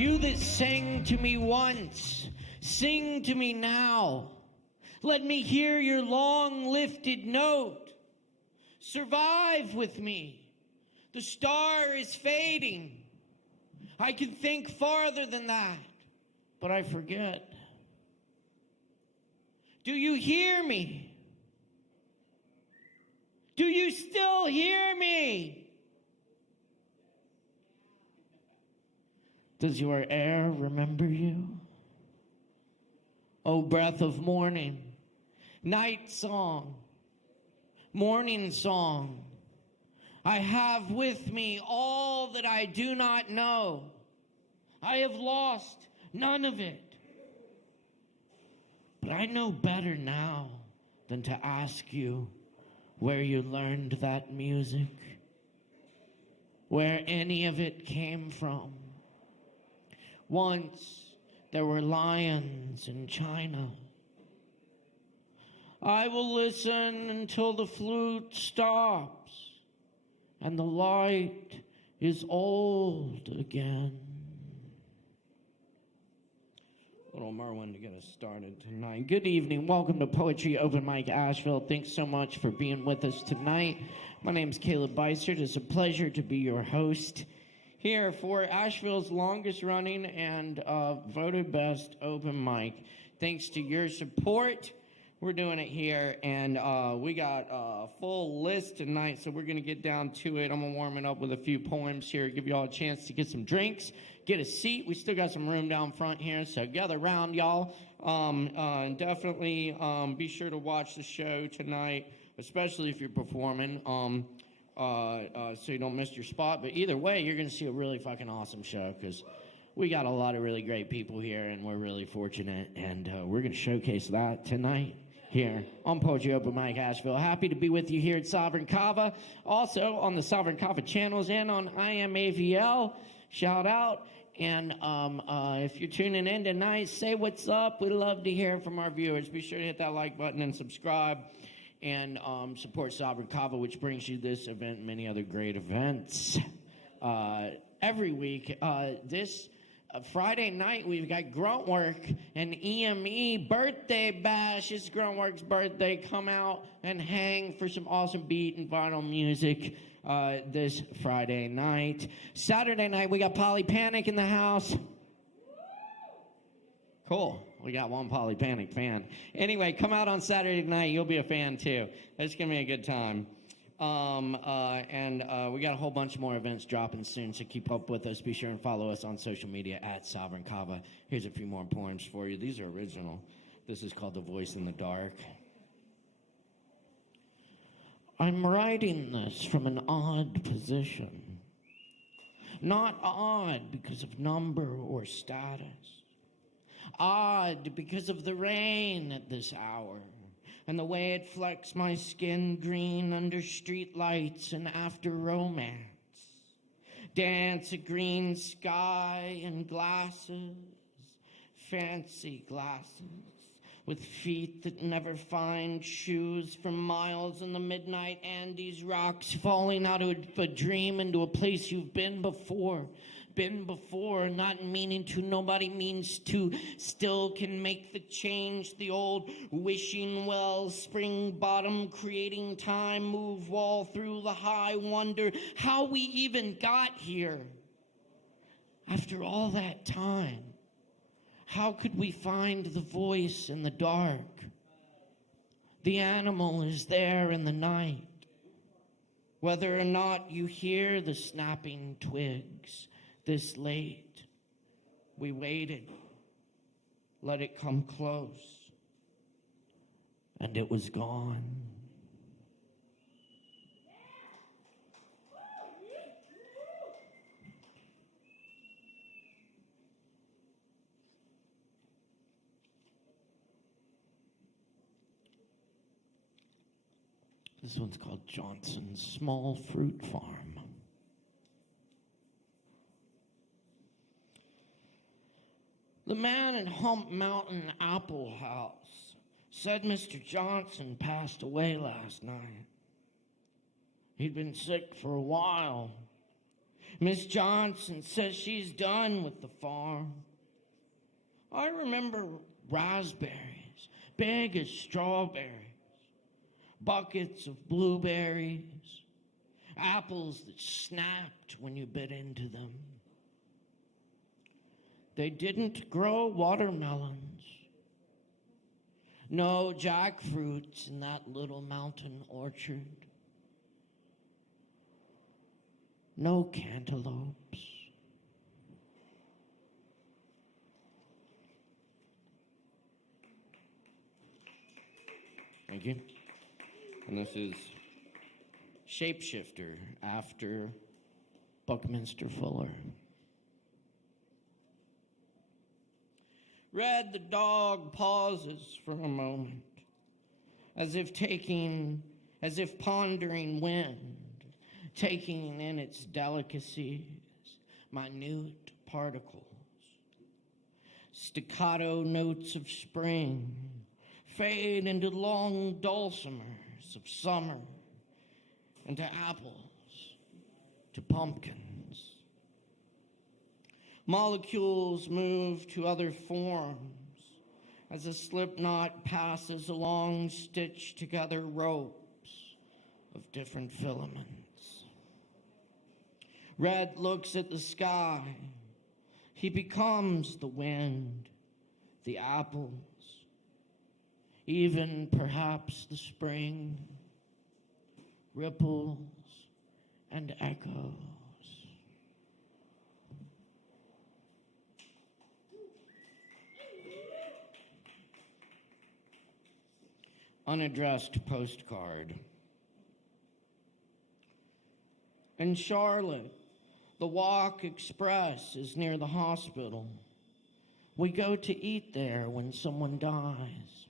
You that sang to me once, sing to me now. Let me hear your long lifted note. Survive with me. The star is fading. I can think farther than that, but I forget. Do you hear me? Do you still hear me? Does your air remember you? O breath of morning, night song, morning song, I have with me all that I do not know. I have lost none of it. But I know better now than to ask you where you learned that music, where any of it came from. Once there were lions in China. I will listen until the flute stops and the light is old again. Little Merwin to get us started tonight. Good evening. Welcome to Poetry Open Mic Asheville. Thanks so much for being with us tonight. My name's Caleb Beissert. It's a pleasure to be your host here for Asheville's longest running and voted best open mic. Thanks to your support, we're doing it here, and we got a full list tonight, so we're going to get down to it. I'm going to warm it up with a few poems here, give you all a chance to get some drinks, get a seat. We still got some room down front here, so gather around, y'all. And definitely be sure to watch the show tonight, especially if you're performing. So you don't miss your spot. But either way, you're going to see a really fucking awesome show because we got a lot of really great people here, and we're really fortunate. And we're going to showcase that tonight here on Poetry Open Mic Asheville. Happy to be with you here at Sovereign Kava. Also on the Sovereign Kava channels and on ASHEViLLE. Shout out. And if you're tuning in tonight, say what's up. We'd love to hear from our viewers. Be sure to hit that like button and subscribe. And support Sovereign Kava, which brings you this event and many other great events every week. This Friday night, we've got Gruntwork and EME birthday bash. It's Gruntwork's birthday. Come out and hang for some awesome beat and vinyl music this Friday night. Saturday night, we got Poly Panic in the house. Cool. We got one Poly Panic fan. Anyway, come out on Saturday night. You'll be a fan, too. It's going to be a good time. And we got a whole bunch more events dropping soon, so keep up with us. Be sure and follow us on social media at Sovereign Kava. Here's a few more poems for you. These are original. This is called The Voice in the Dark. I'm writing this from an odd position. Not odd because of number or status. Odd because of the rain at this hour and the way it flecks my skin green under street lights and after romance. Dance a green sky and glasses, fancy glasses, with feet that never find shoes for miles in the midnight Andes rocks, falling out of a dream into a place you've been before, not meaning to, nobody means to, still can make the change, the old wishing well, spring bottom, creating time, move wall through the high, wonder how we even got here. After all that time, how could we find the voice in the dark? The animal is there in the night. Whether or not you hear the snapping twigs, this late, we waited, let it come close, and it was gone. This one's called Johnson's Small Fruit Farm. The man in Hump Mountain Apple House said Mr. Johnson passed away last night. He'd been sick for a while. Miss Johnson says she's done with the farm. I remember raspberries, big as strawberries, buckets of blueberries, apples that snapped when you bit into them. They didn't grow watermelons. No jackfruits in that little mountain orchard. No cantaloupes. Thank you. And this is Shapeshifter after Buckminster Fuller. Red the dog pauses for a moment, as if pondering wind, taking in its delicacies, minute particles, staccato notes of spring, fade into long dulcimers of summer, into apples, to pumpkins. Molecules move to other forms as a slipknot passes along stitched together ropes of different filaments. Red looks at the sky. He becomes the wind, the apples, even perhaps the spring, ripples and echoes. Unaddressed postcard. In Charlotte, the Walk Express is near the hospital. We go to eat there when someone dies.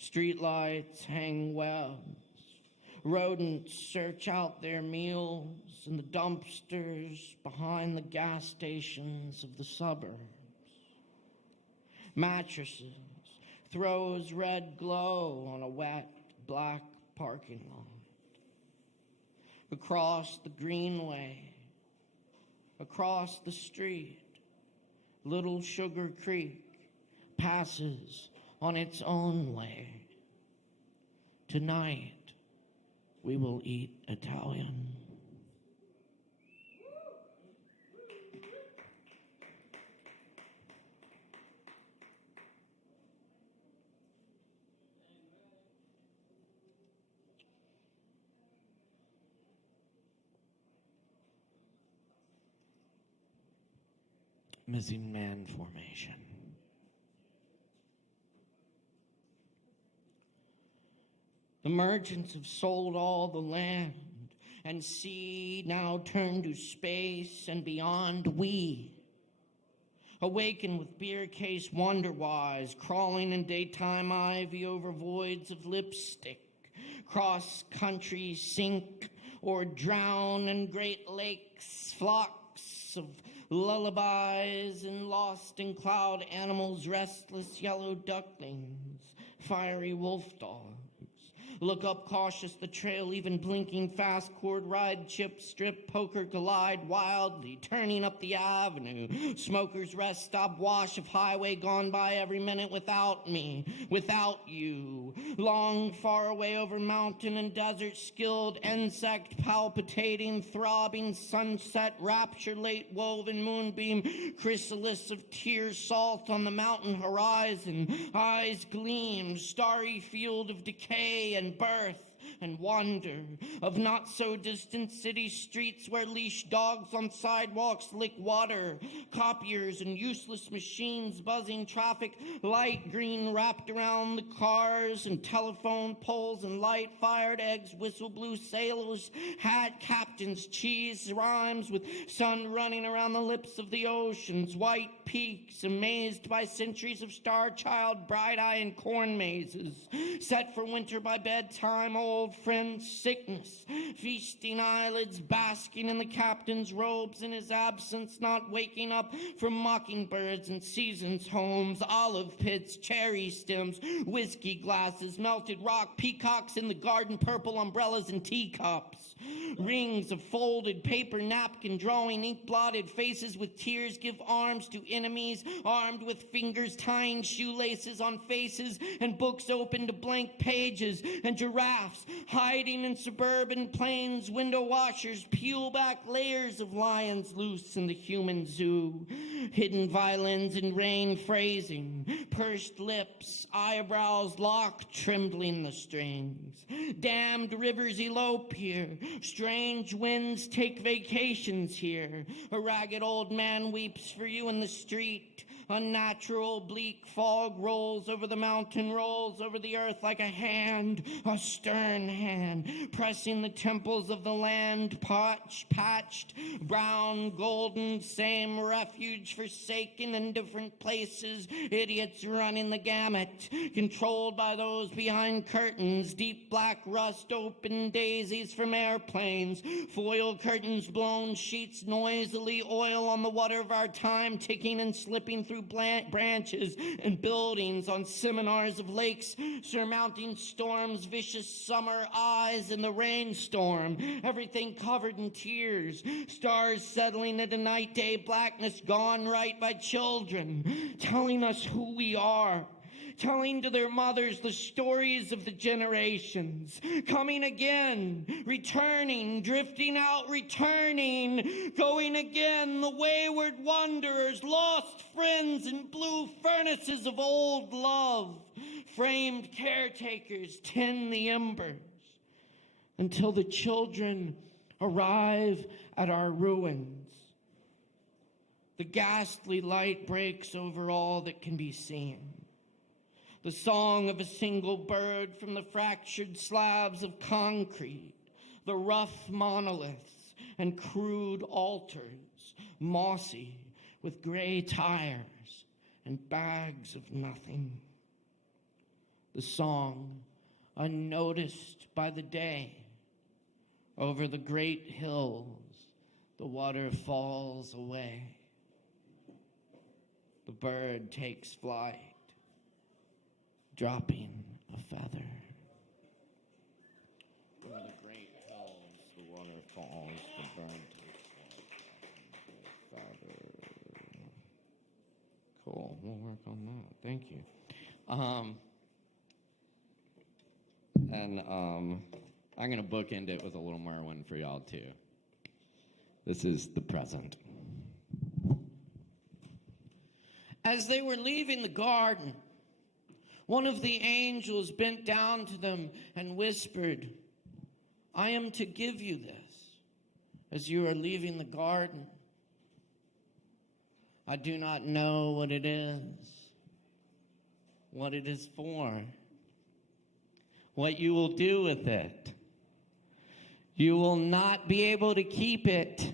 Streetlights hang webs. Rodents search out their meals in the dumpsters behind the gas stations of the suburbs. Mattresses throws red glow on a wet, black parking lot. Across the greenway, across the street, Little Sugar Creek passes on its own way. Tonight, we will eat Italian. Missing man formation. The merchants have sold all the land, and sea now turned to space and beyond. We awaken with beer case wonderwise, crawling in daytime ivy over voids of lipstick, cross country sink or drown in Great Lakes, flocks of lullabies and lost in cloud animals, restless yellow ducklings, fiery wolf dogs. Look up cautious, the trail even blinking, fast cord ride, chip strip, poker collide wildly, turning up the avenue. Smokers rest, stop, wash of highway gone by every minute without me, without you. Long, far away over mountain and desert, skilled insect palpitating, throbbing sunset, rapture, late woven moonbeam, chrysalis of tears, salt on the mountain horizon, eyes gleam, starry field of decay and birth and wonder, of not so distant city streets where leash dogs on sidewalks lick water, copiers and useless machines buzzing traffic, light green wrapped around the cars and telephone poles, and light fired eggs, whistle blue sailors, hat captains, cheese rhymes with sun running around the lips of the oceans, white peaks amazed by centuries of star child, bright eye and corn mazes, set for winter by bedtime, old old friend's sickness, feasting eyelids, basking in the captain's robes in his absence, not waking up from mockingbirds and seasons' homes, olive pits, cherry stems, whiskey glasses, melted rock, peacocks in the garden, purple umbrellas and teacups, rings of folded paper, napkin drawing, ink-blotted faces with tears give arms to enemies, armed with fingers tying shoelaces on faces, and books open to blank pages, and giraffes hiding in suburban plains, window washers peel back layers of lions loose in the human zoo, hidden violins in rain phrasing, pursed lips, eyebrows locked, trembling the strings. Damned rivers elope here, strange winds take vacations here. A ragged old man weeps for you in the street. Unnatural, bleak fog rolls over the mountain, rolls over the earth like a hand, a stern hand, pressing the temples of the land, patched, brown, golden, same refuge forsaken in different places, idiots running the gamut, controlled by those behind curtains, deep black rust, open daisies from airplanes, foil curtains, blown sheets noisily, oil on the water of our time, ticking and slipping through branches and buildings on seminars of lakes, surmounting storms, vicious summer eyes in the rainstorm, everything covered in tears, stars settling into night-day blackness, gone right by children, telling us who we are, telling to their mothers the stories of the generations, coming again, returning, drifting out, returning, going again, the wayward wanderers, lost friends in blue furnaces of old love, framed caretakers tend the embers until the children arrive at our ruins. The ghastly light breaks over all that can be seen. The song of a single bird from the fractured slabs of concrete, the rough monoliths and crude altars, mossy with gray tires and bags of nothing. The song, unnoticed by the day, over the great hills, the water falls away. The bird takes flight, dropping a feather. Over the great hills, the water falls, the bird takes flight, dropping a feather. Cool, we'll work on that. Thank you. I'm going to bookend it with a little Merwin for y'all, too. This is the present. As they were leaving the garden, one of the angels bent down to them and whispered, "I am to give you this as you are leaving the garden. I do not know what it is, what it is for, what you will do with it. You will not be able to keep it,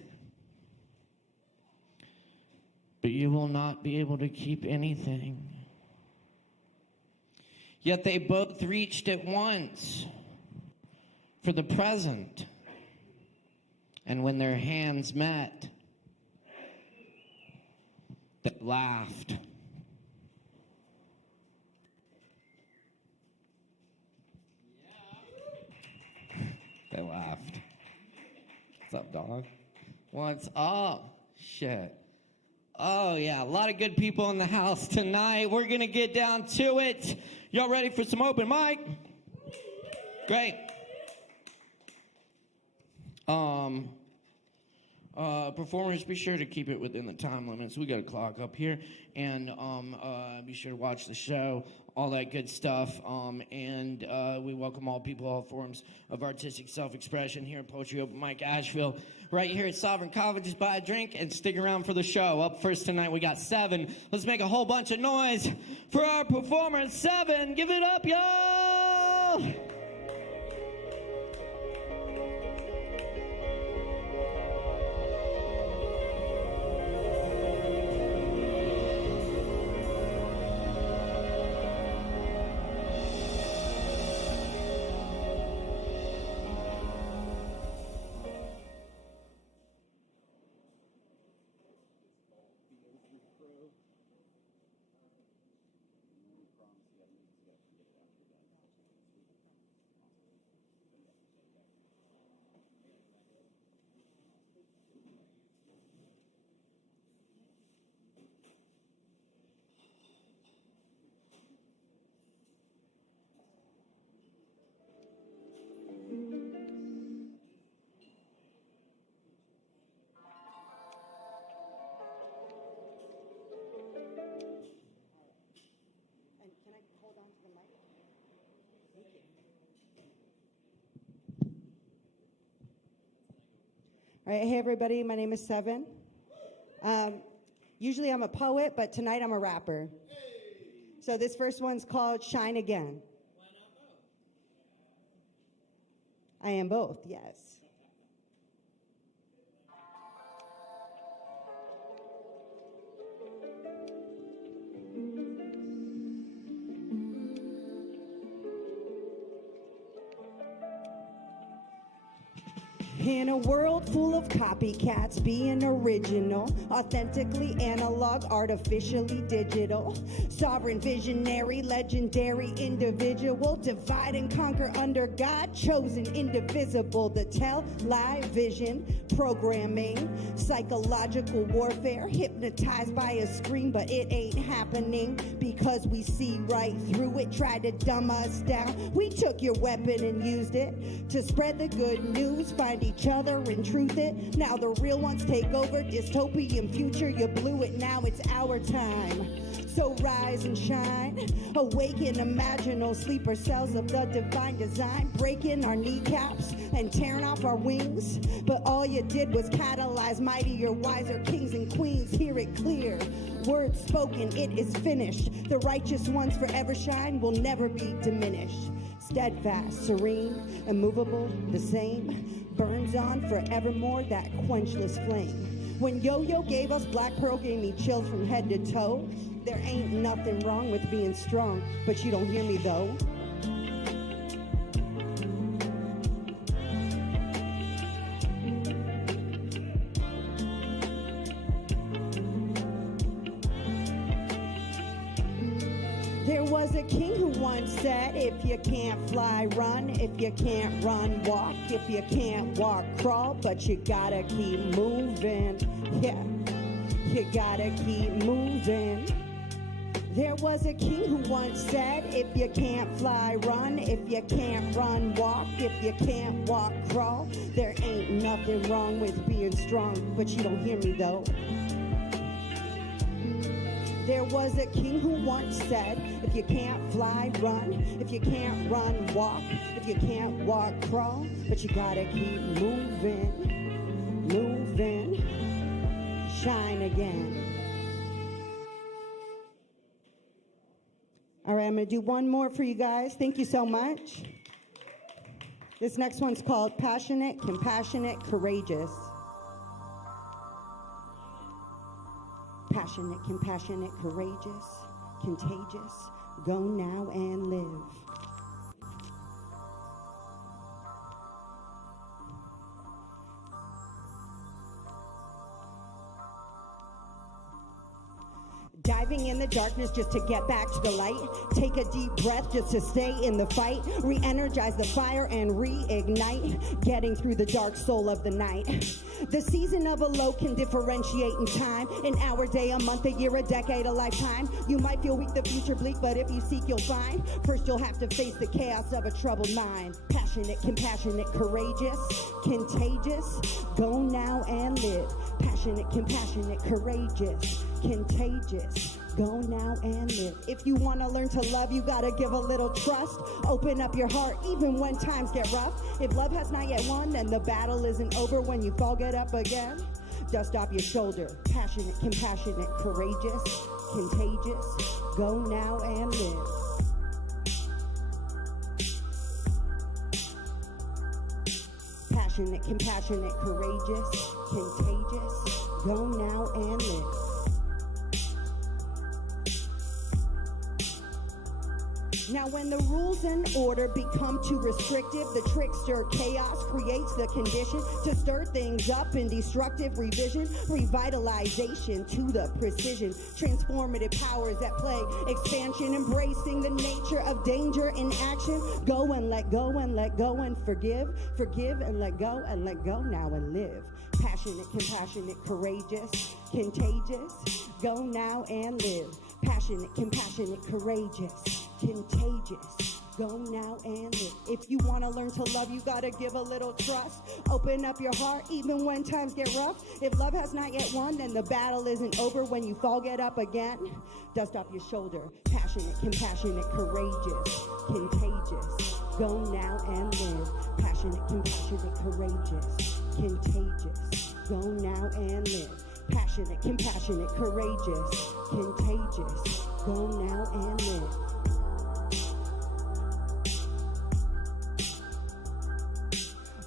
but you will not be able to keep anything." Yet they both reached at once for the present. And when their hands met, they laughed. They laughed. What's up, dog? What's up? Shit. Oh, yeah, a lot of good people in the house tonight. We're going to get down to it. Y'all ready for some open mic? Great. Performers, be sure to keep it within the time limits. We got a clock up here. And be sure to watch the show, all that good stuff. And we welcome all people, all forms of artistic self-expression here at Poetry Open Mic Asheville. Right here at Sovereign Kava, just buy a drink and stick around for the show. Up first tonight, we got 7. Let's make a whole bunch of noise for our performer, 7. Give it up, y'all! All right, hey everybody, my name is Seven. Usually I'm a poet, but tonight I'm a rapper. So this first one's called Shine Again. Why not both? I am both, yes. In a world full of copycats, being original, authentically analog, artificially digital, sovereign, visionary, legendary individual, divide and conquer under God, chosen, indivisible, the tell-lie vision, programming, psychological warfare, hypnotized by a screen, but it ain't happening because we see right through it, tried to dumb us down. We took your weapon and used it to spread the good news, find each other and truth it. Now the real ones take over, dystopian future, you blew it, now it's our time. So rise and shine, awaken imaginal sleeper cells of the divine design, breaking our kneecaps and tearing off our wings. But all you did was catalyze mightier, wiser kings and queens. Hear it clear, words spoken, it is finished. The righteous ones forever shine, will never be diminished. Steadfast, serene, immovable, the same, burns on forevermore, that quenchless flame. When Yo-Yo gave us Black Pearl, gave me chills from head to toe. There ain't nothing wrong with being strong, but you don't hear me though. There was a king who once said, if you can't fly, run. If you can't run, walk. If you can't walk, crawl. But you gotta keep moving. Yeah, you gotta keep moving. There was a king who once said, if you can't fly, run. If you can't run, walk. If you can't walk, crawl. There ain't nothing wrong with being strong, but you don't hear me though. There was a king who once said, if you can't fly, run. If you can't run, walk. If you can't walk, crawl. But you gotta keep moving, moving, shine again. All right, I'm gonna do one more for you guys. Thank you so much. This next one's called Passionate, Compassionate, Courageous. Passionate, compassionate, courageous, contagious, go now and live. Diving in the darkness just to get back to the light. Take a deep breath just to stay in the fight. Re-energize the fire and reignite. Getting through the dark soul of the night. The season of a low can differentiate in time. An hour, day, a month, a year, a decade, a lifetime. You might feel weak, the future bleak, but if you seek, you'll find. First, you'll have to face the chaos of a troubled mind. Passionate, compassionate, courageous, contagious. Go now and live. Passionate, compassionate, courageous, contagious. Go now and live. If you want to learn to love, you gotta give a little trust. Open up your heart even when times get rough. If love has not yet won, then the battle isn't over. When you fall, get up again. Dust off your shoulder. Passionate, compassionate, courageous, contagious. Go now and live. Passionate, compassionate, courageous, contagious. Go now and live. Now when the rules and order become too restrictive, the trickster chaos creates the condition to stir things up in destructive revision, revitalization to the precision, transformative powers at play, expansion, embracing the nature of danger in action. Go and let go and let go and forgive, forgive and let go now and live. Passionate, compassionate, courageous, contagious. Go now and live. Passionate, compassionate, courageous, contagious. Go now and live. If you want to learn to love, you gotta give a little trust. Open up your heart even when times get rough. If love has not yet won, then the battle isn't over. When you fall, get up again. Dust off your shoulder. Passionate, compassionate, courageous, contagious. Go now and live. Passionate, compassionate, courageous, contagious. Go now and live. Passionate, compassionate, courageous, contagious. Go now and live.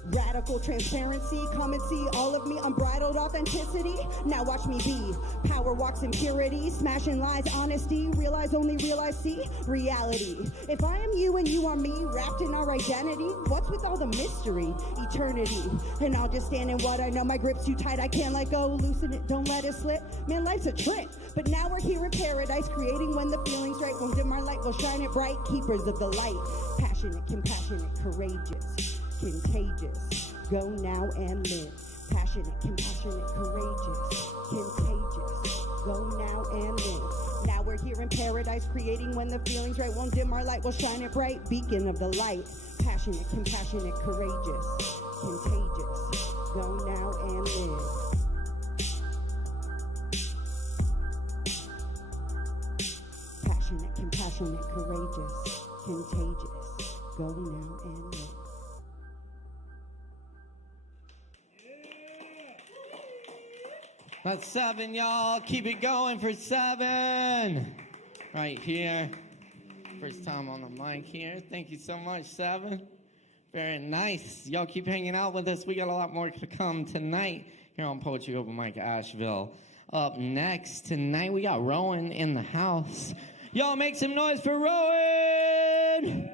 Radical transparency, come and see all of me, unbridled authenticity. Now watch me be. Power walks in purity, smashing lies, honesty. Realize, only realize, see reality. If I am you and you are me, wrapped in our identity, what's with all the mystery? Eternity. And I'll just stand in what I know. My grip's too tight, I can't let go. Loosen it, don't let it slip. Man, life's a trip. But now we're here in paradise, creating when the feeling's right. Won't dim our light, we'll shine it bright. Keepers of the light. Passionate, compassionate, courageous, contagious. Go now and live. Passionate, compassionate, courageous, contagious. Go now and live. Now we're here in paradise, creating when the feeling's right. Won't dim our light, we'll shine it bright. Beacon of the light. Passionate, compassionate, courageous, contagious. Go now and live. Passionate, compassionate, courageous, contagious. Go now and live. That's 7, y'all. Keep it going for 7. Right here. First time on the mic here. Thank you so much, 7. Very nice. Y'all keep hanging out with us. We got a lot more to come tonight here on Poetry Open Mic Asheville. Up next tonight, we got Rowan in the house. Y'all make some noise for Rowan!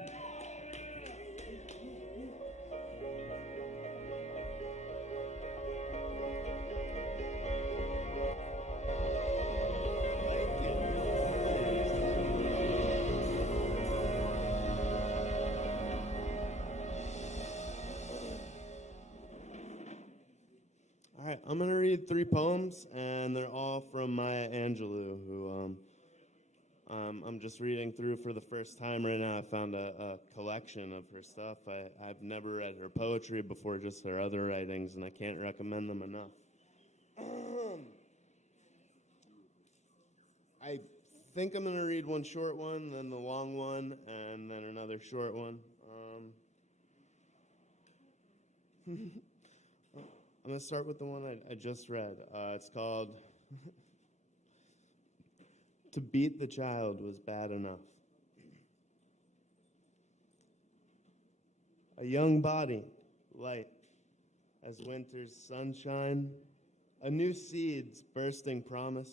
All right, I'm going to read 3 poems, and they're all from Maya Angelou, who I'm just reading through for the first time right now. I found a collection of her stuff. I've never read her poetry before, just her other writings, and I can't recommend them enough. I think I'm going to read one short one, then the long one, and then another short one. I'm going to start with the one I just read. It's called To Beat the Child Was Bad Enough. A young body, light as winter's sunshine, a new seed's bursting promise,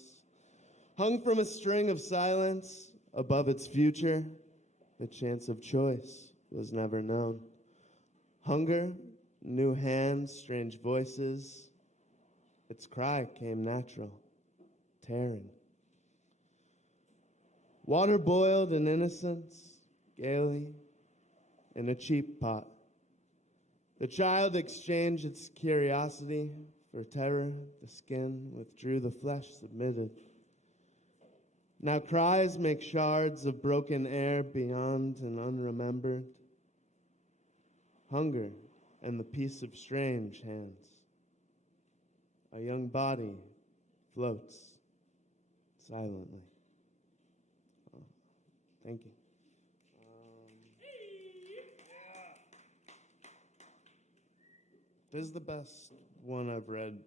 hung from a string of silence above its future, the chance of choice was never known. Hunger, new hands, strange voices, its cry came natural, tearing. Water boiled in innocence, gaily, in a cheap pot. The child exchanged its curiosity for terror, the skin withdrew, the flesh submitted. Now cries make shards of broken air beyond and unremembered. Hunger and the peace of strange hands. A young body floats silently. Oh, thank you. This is the best one I've read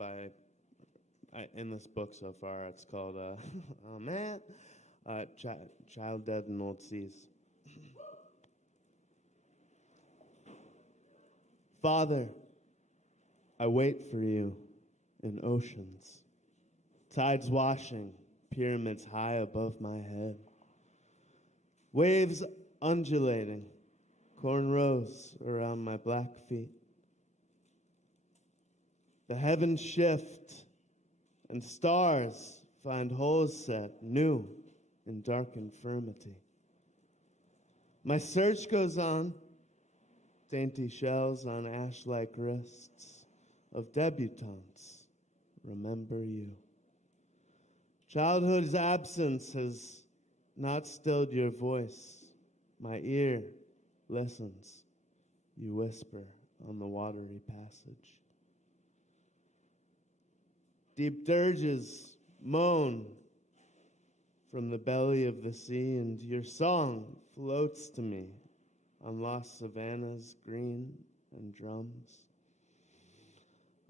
in this book so far. It's called, oh man, Child Dead in Old Seas. Father, I wait for you in oceans, tides washing, pyramids high above my head, waves undulating, cornrows around my black feet. The heavens shift, and stars find holes set new in dark infirmity. My search goes on, dainty shells on ash-like wrists of debutantes remember you. Childhood's absence has not stilled your voice. My ear listens. You whisper on the watery passage. Deep dirges moan from the belly of the sea, and your song floats to me on lost savannas, green and drums.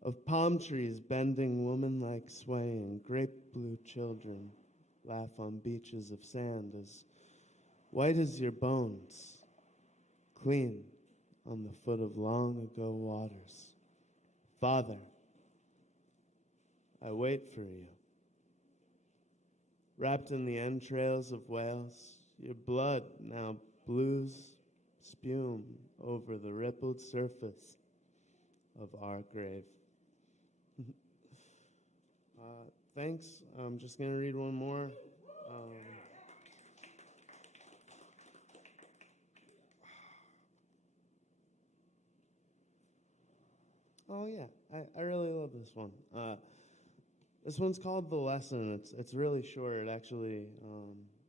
Of palm trees bending woman-like swaying, grape-blue children laugh on beaches of sand as white as your bones, clean on the foot of long-ago waters. Father, I wait for you. Wrapped in the entrails of whales, your blood now blues spume over the rippled surface of our grave. Thanks. I'm just going to read one more. Oh, yeah. I really love this one. This one's called The Lesson. It's really short. It actually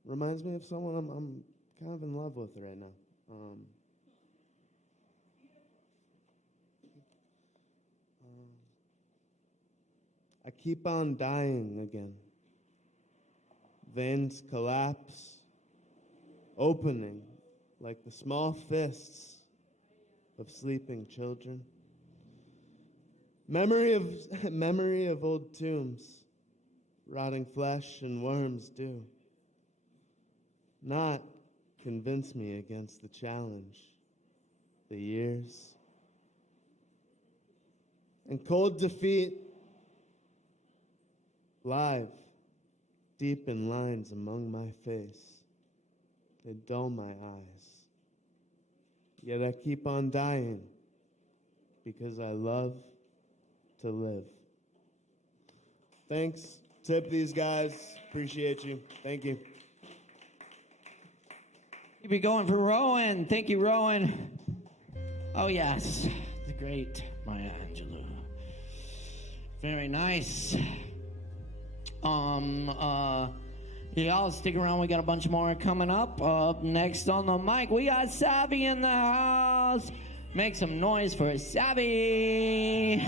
reminds me of someone I'm kind of in love with right now. I keep on dying again. Veins collapse, opening like the small fists of sleeping children. Memory of old tombs, rotting flesh and worms do not convince me against the challenge, the years. And cold defeat, live, deep in lines among my face, they dull my eyes. Yet I keep on dying because I love to live. Thanks. Tip these guys. Appreciate you. Thank you. Keep it going for Rowan. Thank you, Rowan. Oh, yes. The great Maya Angelou. Very nice. Y'all stick around. We got a bunch more coming up. Up next on the mic, we got Savvy in the house. Make some noise for Savvy.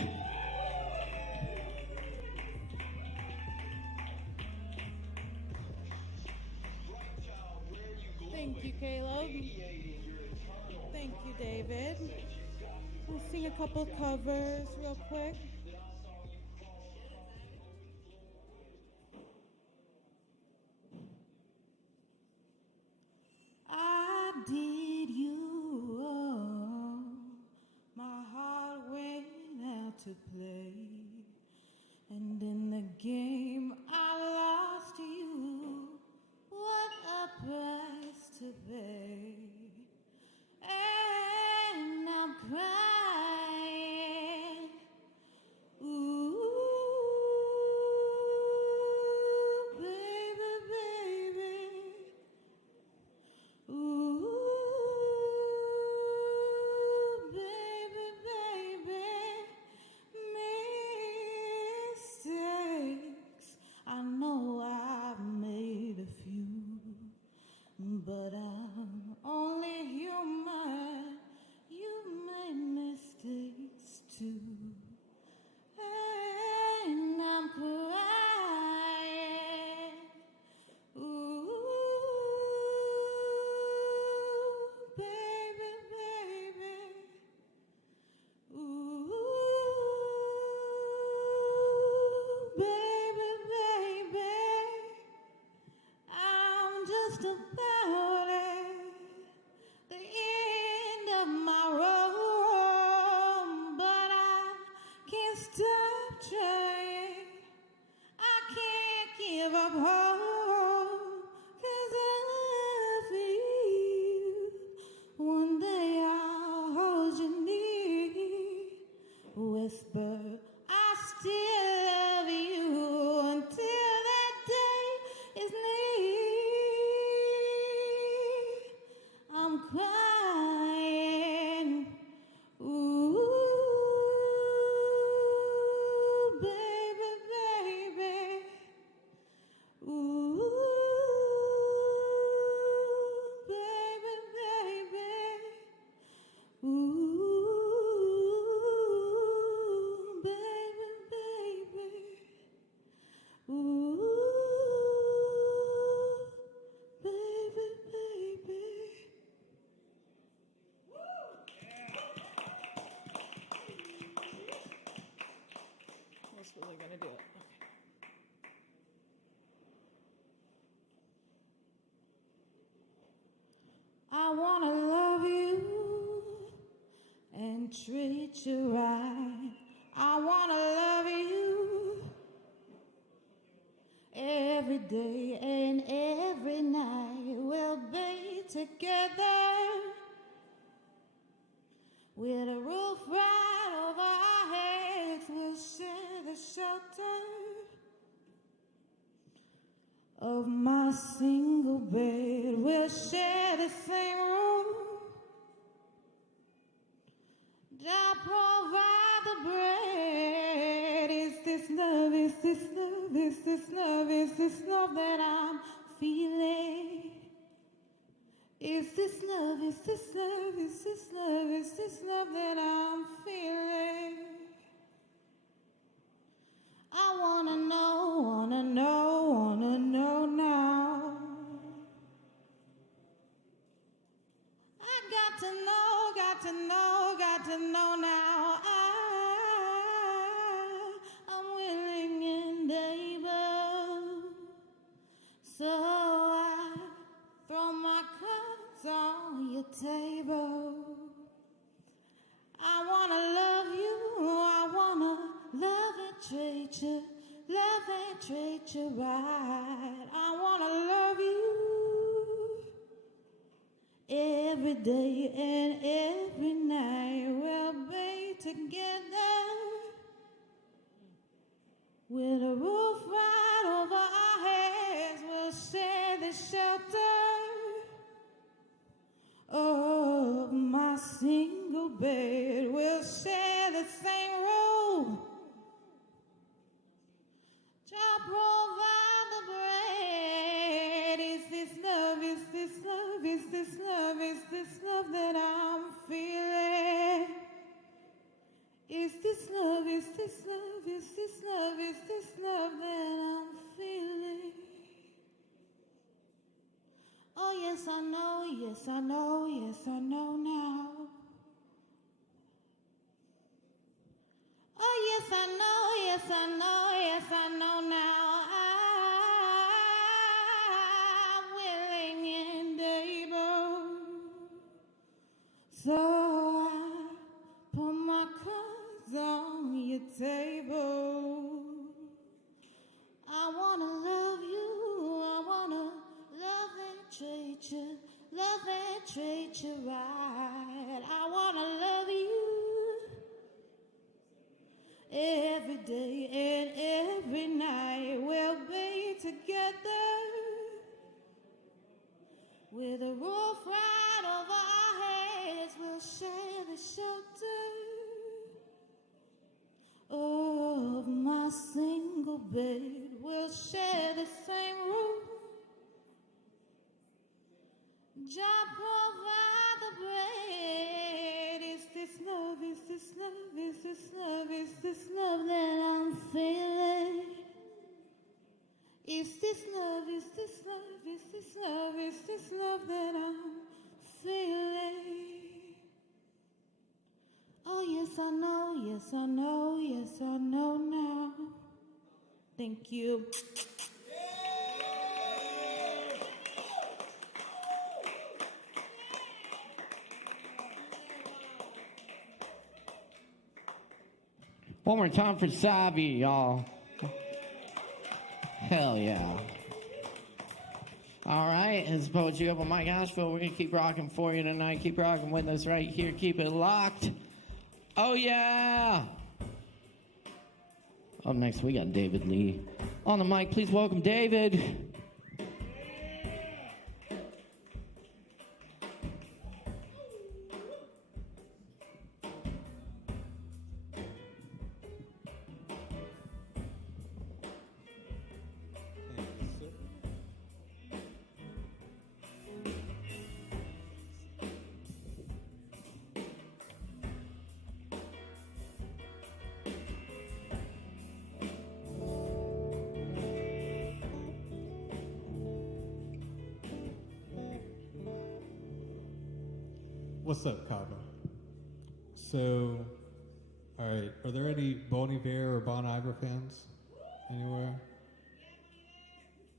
Thank you, Caleb. Thank you, David. We'll sing a couple covers real quick. I did you all. My heart went out to play. And in the game I lost you. What a price to pay. And I'm crying. Ooh, baby, baby. Ooh, baby, baby. Mistakes. I know I've made a few, but I'm only human. You made mistakes too. And I'm crying. Ooh, baby, baby. Ooh, baby, baby. I'm just about at the end of my road, but I can't stop trying. I can't give up hope, 'cause I love you. wanna love you and treat you right. I wanna love you every day and every night. We'll be together with a roof right over our heads. We'll share the shelter of my single bed. We'll share the same room. I provide the bread. Is this love, is this love, is this love, is this love that I'm feeling? Is this love, is this love, is this love, is this love that I'm feeling? I wanna know, wanna know, wanna know now. I got to know, got to know, got to know now. I'm willing and able, so I throw my cards on your table. I wanna love you, I wanna love and treat you right. I wanna love you every day and every night. We'll be together with a roof right over our heads. We'll share the shelter of my single bed. We'll share the same room. Jah provide the bread. Is this love, is this love, is this love, is this love that I'm feeling? Is this love, is this love, is this love, is this love that I'm feeling? Oh yes, I know, yes, I know, yes, I know now. Oh yes, I know, yes, I know, yes, I know now. I'm willing and able, so I put my cards on your table. I wanna love you, I wanna love and treat you right. I wanna love you every day and every night. We'll be together with a roof right over our heads. We'll share the shelter of my single bed. We'll share the same room. Jah provide the bread. Is this love, is this love, is this love, is this love that I'm feeling? Is this love, is this love, is this love, is this love that I'm feeling? Oh yes, I know, yes, I know, yes, I know now. Thank you. One more time for Savi, y'all. Hell yeah. All right, it's Poetry Open Mic Asheville. We're going to keep rocking for you tonight. Keep rocking with us right here. Keep it locked. Oh, yeah. Up next, we got David Lee. On the mic, please welcome David. What's up, Kava? So, all right, are there any Bon Iver or Bon Iver fans anywhere?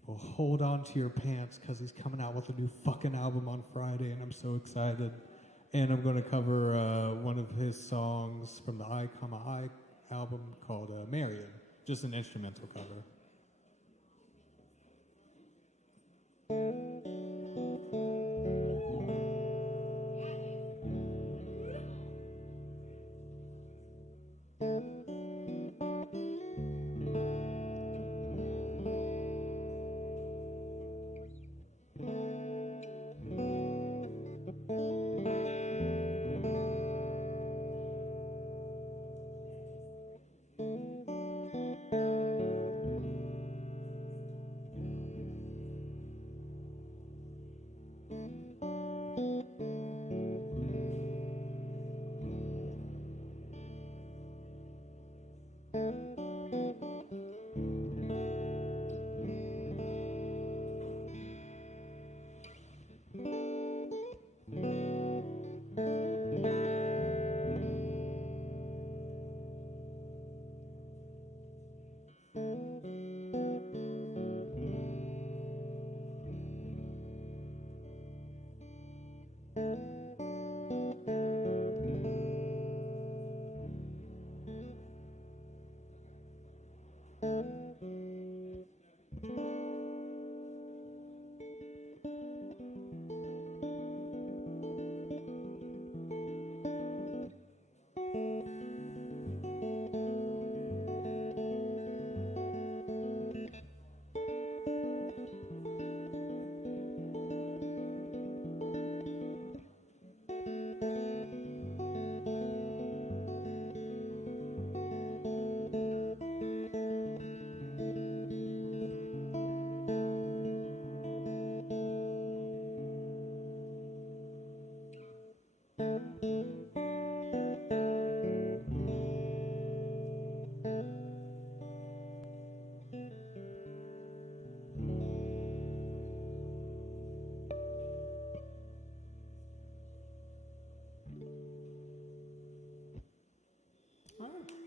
Well, Well, hold on to your pants because he's coming out with a new fucking album on Friday, and I'm so excited. And I'm going to cover one of his songs from the I, album called Marion, just an instrumental cover.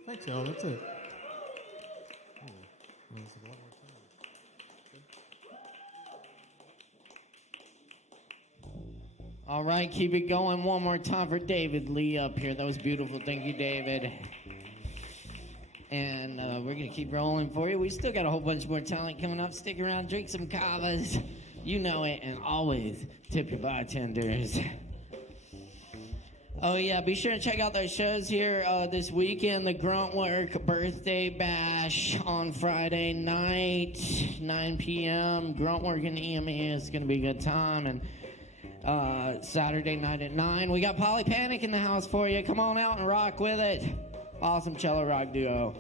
Thanks, y'all. That's it. All right, keep it going. One more time for David Lee up here. That was beautiful. Thank you, David. And we're going to keep rolling for you. We still got a whole bunch more talent coming up. Stick around, drink some Kavas. You know it. And always tip your bartenders. Oh, yeah, be sure to check out those shows here this weekend. The Gruntwork Birthday Bash on Friday night, 9 p.m. Gruntwork and EME is going to be a good time. And Saturday night at 9. We got Polly Panic in the house for you. Come on out and rock with it. Awesome cello rock duo.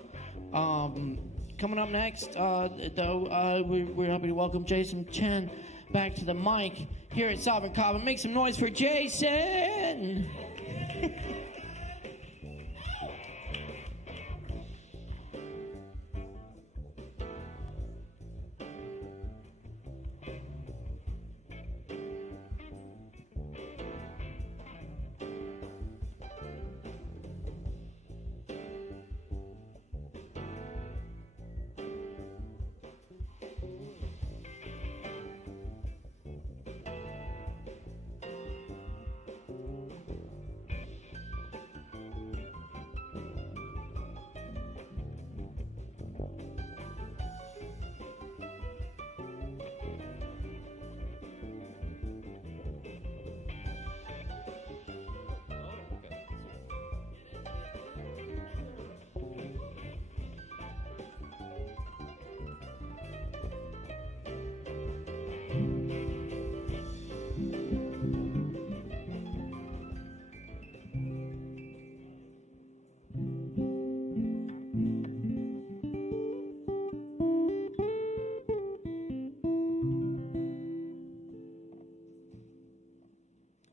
Coming up next, we're happy to welcome Jason Chen back to the mic here at Sovereign Kava. Make some noise for Jason!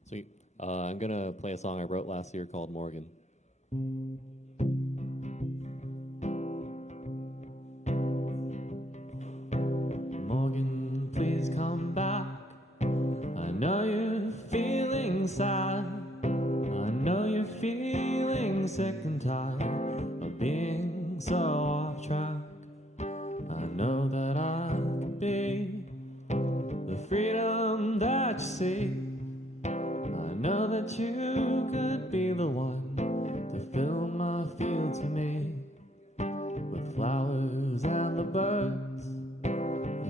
Sweet. I'm going to play a song I wrote last year called Morgan. Morgan, please come back. I know you're feeling sad. I know you're feeling sick and tired of being so off track. I know that I could be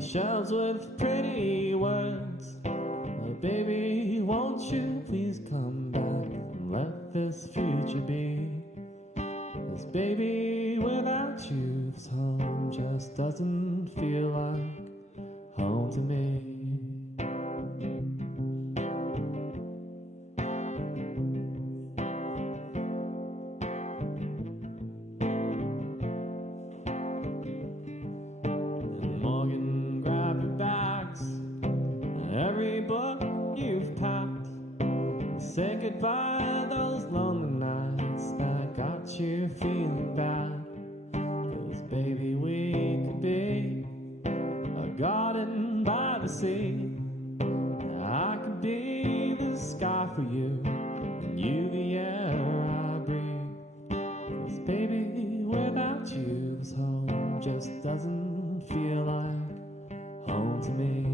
shelves with pretty words. Baby, won't you please come back and let this future be? 'Cause baby, without you, this home just doesn't feel like home to me. Morgan, grab your bags, every book you've packed, and say goodbye to those lonely nights that got you feeling bad. 'Cause baby, we could be a garden by the sea. I could be the sky for you, and you the air I breathe. 'Cause baby, without you, this home just doesn't feel like home to me.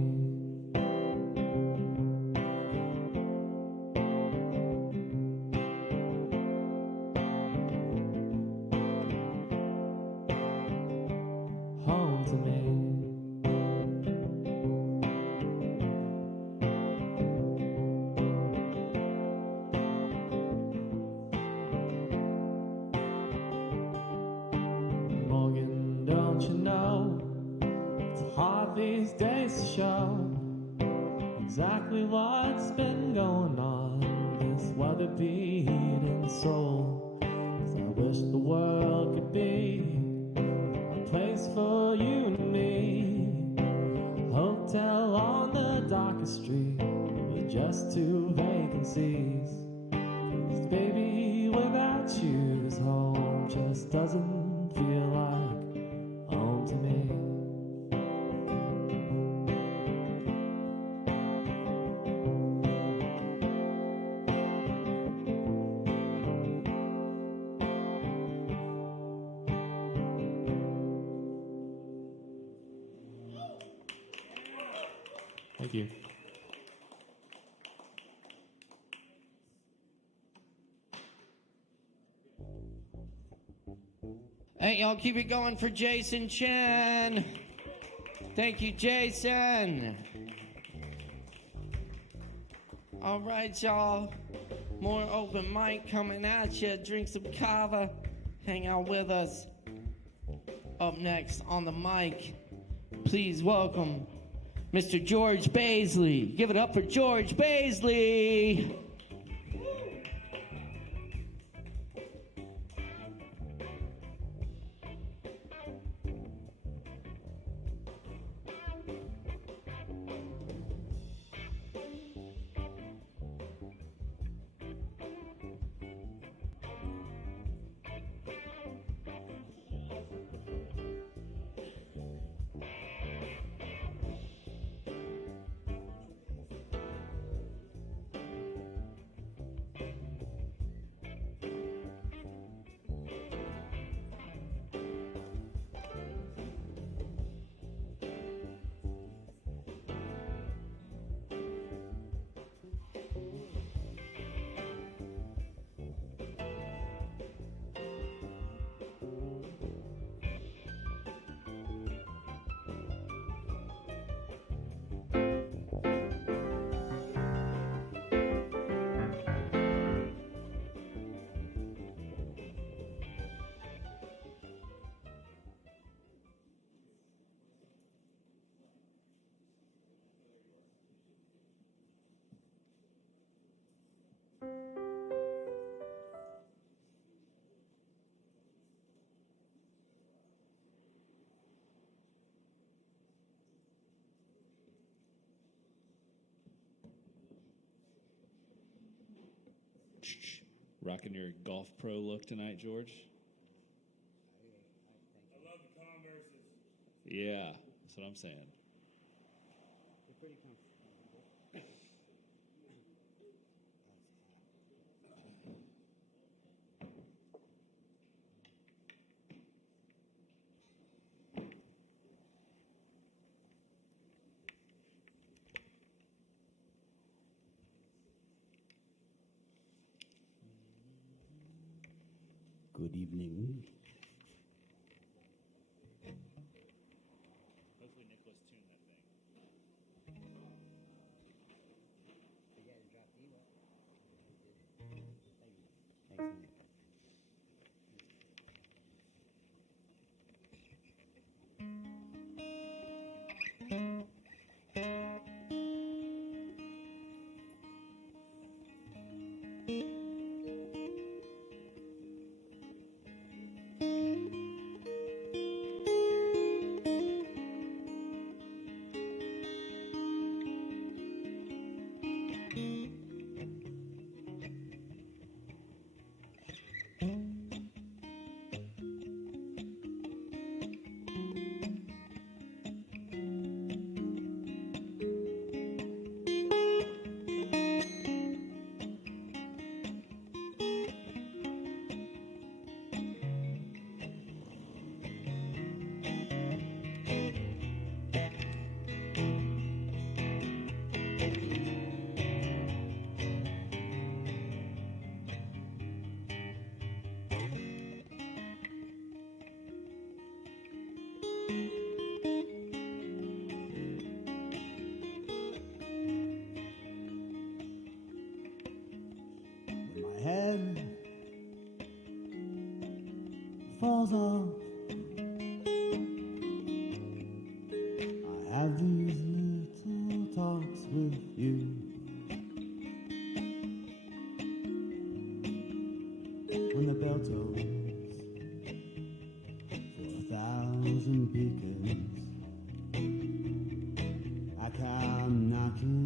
Home to me. Morgan, don't you know it's hard these days to show exactly what's been going on this weather-beaten soul. 'Cause I wish the world could be a place for you and me, hotel on the darkest street with just 2 vacancies. 'Cause baby, without you, this home just doesn't feel like home to me. Thank you. Hey, y'all, keep it going for Jason Chen. Thank you, Jason. All right, y'all. More open mic coming at you. Drink some Kava. Hang out with us. Up next on the mic, please welcome Mr. George Baisley. Give it up for George Baisley. Rocking your golf pro look tonight, George? I love the Converses. Yeah, that's what I'm saying. They're pretty comfortable. Good evening. Hopefully Nicholas tuned that My head falls off. I have these little talks with you. When the bell tolls for 1,000 beacons, I come knocking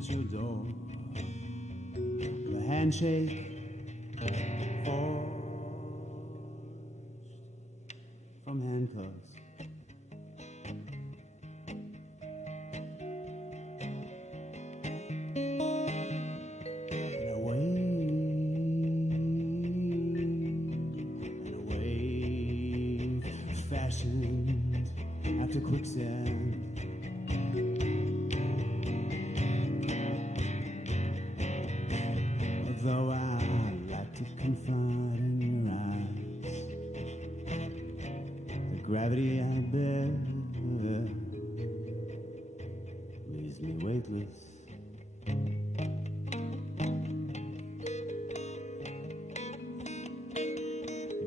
at your door. The handshake forged from handcuffs. And a wave fashioned after quicksand. Though I like to confide in your eyes, the gravity I bear leaves me weightless.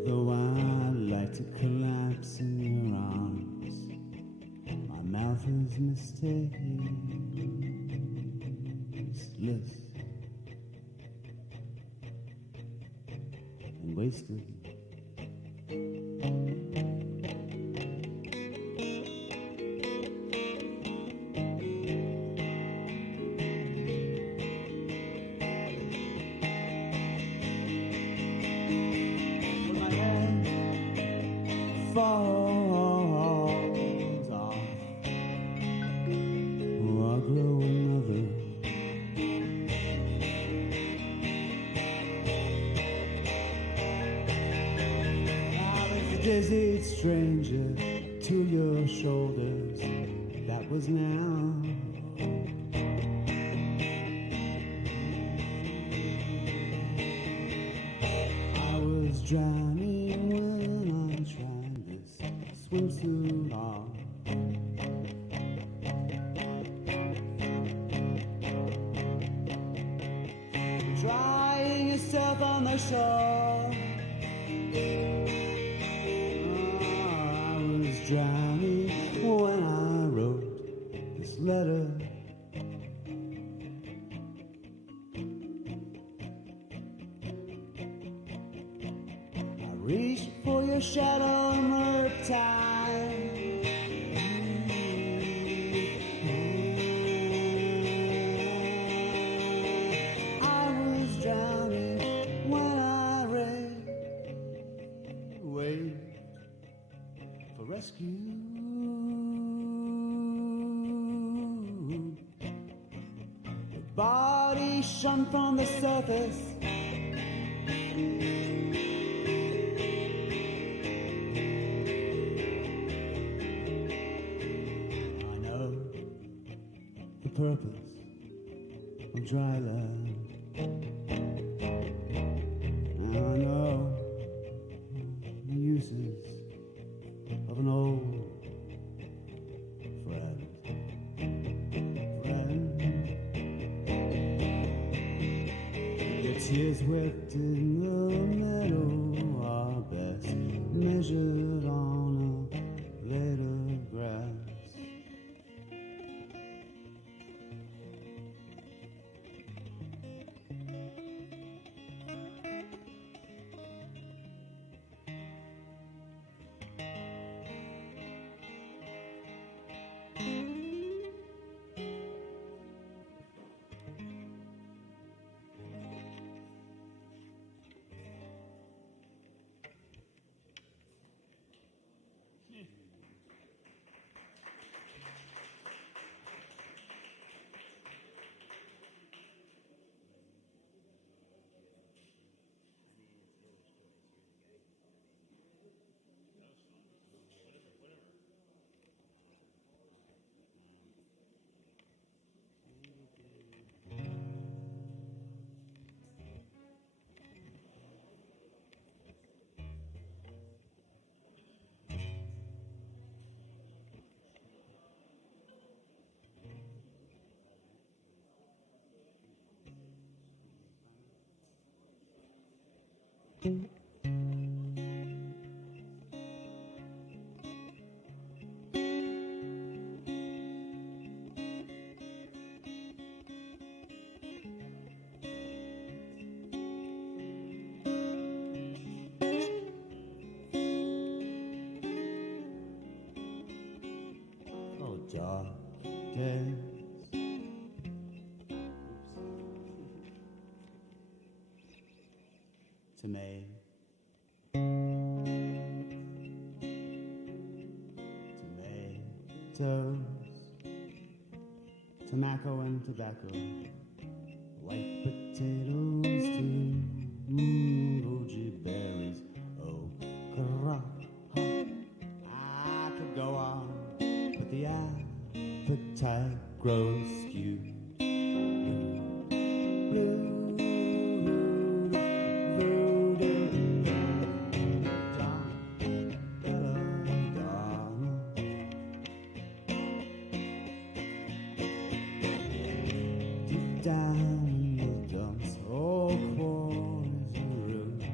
Though I like to collapse in your arms, my mouth is mistakes. And wasted. When my head falls off, I'll grow another. Dizzy stranger to your shoulders, that was now. I was drowning when I tried this swimsuit on. Drying yourself on the shore. Drowning when I wrote this letter. I reached for your shadow and riptide. I was drowning when I waited for rescue. Your body shone from the surface. I know the purpose of dry land. I know the uses of an old friend. Your Tears wet in the meadow are best measured on a blade of grass. Oh, dark days. Tomatoes, tobacco and tobacco, white potatoes too, goji berries, okra. I could go on, but the appetite grows skewed. Down in the dumps, all quarters and roots.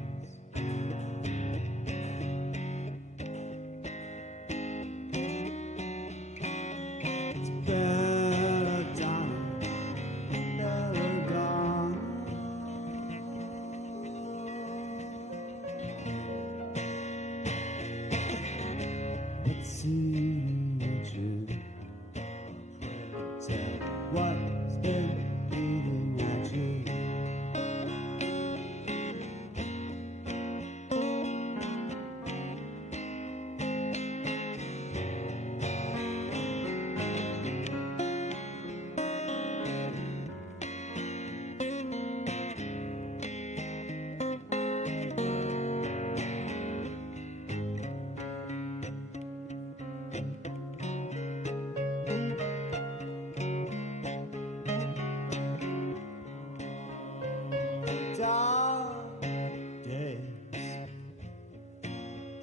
It's belladonna, belladonna. Let's see what you tell what's been eating at you. Dark days,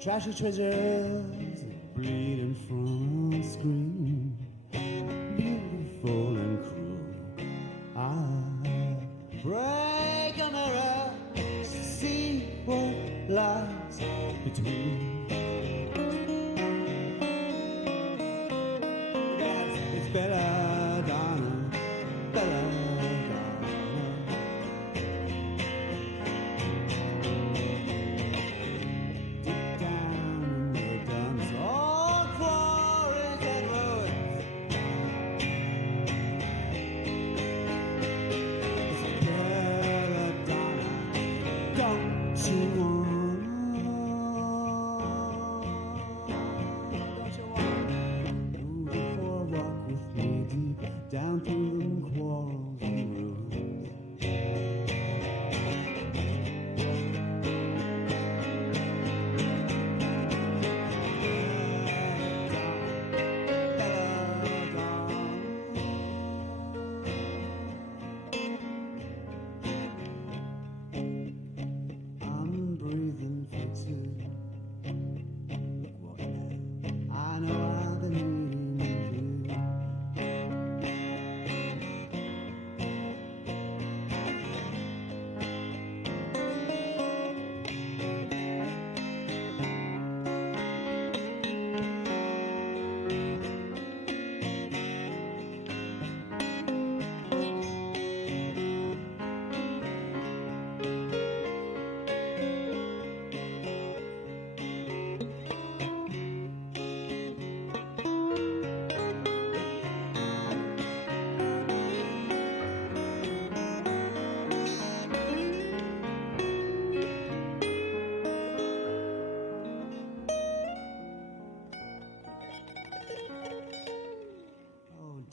trashy treasures bleeding from a screen, beautiful and cruel. I break a mirror to see what lies between. Yes, it's belladonna, belladonna. Down through them quarrels and ruins. I'm breathing for two. Look what I know I've been needing you.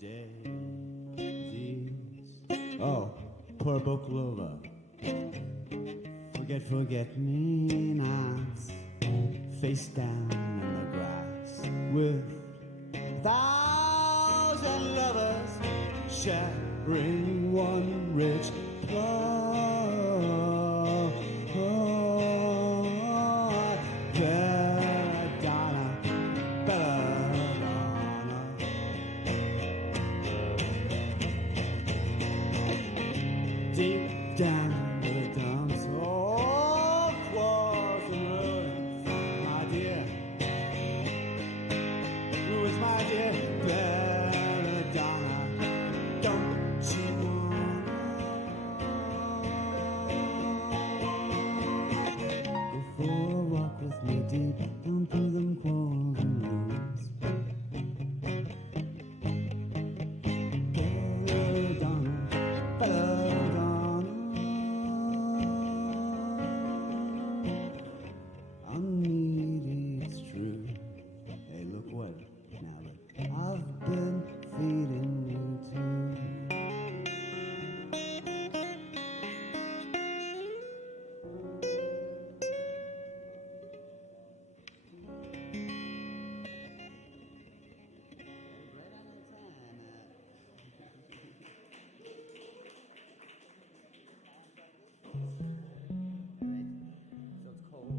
daisies. Oh, poor Boklova. Forget-me-nots, face down in the grass with 1,000 lovers sharing one rich plot. Belladonna, Belladonna. Deep down in the dumps, all walls and ruins, my dear. Who is my dear Belladonna? Don't you wanna go for a walk with me deep down through them quarters? Belladonna, Belladonna. I'm needy, it's true. Hey, look what now that I've been feeding you too. So it's cold.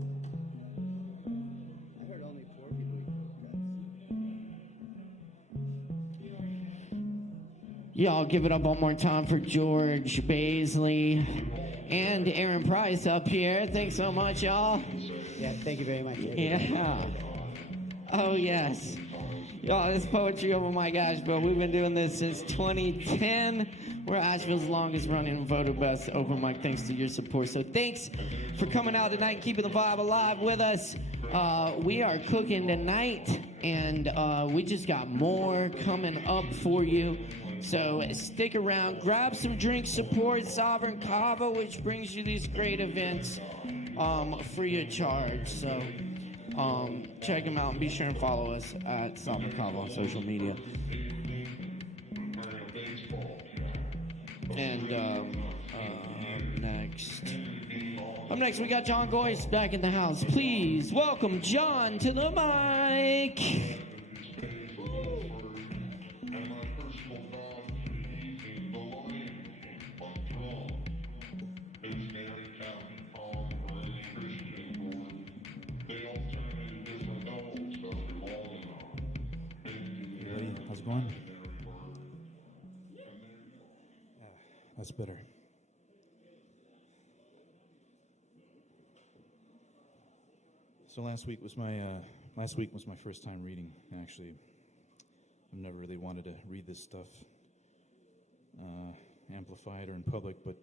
I heard only poor people eat cold cuts. Y'all give it up one more time for George Baisley and Aaron Price up here. Thanks so much, y'all. Yeah, thank you very much. Yeah. Oh, yes. Y'all, this Poetry Open Mic Asheville, we've been doing this since 2010. We're Asheville's longest running voted best open mic thanks to your support. So thanks for coming out tonight and keeping the vibe alive with us. We are cooking tonight, and we just got more coming up for you. So stick around, grab some drinks, support Sovereign Kava, which brings you these great events free of charge. So check them out and be sure and follow us at Sovereign Kava on social media. And up next we got John Goyce back in the house. Please welcome John to the mic. How's it going? That's better. So last week was my first time reading. Actually, I've never really wanted to read this stuff amplified or in public, but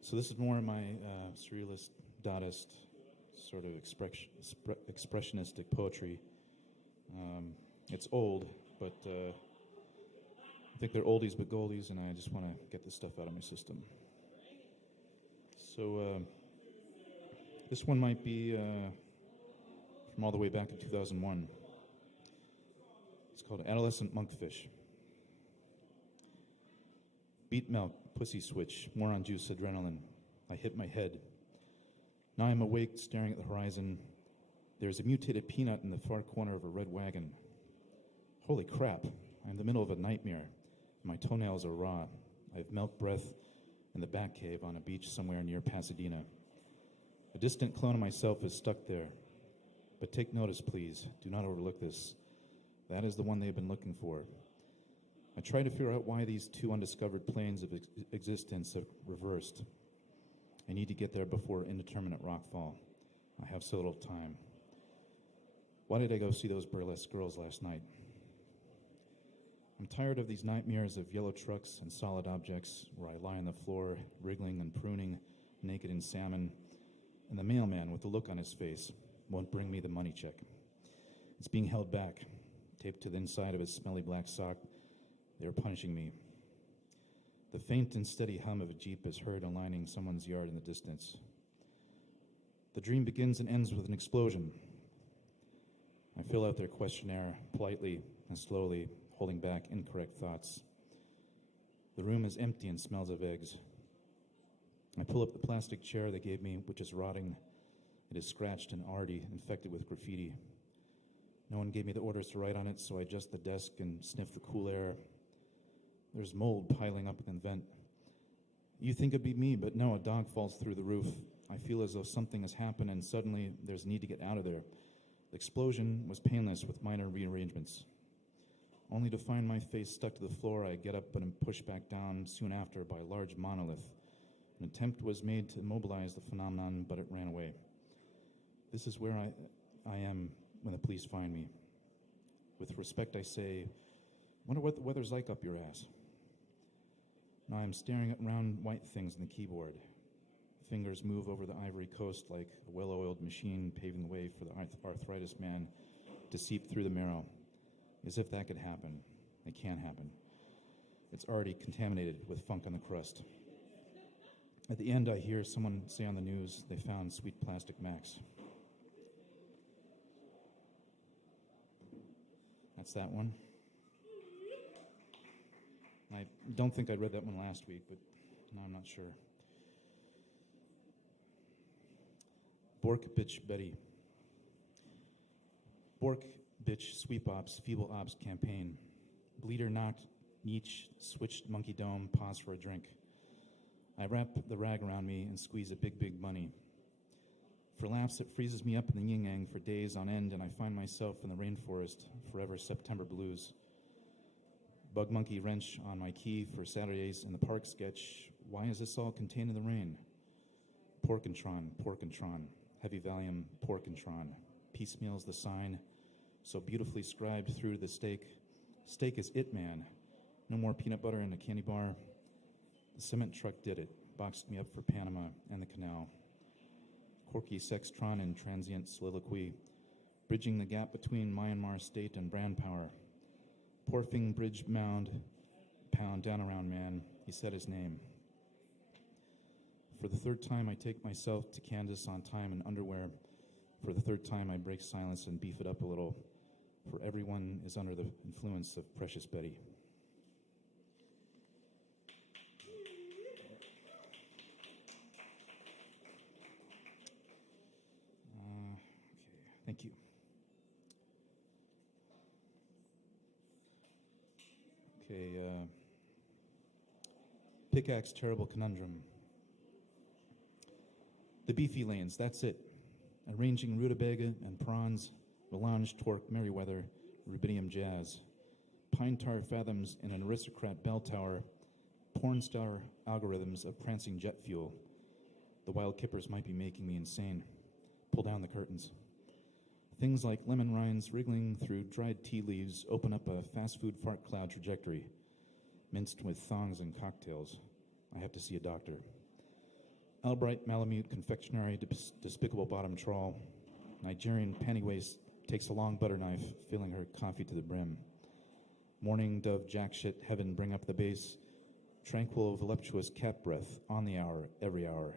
so this is more of my surrealist, Dadaist sort of expressionistic poetry. It's old, but I think they're oldies but goldies, and I just want to get this stuff out of my system. So this one might be from all the way back in 2001. It's called Adolescent Monkfish. Beet milk, pussy switch, moron juice, adrenaline. I hit my head. Now I'm awake, staring at the horizon. There's a mutated peanut in the far corner of a red wagon. Holy crap, I'm in the middle of a nightmare. My toenails are raw. I have milk breath in the back cave on a beach somewhere near Pasadena. A distant clone of myself is stuck there. But take notice, please. Do not overlook this. That is the one they've been looking for. I try to figure out why these two undiscovered planes of existence have reversed. I need to get there before indeterminate rockfall. I have so little time. Why did I go see those burlesque girls last night? I'm tired of these nightmares of yellow trucks and solid objects where I lie on the floor, wriggling and pruning, naked in salmon, and the mailman with the look on his face won't bring me the money check. It's being held back, taped to the inside of his smelly black sock. They are punishing me. The faint and steady hum of a Jeep is heard aligning someone's yard in the distance. The dream begins and ends with an explosion. I fill out their questionnaire politely and slowly, holding back incorrect thoughts. The room is empty and smells of eggs. I pull up the plastic chair they gave me, which is rotting. It is scratched and already infected with graffiti. No one gave me the orders to write on it, so I adjust the desk and sniff the cool air. There's mold piling up in the vent. You think it'd be me, but no, a dog falls through the roof. I feel as though something has happened and suddenly there's a need to get out of there. The explosion was painless with minor rearrangements. Only to find my face stuck to the floor, I get up and am pushed back down soon after by a large monolith. An attempt was made to immobilize the phenomenon, but it ran away. This is where I am when the police find me. With respect, I say, wonder what the weather's like up your ass. Now I'm staring at round white things on the keyboard. Fingers move over the ivory coast like a well-oiled machine paving the way for the arthritis man to seep through the marrow. As if that could happen. It can't happen. It's already contaminated with funk on the crust. At the end, I hear someone say on the news they found sweet plastic Max. That's that one. I don't think I read that one last week, but now I'm not sure. Bork Bitch Betty. Bork Bitch Sweep Ops, Feeble Ops Campaign. Bleeder knocked, Nietzsche, switched monkey dome, pause for a drink. I wrap the rag around me and squeeze a big money. For laughs, it freezes me up in the yin-yang for days on end, and I find myself in the rainforest, forever September blues. Bug monkey wrench on my key for Saturdays in the park sketch. Why is this all contained in the rain? Porkentron, heavy Valium, Porkentron. Piecemeal's the sign, so beautifully scribed through the steak. Steak is it, man. No more peanut butter in a candy bar. The cement truck did it, boxed me up for Panama and the canal. Corky sextron and transient soliloquy, bridging the gap between Myanmar state and brand power. Porfing bridge mound, pound down around man, he said his name. For the third time, I take myself to Kansas on time in underwear. For the third time, I break silence and beef it up a little, for everyone is under the influence of Precious Betty. Thank you. Okay, Pickaxe Terrible Conundrum. The beefy lanes, that's it. Arranging rutabaga and prawns, melange torque Merriweather, rubidium jazz. Pine tar fathoms in an aristocrat bell tower, porn star algorithms of prancing jet fuel. The wild kippers might be making me insane. Pull down the curtains. Things like lemon rinds wriggling through dried tea leaves open up a fast food fart cloud trajectory, minced with thongs and cocktails. I have to see a doctor. Albright Malamute confectionery, despicable bottom trawl. Nigerian panty waist takes a long butter knife, filling her coffee to the brim. Morning dove jack shit, heaven bring up the bass. Tranquil voluptuous cat breath, on the hour, every hour.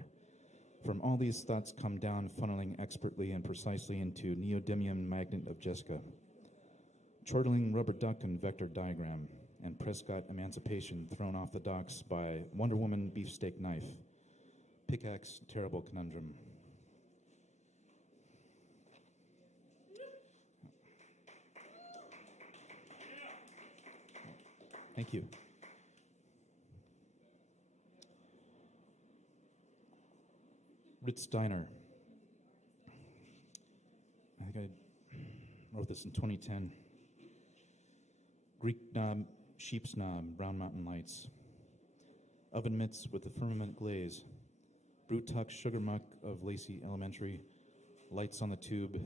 From all these thoughts come down, funneling expertly and precisely into neodymium magnet of Jessica. Chortling rubber duck and vector diagram, and Prescott emancipation thrown off the docks by Wonder Woman beefsteak knife. Pickaxe terrible conundrum. Thank you. Ritz Diner. I think I wrote this in 2010. Greek knob, sheep's knob, Brown Mountain Lights. Oven mitts with the firmament glaze. Brute tuck sugar muck of Lacey Elementary. Lights on the tube.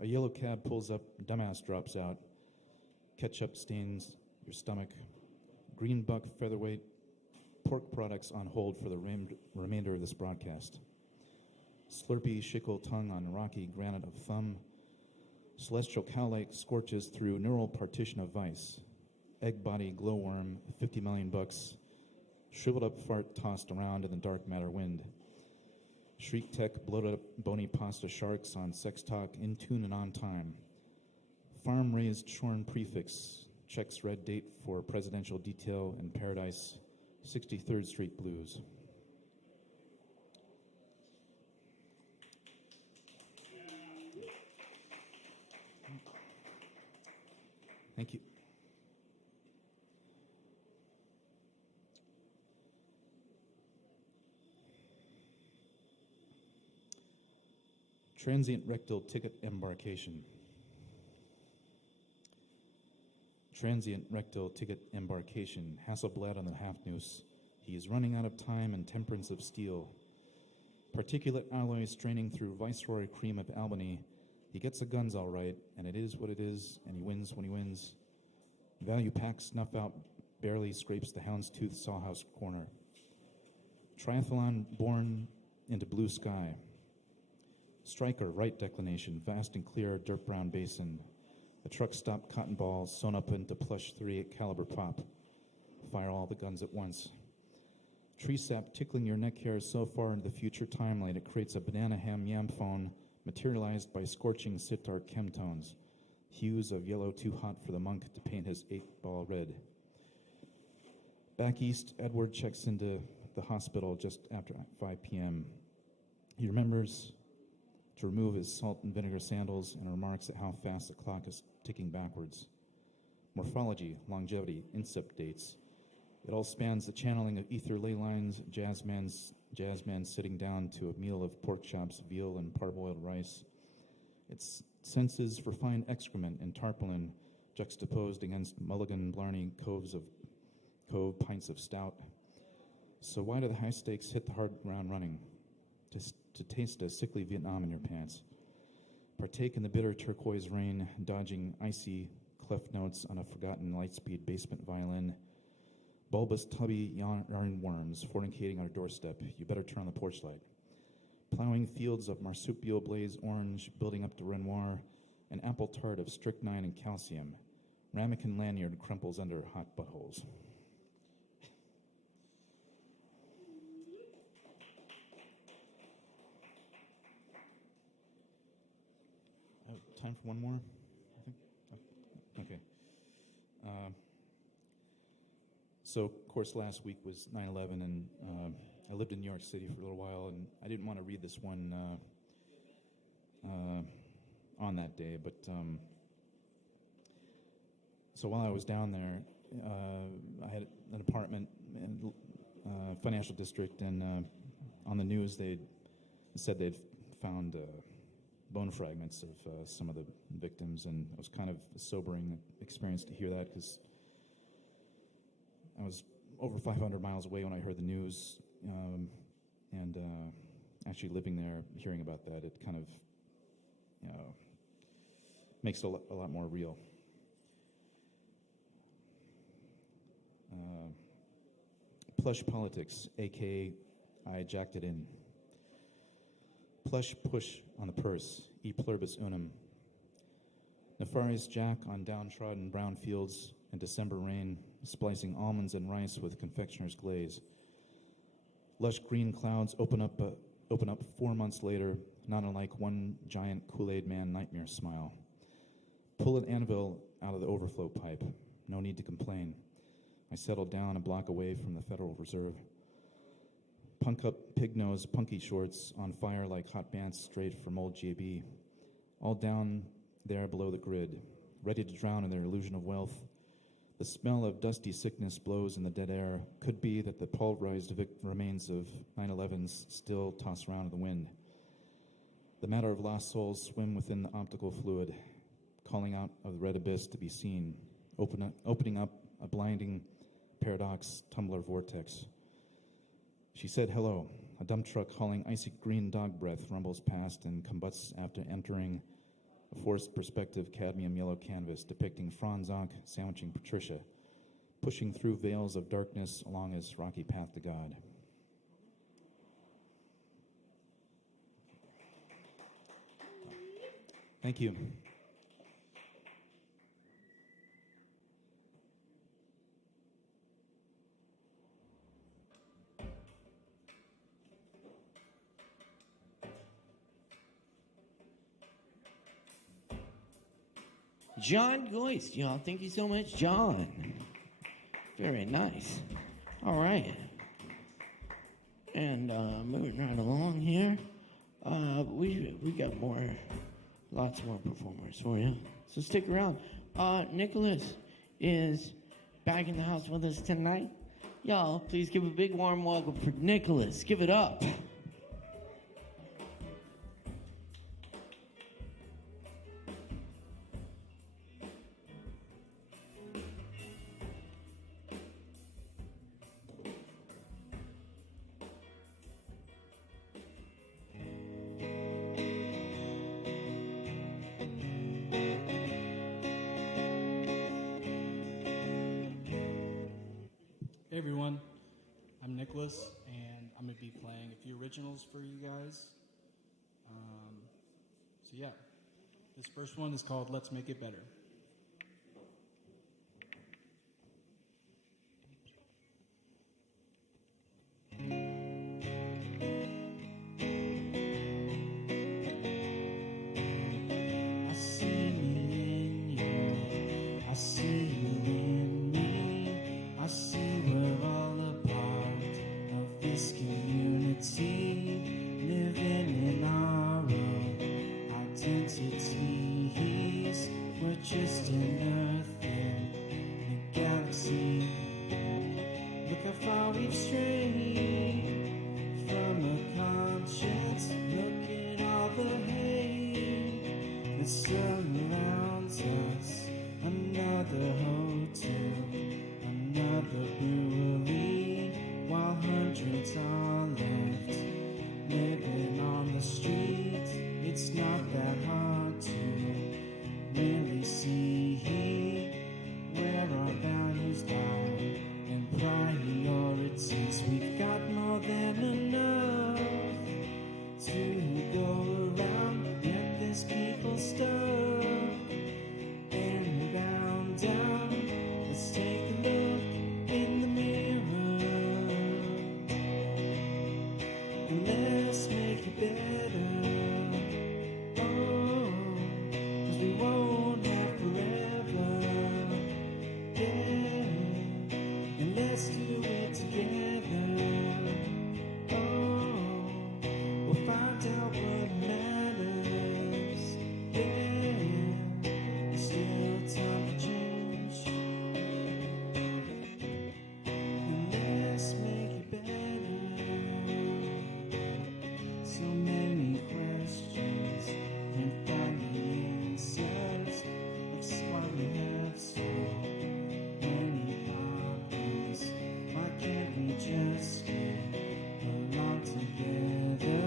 A yellow cab pulls up, dumbass drops out. Ketchup stains your stomach. Green buck featherweight. Pork products on hold for the remainder of this broadcast. Slurpy shickle tongue on rocky granite of thumb. Celestial cow-like scorches through neural partition of vice. Egg body glowworm, 50 million bucks. Shriveled up fart tossed around in the dark matter wind. Shriek tech bloated up bony pasta sharks on sex talk in tune and on time. Farm raised shorn prefix, Checks red date for presidential detail in Paradise, 63rd Street Blues. Thank you. Transient rectal ticket embarkation. Transient rectal ticket embarkation. Hasselblad on the half noose. He is running out of time and temperance of steel. Particulate alloy straining through Viceroy cream of Albany. He gets the guns all right, and it is what it is, and he wins when he wins. Value pack snuff out barely scrapes the houndstooth sawhouse corner. Triathlon born into blue sky. Striker, right declination, vast and clear dirt brown basin. A truck stop cotton ball sewn up into plush .38 caliber pop. Fire all the guns at once. Tree sap tickling your neck hair so far into the future timeline it creates a banana ham yam phone materialized by scorching sitar chemtones. Hues of yellow too hot for the monk to paint his 8-ball red. Back east, Edward checks into the hospital just after 5 p.m. He remembers to remove his salt and vinegar sandals and remarks at how fast the clock is ticking backwards. Morphology, longevity, incept dates. It all spans the channeling of ether ley lines, jazzmen sitting down to a meal of pork chops, veal, and parboiled rice. Its senses for fine excrement and tarpaulin juxtaposed against mulligan blarney cove pints of stout. So why do the high stakes hit the hard ground running? To taste a sickly Vietnam in your pants. Partake in the bitter turquoise rain, dodging icy clef notes on a forgotten lightspeed basement violin. Bulbous tubby yarn worms fornicating on a doorstep. You better turn on the porch light. Plowing fields of marsupial blaze orange, building up to Renoir, an apple tart of strychnine and calcium. Ramekin lanyard crumples under hot buttholes. Time for one more, I think? Oh, okay. So, of course, last week was 9/11, and I lived in New York City for a little while, and I didn't want to read this one on that day, but so while I was down there, I had an apartment in financial district, and on the news they said they'd found bone fragments of some of the victims, and it was kind of a sobering experience to hear that, because I was over 500 miles away when I heard the news, and actually living there, hearing about that, it kind of, makes it a lot more real. Plush politics, a.k.a. I jacked it in. Plush push on the purse, e pluribus unum. Nefarious jack on downtrodden brown fields in December rain, splicing almonds and rice with confectioner's glaze. Lush green clouds open up 4 months later, not unlike one giant Kool-Aid man nightmare smile. Pull an anvil out of the overflow pipe. No need to complain. I settled down a block away from the Federal Reserve. Punk up pig nose punky shorts on fire like hot pants straight from old JB. All down there below the grid, ready to drown in their illusion of wealth. The smell of dusty sickness blows in the dead air. Could be that the pulverized remains of 9/11s still toss around in the wind. The matter of lost souls swim within the optical fluid, calling out of the red abyss to be seen, opening up a blinding paradox tumbler vortex. She said hello. A dump truck hauling icy green dog breath rumbles past and combusts after entering a forced perspective cadmium yellow canvas depicting Franz Anck sandwiching Patricia, pushing through veils of darkness along his rocky path to God. Thank you. John Goist, y'all. Thank you so much, John. Very nice. All right. And moving right along here, we got lots more performers for you. So stick around. Nicholas is back in the house with us tonight. Y'all, please give a big warm welcome for Nicholas. Give it up. Hey everyone, I'm Nicholas, and I'm going to be playing a few originals for you guys. So yeah, this first one is called Let's Make It Better. I see me in you, I see you in me, I see we're all a part of this community, living in our own identities. We're just an earth in a galaxy. Look how far we've strayed from a conscience. Look at all the hate that surrounds us. Another hotel, another brewery, while hundreds are left living on the street. It's not that hard to really see where our values lie and priorities. We've got more than enough to go around, yet there's people stuck and bound down. Let's take a look in the mirror and let's make it better. Oh, 'cause we won't have forever. Yeah, and let's do it together. Oh, we'll find out what matters. Yeah, there's still time to change. And let's make it better. So many questions, can't find the answers. That's why we have so many problems. Why can't we just get along together?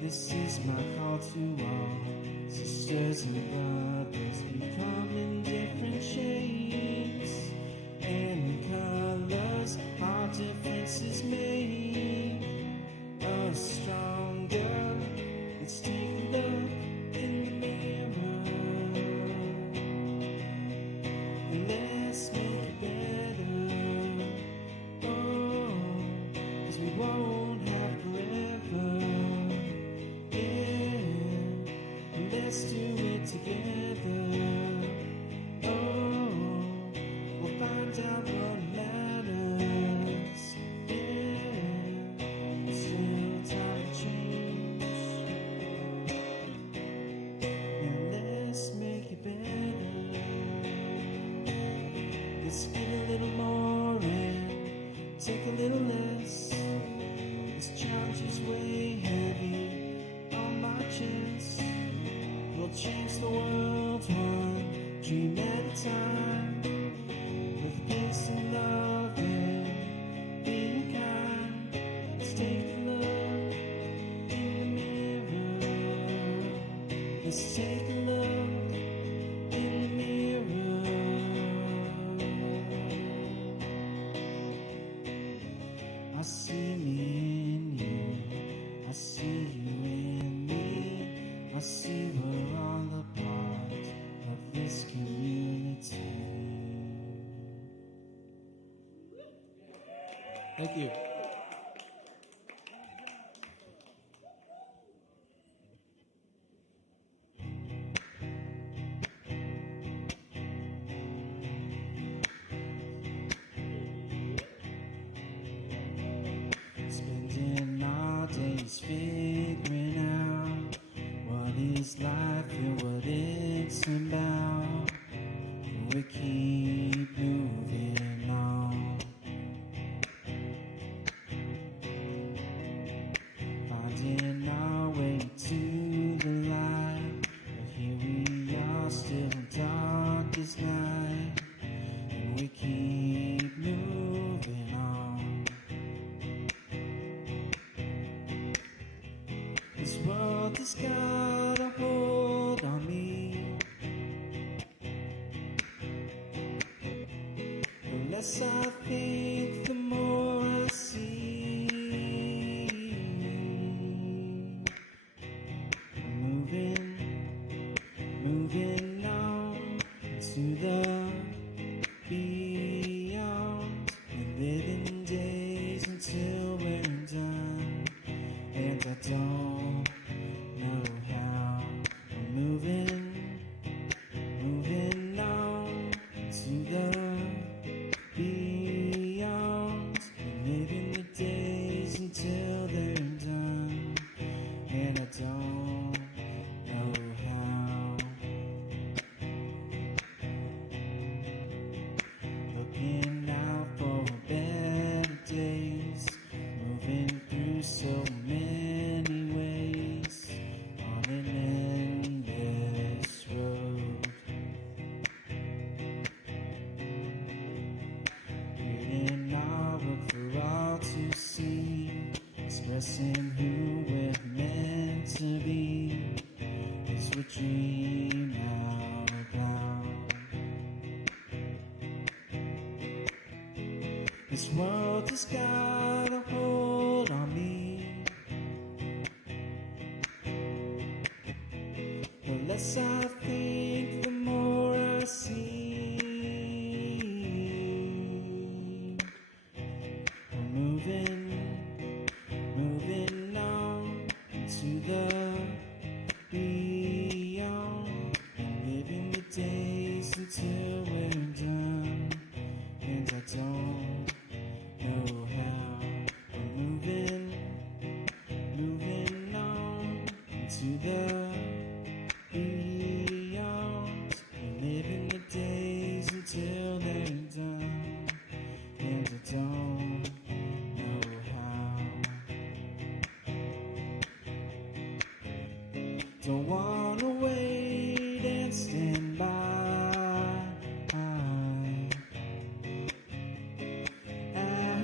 This is my call to all sisters and brothers. We come in different shades and colors. Our differences make us stronger. Let's take a look in the mirror and let's make it better. Oh, 'cause we won't have forever. Yeah, and let's do it together. Oh, we'll find out what matters. Yeah, still time to change. And let's make it better. Let's give a little more and take a little less. This challenge is way heavy on my chest. We'll change the world one dream at a time, with peace and love and being kind. Let's take a look in the mirror. Let's take a look in the mirror. I see me in you, I see you in me, I see we're all a part of this community. Thank you. less I think, the more I see. Moving on to the beyond. We're living days until we're done, and I don't know how. We're moving on to the beyond. We're living the days until they're done, and I don't know how. Looking out for better days, moving through so many ways on an endless road. Reading our book for all to see, expressing who we're meant to be as we dream out loud. This world has got a hold on me. The less I think, the more I see. We're moving on to the beyond. We're living the days until we're done, and I don't know how. We're moving on to the beyond. We're living the days until they're done, and I don't know how. Don't wanna wait and stand by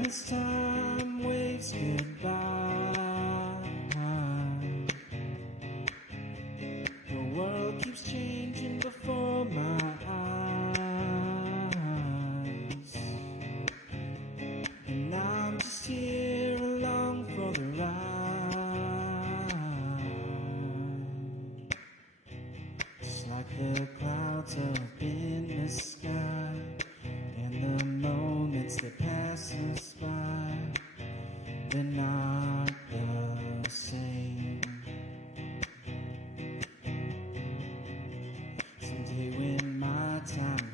as time waves goodbye. The world keeps changing before my eyes, and I'm just here along for the ride. Just like the clouds up in the sky, and the moments that pass us by, they're not the same. Someday when my time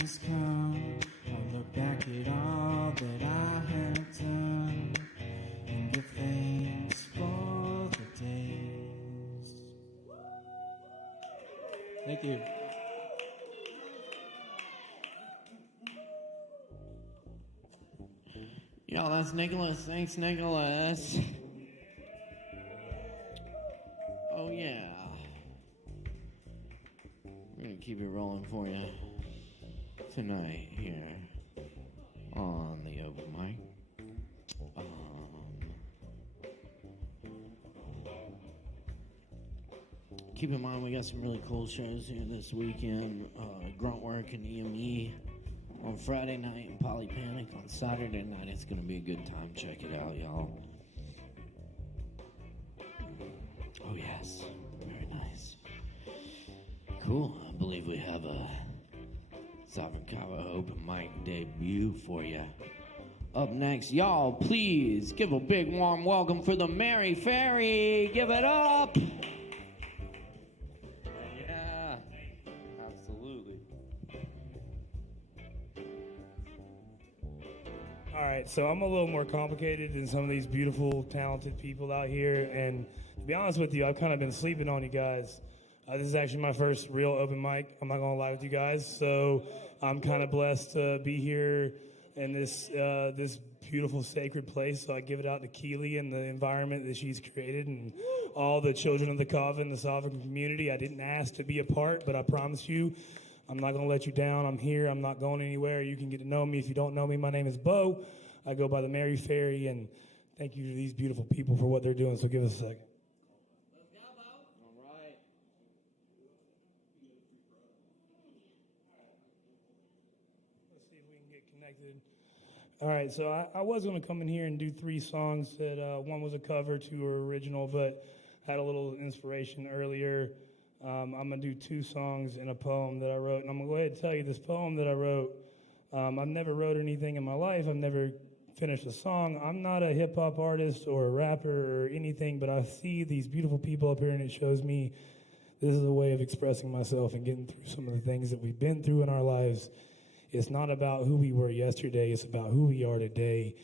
has come, I'll look back at all that I have done and give thanks for the days. Thank you. Y'all, that's Nicholas. Thanks, Nicholas. Oh, yeah. We're going to keep it rolling for you tonight here on the open mic. Keep in mind, we got some really cool shows here this weekend. Gruntwork and EME on Friday night and Polypanic on Saturday night. It's going to be a good time. Check it out, y'all. Oh, yes. Very nice. Cool. I believe we have a Sovereign Kava open mic debut for you. Up next, y'all, please give a big warm welcome for the Mary Fairy. Give it up. Yeah, absolutely. All right, so I'm a little more complicated than some of these beautiful, talented people out here. And to be honest with you, I've kind of been sleeping on you guys. This is actually my first real open mic. I'm not going to lie with you guys. So I'm kind of blessed to be here in this this beautiful, sacred place. So I give it out to Keely and the environment that she's created and all the children of the Kava and the Sovereign community. I didn't ask to be a part, but I promise you, I'm not going to let you down. I'm here. I'm not going anywhere. You can get to know me. If you don't know me, my name is Bo. I go by the Mary Fairy, and thank you to these beautiful people for what they're doing. So give us a second. Let's go, Bo. All right. Let's see if we can get connected. All right, so I was going to come in here and do 3 songs. That one was a cover, 2 were original, but had a little inspiration earlier. I'm going to do 2 songs and a poem that I wrote. And I'm going to go ahead and tell you this poem that I wrote. I've never wrote anything in my life. I've never finished a song. I'm not a hip-hop artist or a rapper or anything, but I see these beautiful people up here, and it shows me this is a way of expressing myself and getting through some of the things that we've been through in our lives. It's not about who we were yesterday. It's about who we are today.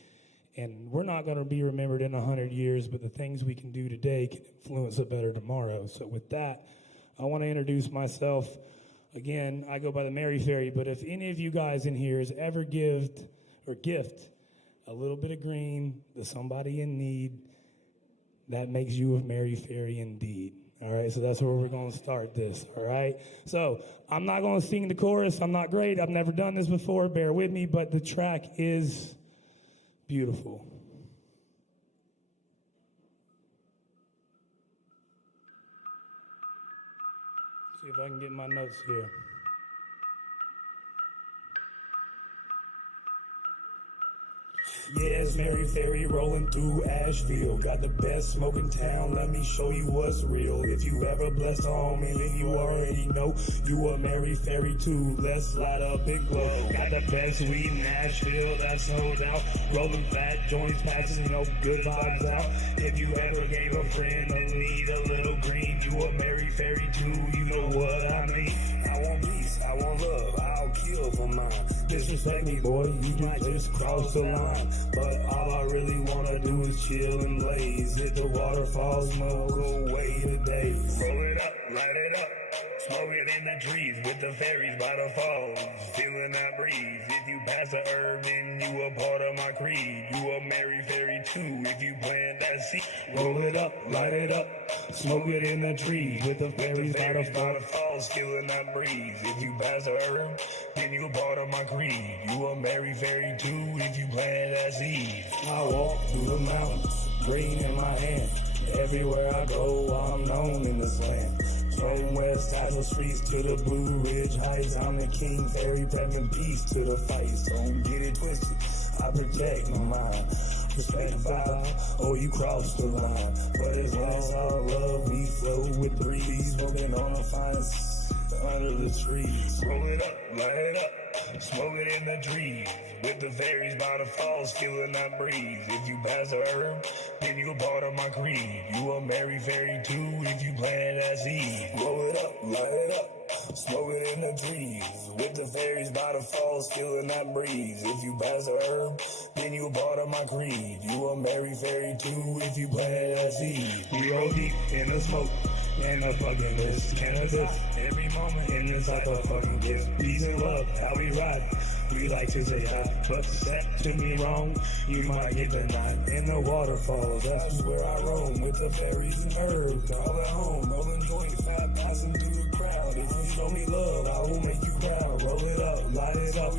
And we're not going to be remembered in 100 years, but the things we can do today can influence a better tomorrow. So with that, I want to introduce myself. Again, I go by the Mary Fairy, but if any of you guys in here has ever gift a little bit of green to somebody in need, that makes you a Mary Fairy indeed. All right, so that's where we're going to start this, all right? So I'm not going to sing the chorus. I'm not great. I've never done this before. Bear with me, but the track is beautiful. See if I can get my notes here. Yeah, it's Mary Fairy rolling through Asheville. Got the best smoke in town, let me show you what's real. If you ever blessed a homie, then you already know you a Mary Fairy too. Let's light up and glow. Got the best weed in Asheville, that's no doubt. Rolling fat joints, passing good vibes out. If you ever gave a friend that need a little green, you a Mary Fairy too, you know what I mean. I want peace, I want love, I'll kill for mine. Disrespect me, boy, you might just cross the line. But all I really wanna do is chill and blaze. Hit the waterfalls, smoke away the days. Roll it up, light it up, smoke it in the trees with the fairies by the falls. Feeling that breeze. If you pass the herb, then you a part of my creed. You a Mary Fairy too if you plant that seed. Roll it up, light it up, smoke it in the trees with the fairies by the falls. Feeling that breeze. If you pass the herb, then you a part of my creed. You a Mary Fairy too if you plant that seed. I walk through the mountains, green in my hand. Everywhere I go, I'm known in this land. From West Tidal Streets to the Blue Ridge Heights, I'm the King Fairy, bringing peace to the fights. Don't get it twisted, I protect my mind. Respect vibe, or you cross the line. But as long as our love, we flow with breeze, smoking on the finest under the trees. Roll it up, light it up, smoke it in the trees. With the fairies by the falls, feeling that breeze. If you pass the herb, then you a part of my creed. You a Mary Fairy too if you plant that seed. Roll it up, light it up, smoke it in the trees. With the fairies by the falls, feeling that breeze. If you pass the herb, then you a part of my creed. You a Mary Fairy too if you plant that seed. We roll deep in the smoke and the fucking mist. Cannabis every moment in this like a fucking gift. Peace and love, how we ride. We like to say hi, but set to me wrong, you might get denied. In the waterfalls, that's where I roam with the fairies and herbs. All at home, rolling joints, fat passing through the crowd. If you show me love, I will make you proud. Roll it up, light it up,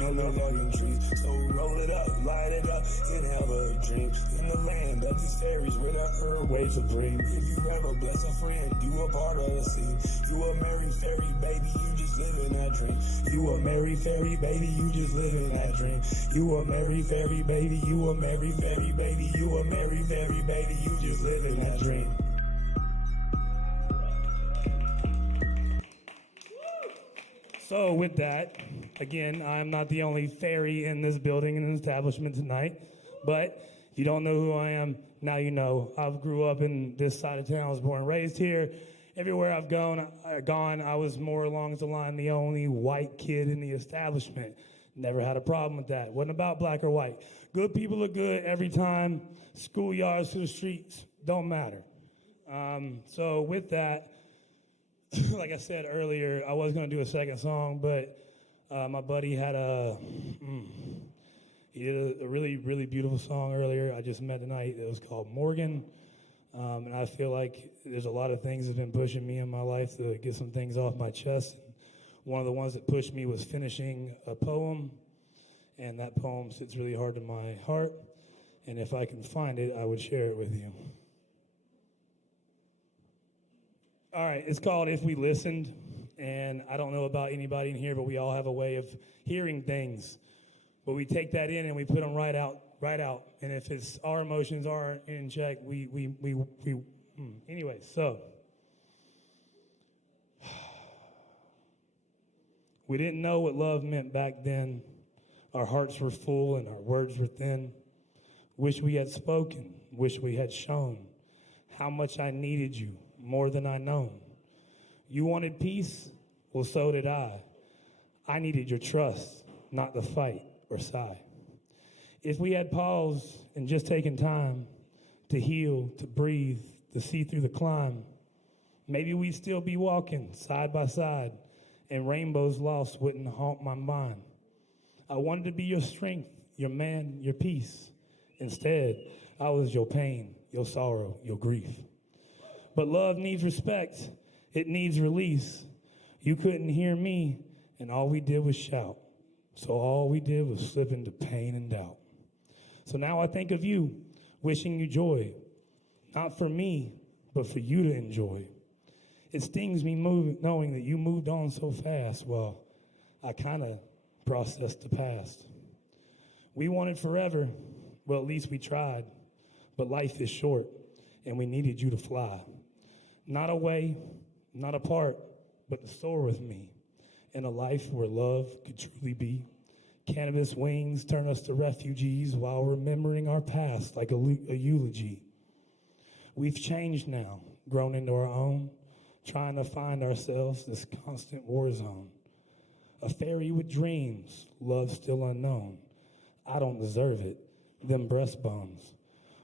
no fucking trees. So roll it up, light it up, and have a dream. In the land of these fairies, where the herb waves supreme. If you ever bless a friend, you a part of the scene. You a Mary Fairy, baby, you just live in that dream. You a Mary Fairy, baby, you just live in that dream. You a Mary Fairy, baby, you a Mary Fairy, baby, you a Mary Fairy, baby, you just live in that dream. So with that, again, I'm not the only fairy in this building and establishment tonight, but if you don't know who I am, now you know. I grew up in this side of town. I was born and raised here. Everywhere I've gone, I was more along the line the only white kid in the establishment. Never had a problem with that. Wasn't about black or white. Good people are good every time. Schoolyards to the streets, don't matter. So with that, like I said earlier, I was going to do a second song, but my buddy had he did a really, really beautiful song earlier I just met tonight. It was called Morgan. And I feel like there's a lot of things that have been pushing me in my life to get some things off my chest. One of the ones that pushed me was finishing a poem, and that poem sits really hard to my heart. And if I can find it, I would share it with you. All right, it's called If We Listened, and I don't know about anybody in here, but we all have a way of hearing things. but we take that in and we put them right out. And if it's our emotions aren't in check, anyway, so we didn't know what love meant back then. Our hearts were full and our words were thin. Wish we had spoken, wish we had shown how much I needed you more than I known. You wanted peace? Well, so did I. I needed your trust, not the fight or sigh. If we had paused and just taken time to heal, to breathe, to see through the climb, maybe we'd still be walking side by side and rainbows lost wouldn't haunt my mind. I wanted to be your strength, your man, your peace. Instead, I was your pain, your sorrow, your grief. But love needs respect. It needs release. You couldn't hear me, and all we did was shout. So all we did was slip into pain and doubt. So now I think of you, wishing you joy, not for me, but for you to enjoy. It stings me knowing that you moved on so fast. Well, I kind of processed the past. We wanted forever, well, at least we tried. But life is short, and we needed you to fly. Not away, not apart, but to soar with me in a life where love could truly be. Cannabis wings turn us to refugees while remembering our past like a eulogy. We've changed now, grown into our own, trying to find ourselves this constant war zone. A fairy with dreams, love still unknown. I don't deserve it, them breastbones.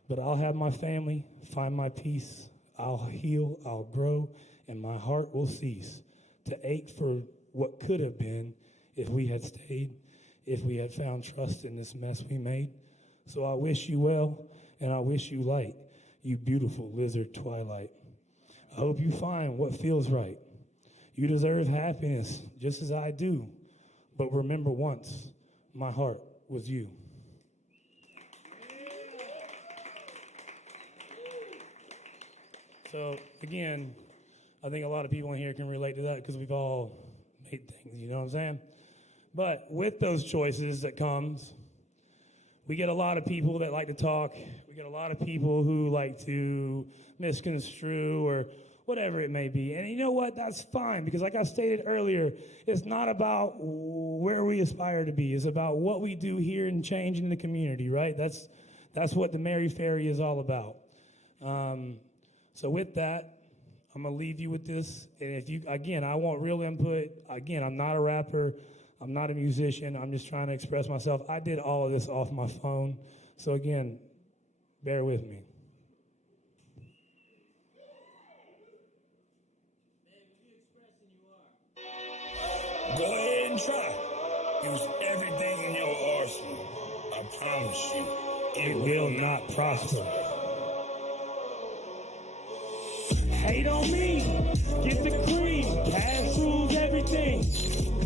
But I'll have my family, find my peace. I'll heal, I'll grow, and my heart will cease to ache for what could have been if we had stayed, if we had found trust in this mess we made. So I wish you well, and I wish you light, you beautiful lizard twilight. I hope you find what feels right. You deserve happiness just as I do. But remember once, my heart was you. So again, I think a lot of people in here can relate to that because we've all made things, you know what I'm saying? But with those choices that comes, we get a lot of people that like to talk. We get a lot of people who like to misconstrue or whatever it may be. And you know what? That's fine because like I stated earlier, it's not about where we aspire to be. It's about what we do here and changing the community, right? That's what the Mary Ferry is all about. So with that, I'm going to leave you with this. And if you, again, I want real input. Again, I'm not a rapper. I'm not a musician. I'm just trying to express myself. I did all of this off my phone. So again, bear with me. Go ahead and try. Use everything in your arsenal. I promise you, it will not prosper. Hate on me, get the cream, cash rules everything.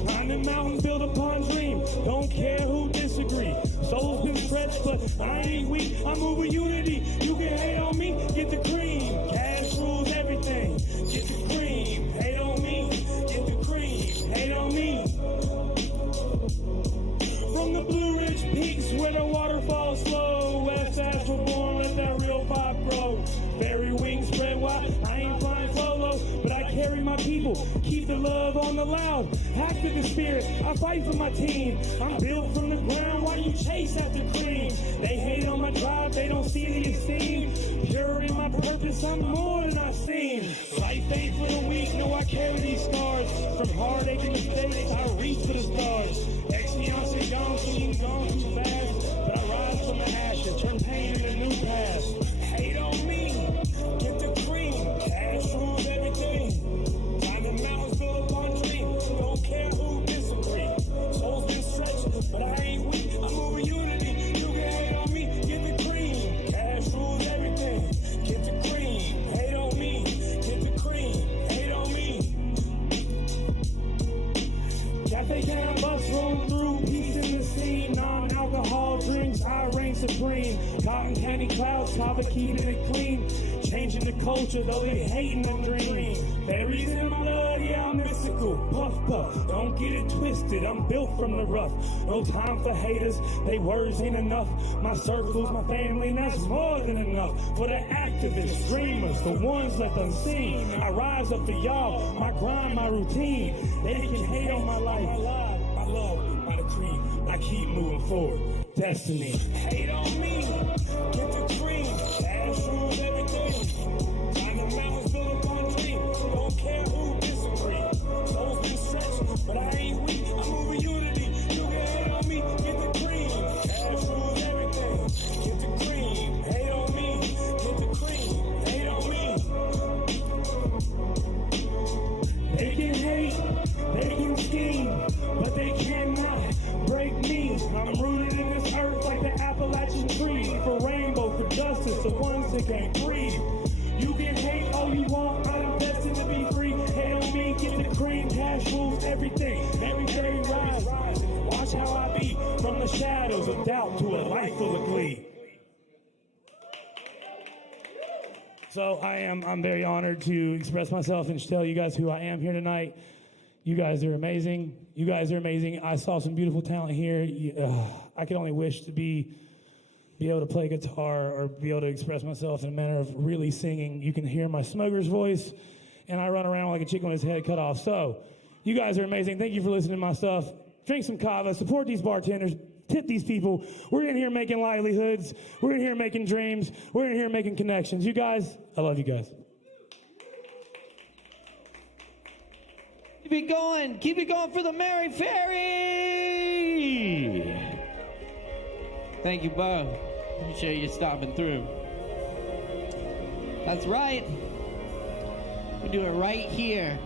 Climb the mountain, build upon dream. Don't care who disagree. Soul's been stretched, but I ain't weak. I move with unity. You can hate on me, get the cream. Cash rules everything. Get the cream. Hate on me, get the cream. Hate on me. From the Blue Ridge Peaks where the waterfalls flow, west as we're born, let that real vibe grow. Fairy wings spread wide. I ain't flying solo, but I carry my people. Keep the love on the loud. Active the spirit. I fight for my team. I'm built from the ground. Why you chase after cream? They hate on my drive. They don't see the esteem. Pure in my purpose. I'm more than I seem. Life ain't for the weak. No, I carry these scars. From heartache and mistakes, I reach for the stars. Ex-fiancé gone, so you gone too fast. But I rise from the ashes. Turn pain into new past. Hate on me. Get the cream. Cash rules everything. Time the mountains built upon dreams. Don't care who disagree. Soul's been stretched, but I ain't weak. I'm moving unity. You can hate on me. Get the cream. Cash rules everything. Get the cream. Hate on me. Get the cream. Hate on me. Cafe can bus roll through. Peace in the scene. Non-alcohol drinks. I reign supreme. Cotton Uncanny clouds, Kava keeping it clean. Changing the culture, though they hating the dream. Berries in my blood, yeah, I'm mystical. Puff, puff, don't get it twisted. I'm built from the rough. No time for haters, they words ain't enough. My circles, my family, and that's more than enough. For the activists, dreamers, the ones left unseen. I rise up for y'all, my grind, my routine. They can hate on my life, my love, my decree. I keep moving forward. Destiny. Hate on me, get the cream. Cash rules everything. Climb the mountains, build a one dream. Don't care who disagree. Those be stretched, but I ain't weak. I'm moving unity. You can hate on me, get the cream. Cash rules everything. Get the cream. Hate on me, get the cream. Hate on me. They can hate, they can scheme, but they cannot break me. I'm rooted in this earth like the Appalachian tree. For rainbow, for justice, the ones that can't breathe. You can hate all you want, I'm destined to be free. Hate on me, get the cream, cash rules everything. Every day rise, watch how I be. From the shadows of doubt to a life full of glee. So I'm very honored to express myself and tell you guys who I am here tonight. You guys are amazing. You guys are amazing. I saw some beautiful talent here. I could only wish to be able to play guitar or be able to express myself in a manner of really singing. You can hear my smoker's voice, and I run around like a chicken with his head cut off. So, you guys are amazing. Thank you for listening to my stuff. Drink some Kava. Support these bartenders. Tip these people. We're in here making livelihoods. We're in here making dreams. We're in here making connections. You guys, I love you guys. Keep it going for the Mary Fairy. Thank you, Bo. Appreciate you stopping through. That's right. We do it right here.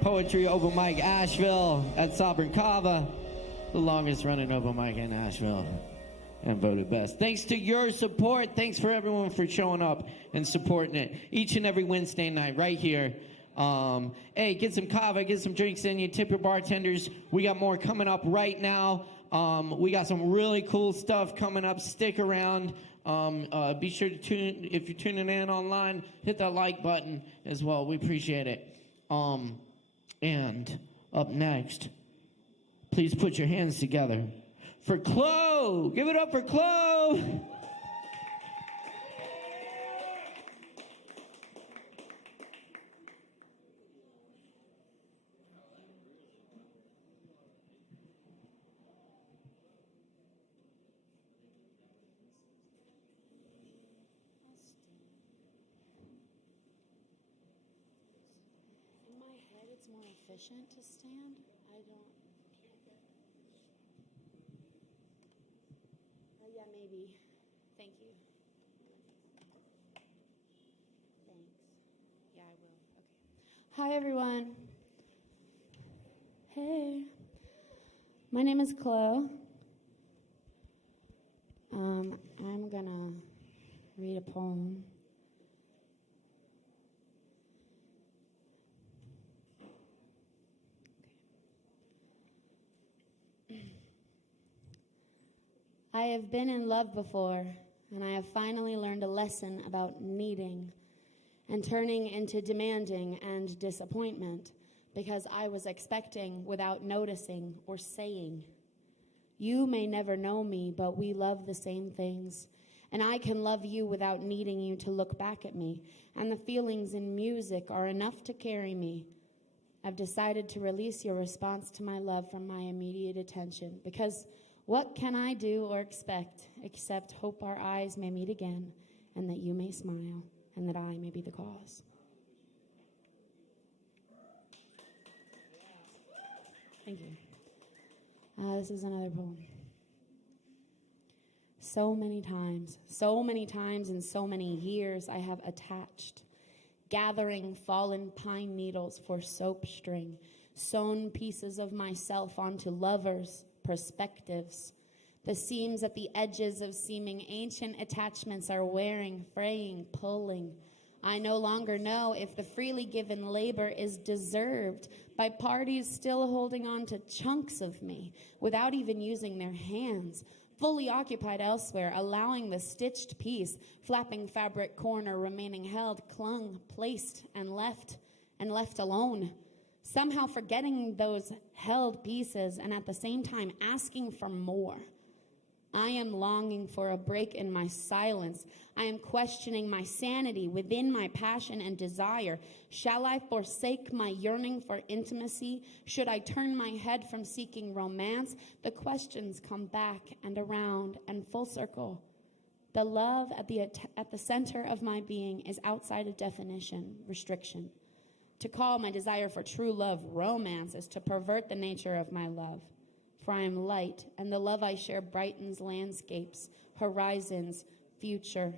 Poetry Open Mic Asheville at Sovereign Kava, the longest running open mic in Asheville, and voted best. Thanks to your support. Thanks for everyone for showing up and supporting it each and every Wednesday night right here. Hey, get some Kava, get some drinks in you, tip your bartenders. We got more coming up right now. We got some really cool stuff coming up. Stick around. Be sure to tune, if you're tuning in online, hit that like button as well. We appreciate it. And up next, please put your hands together for Chloe. Give it up for Chloe. It's more efficient to stand. I don't. Yeah, maybe. Thank you. Thanks. Yeah, I will. Okay. Hi, everyone. Hey. My name is Chloe. I'm gonna read a poem. I have been in love before, and I have finally learned a lesson about needing and turning into demanding and disappointment because I was expecting without noticing or saying. You may never know me, but we love the same things, and I can love you without needing you to look back at me, and the feelings in music are enough to carry me. I've decided to release your response to my love from my immediate attention because what can I do or expect except hope our eyes may meet again and that you may smile and that I may be the cause? Thank you. This is another poem. So many times and so many years I have attached, gathering fallen pine needles for soap string, sewn pieces of myself onto lovers, perspectives. The seams at the edges of seeming ancient attachments are wearing, fraying, pulling. I no longer know if the freely given labor is deserved by parties still holding on to chunks of me without even using their hands, fully occupied elsewhere, allowing the stitched piece, flapping fabric corner remaining held, clung, placed, and left alone. Somehow forgetting those held pieces and at the same time asking for more. I am longing for a break in my silence. I am questioning my sanity within my passion and desire. Shall I forsake my yearning for intimacy? Should I turn my head from seeking romance? The questions come back and around and full circle. The love at the center of my being is outside of definition, restriction. To call my desire for true love romance is to pervert the nature of my love. For I am light, and the love I share brightens landscapes, horizons, future.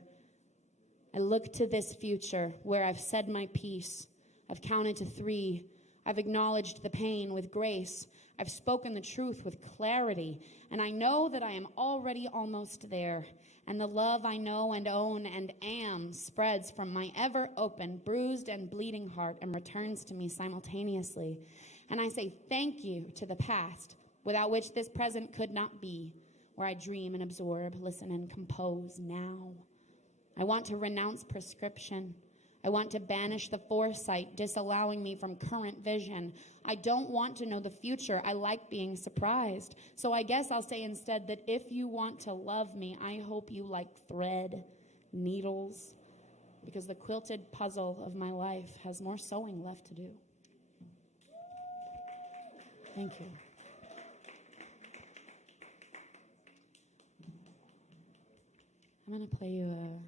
I look to this future where I've said my piece. I've counted to 3. I've acknowledged the pain with grace. I've spoken the truth with clarity. And I know that I am already almost there. And the love I know and own and am spreads from my ever-open, bruised and bleeding heart and returns to me simultaneously. And I say thank you to the past, without which this present could not be, where I dream and absorb, listen and compose now. I want to renounce prescription. I want to banish the foresight, disallowing me from current vision. I don't want to know the future. I like being surprised. So I guess I'll say instead that if you want to love me, I hope you like thread, needles, because the quilted puzzle of my life has more sewing left to do. Thank you. I'm going to play you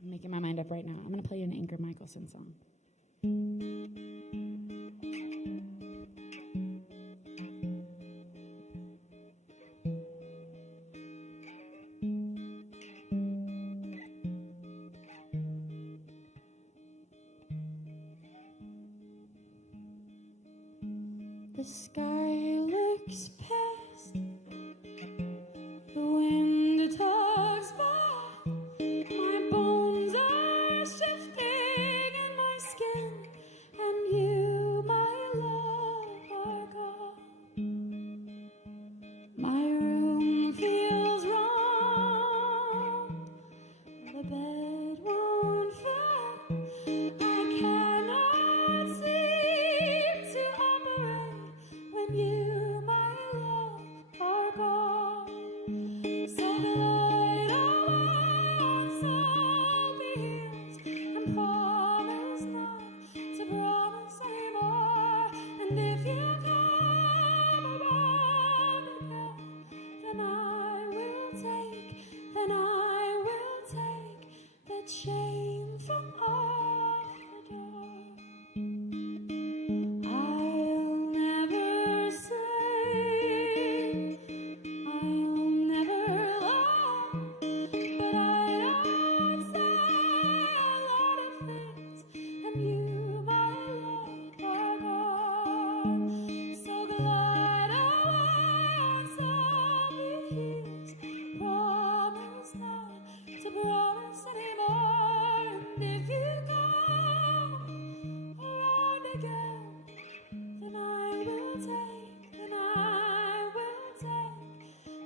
I'm making my mind up right now. I'm going to play you an Ingrid Michaelson song. The sky looks past, the wind tugs by. My bones are shifting in my skin, and you, my love, are gone. My room feels wrong, the bed won't fit. I cannot seem to operate when you, my love, are gone. So glide away, so be healed, and promise not to promise anymore. And if you come around again, then I will take the chain from off the door. I'll never say, I'll never lie, but I don't say a lot of things, and you, my love, are gone. So glide away, so be healed. Promise not to promise anymore. And if you come around again, then I will take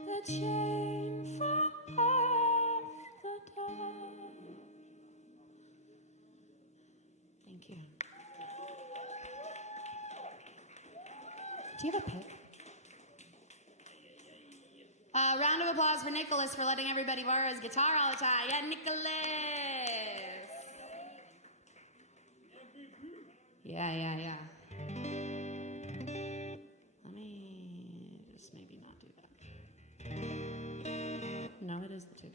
the chain from off the door. Thank you. Do you have a pick? Round of applause for Nicholas for letting everybody borrow his guitar all the time. Yeah, Nicholas! Yeah. Let me just maybe not do that. No, it is the 2.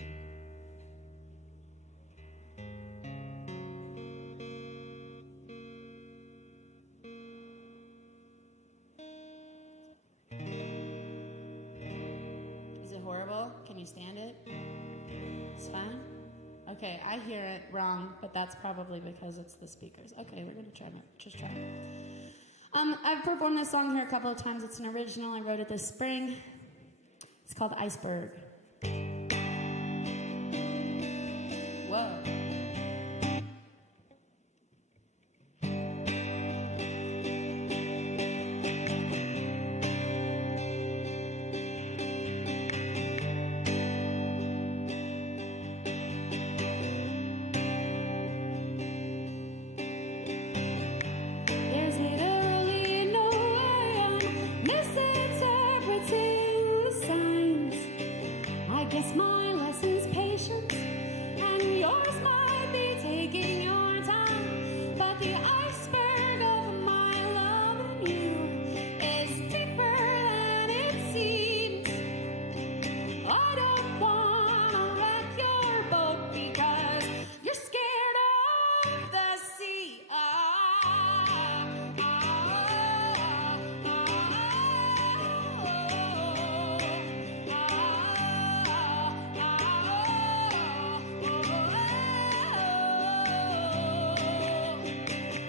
Is it horrible? Can you stand it? It's fine? Okay, I hear it wrong, but that's probably because it's the speakers. Okay, we're gonna try it. I've performed this song here a couple of times. It's an original. I wrote it this spring. It's called Iceberg. Whoa. guess my lesson's patience, and yours might be taking your time. But the iceberg of my love and you is deeper than it seems. I don't wanna wreck your boat because you're scared of the sea.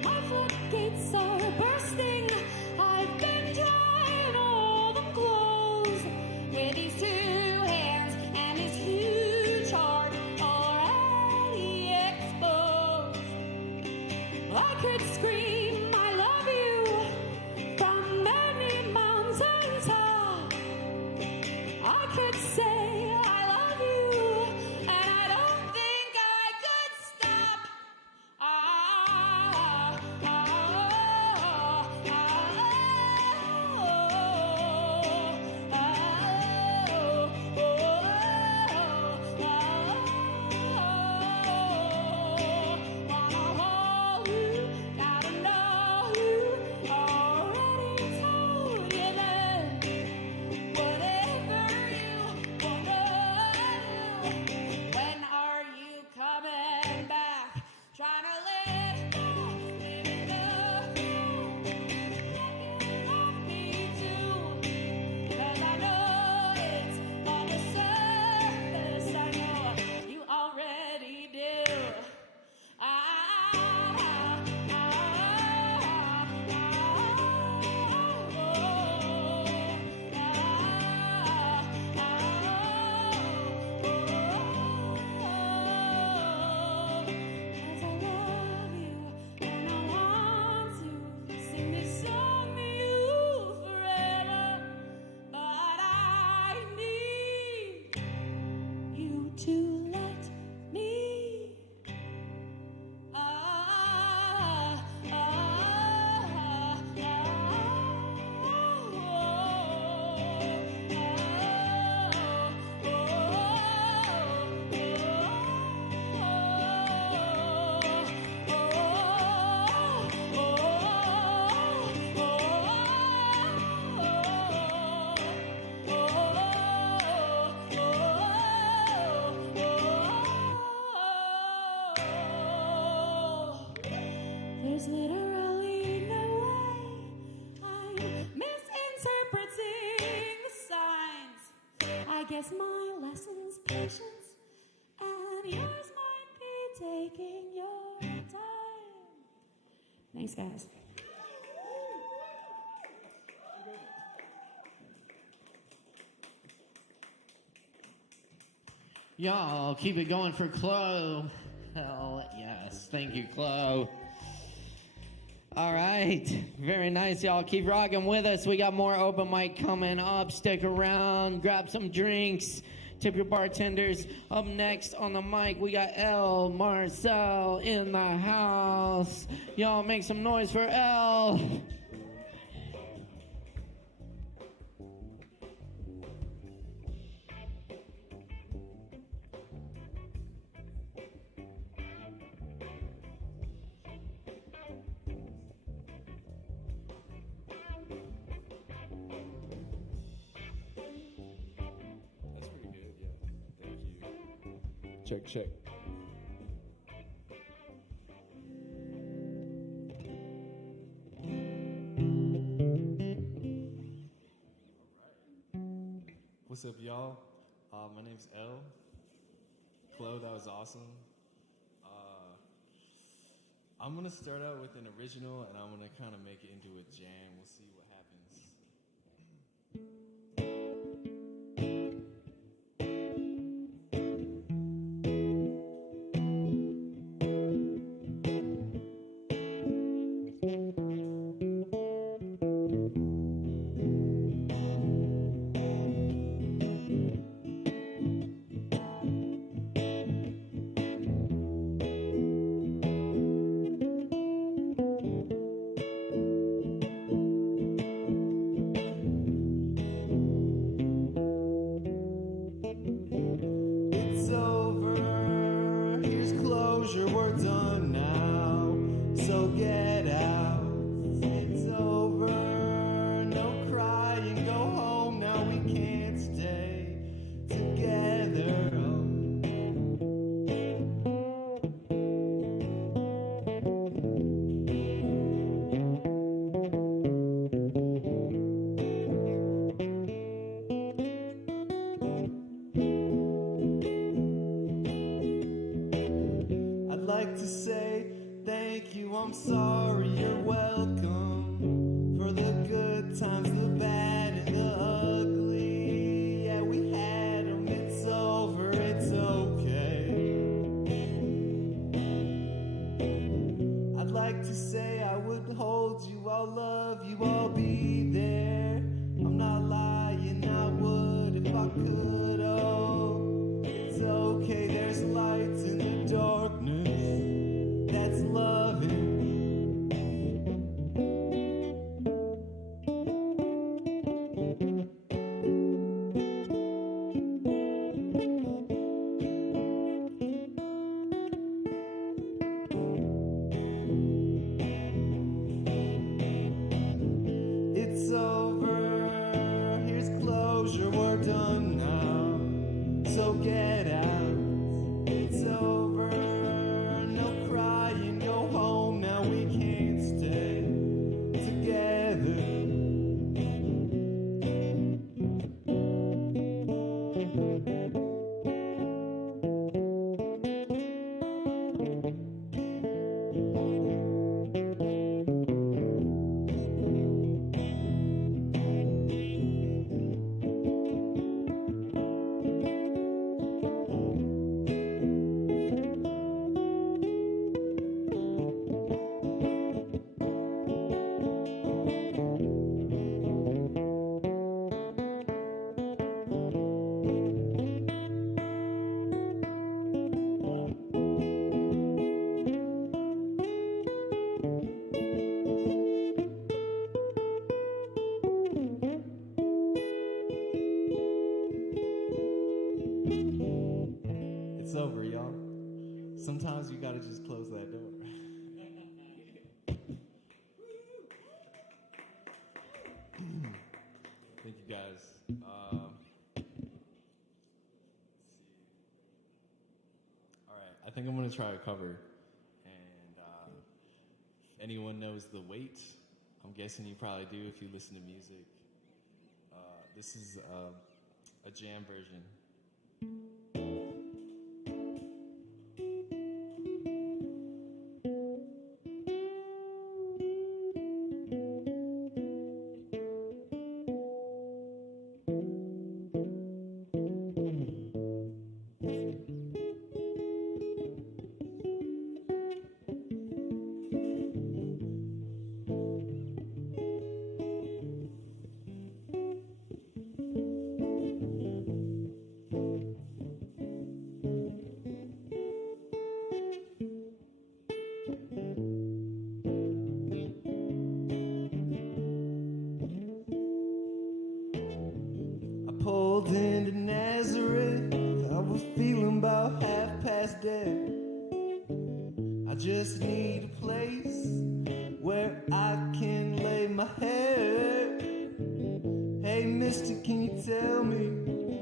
My floodgates are bursting. I've been trying to hold them close with these two hands and this huge heart already exposed. I could scream I love you from many mountains high. I could say I love you, and I don't think I could stop. When are you coming back? Trying to let go, living the you love me too. 'Cause I know it's on the surface. I know you already do. Cause I love you and I want to sing this song to you forever. But I need you to let me. There's literally no way I'm misinterpreting the signs. I guess my lesson's patience, and yours might be taking your time. Thanks, guys. Y'all, keep it going for Chloe. Hell yes. Thank you, Chloe. All right. Very nice, y'all. Keep rocking with us. We got more open mic coming up. Stick around. Grab some drinks. Tip your bartenders. Up next on the mic, we got L. Marcel in the house. Y'all make some noise for L. Check, check. What's up, y'all? My name's L. Chloe, that was awesome. I'm gonna start out with an original, and I'm gonna kind of make it into a jam. We'll see what happens. I'm sorry, you're welcome. For the good times, the bad, and the ugly. Yeah, we had them, it's over, it's okay. I'd like to say I would hold you, I'll love you, I'll be there. I'm not lying, I would if I could, oh. It's okay, there's lights in the darkness. That's loving. It's over, here's closure, we're done now. So get out, it's over. No crying, go home now, we can't stay together. It's over, y'all. Sometimes you gotta just close that door. Thank you guys. Alright, I think I'm gonna try a cover. And if anyone knows The Weight, I'm guessing you probably do if you listen to music. This is a jam version. Pulled into Nazareth, I was feeling about half past dead. I just need a place where I can lay my head. Hey mister, can you tell me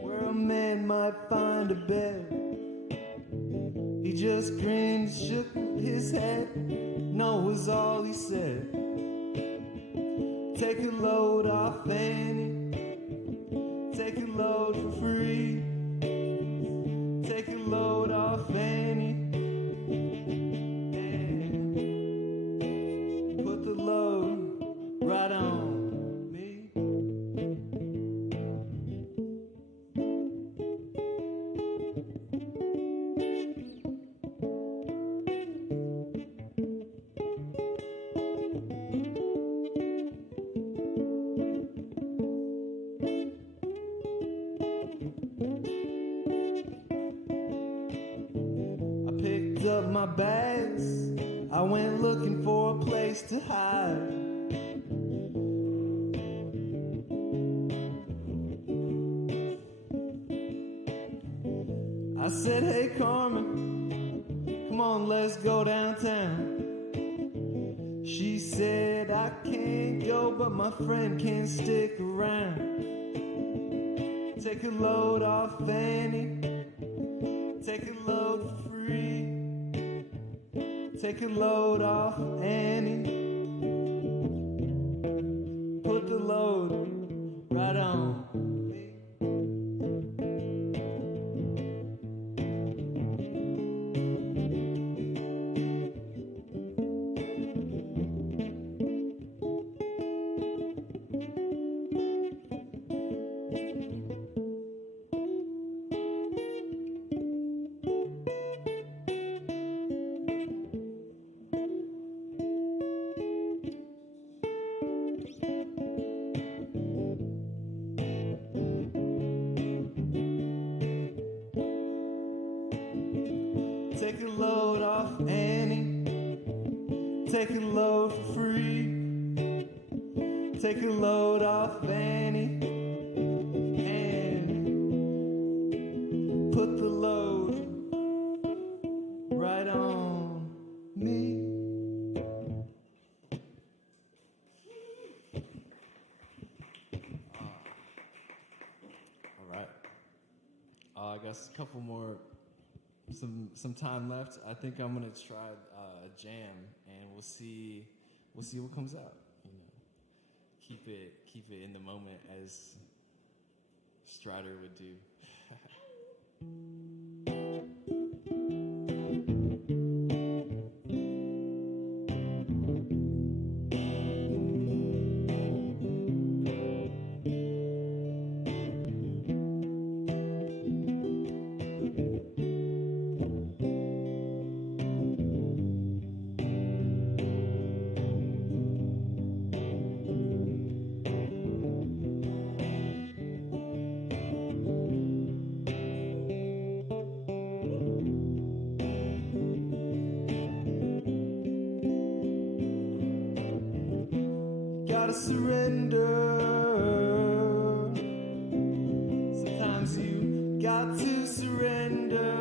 where a man might find a bed? He just grinned, shook his head, no was all he said. Take a load off Annie, take a load for free. Take a load off Annie. And put the load right on me. Up my bags, I went looking for a place to hide. I said, hey Carmen, come on, let's go downtown. She said, I can't go, but my friend can stick around. Take a load off Annie, take a load for free. Take a load off Annie. Put the load right on me. Take a load off Annie. Take a load for free. Take a load off Annie. And put the load right on me. All right. I guess a couple more, some time left. I think I'm gonna try a jam, and we'll see what comes out. You know, keep it in the moment, as Strider would do. Gotta surrender. Sometimes you got to surrender.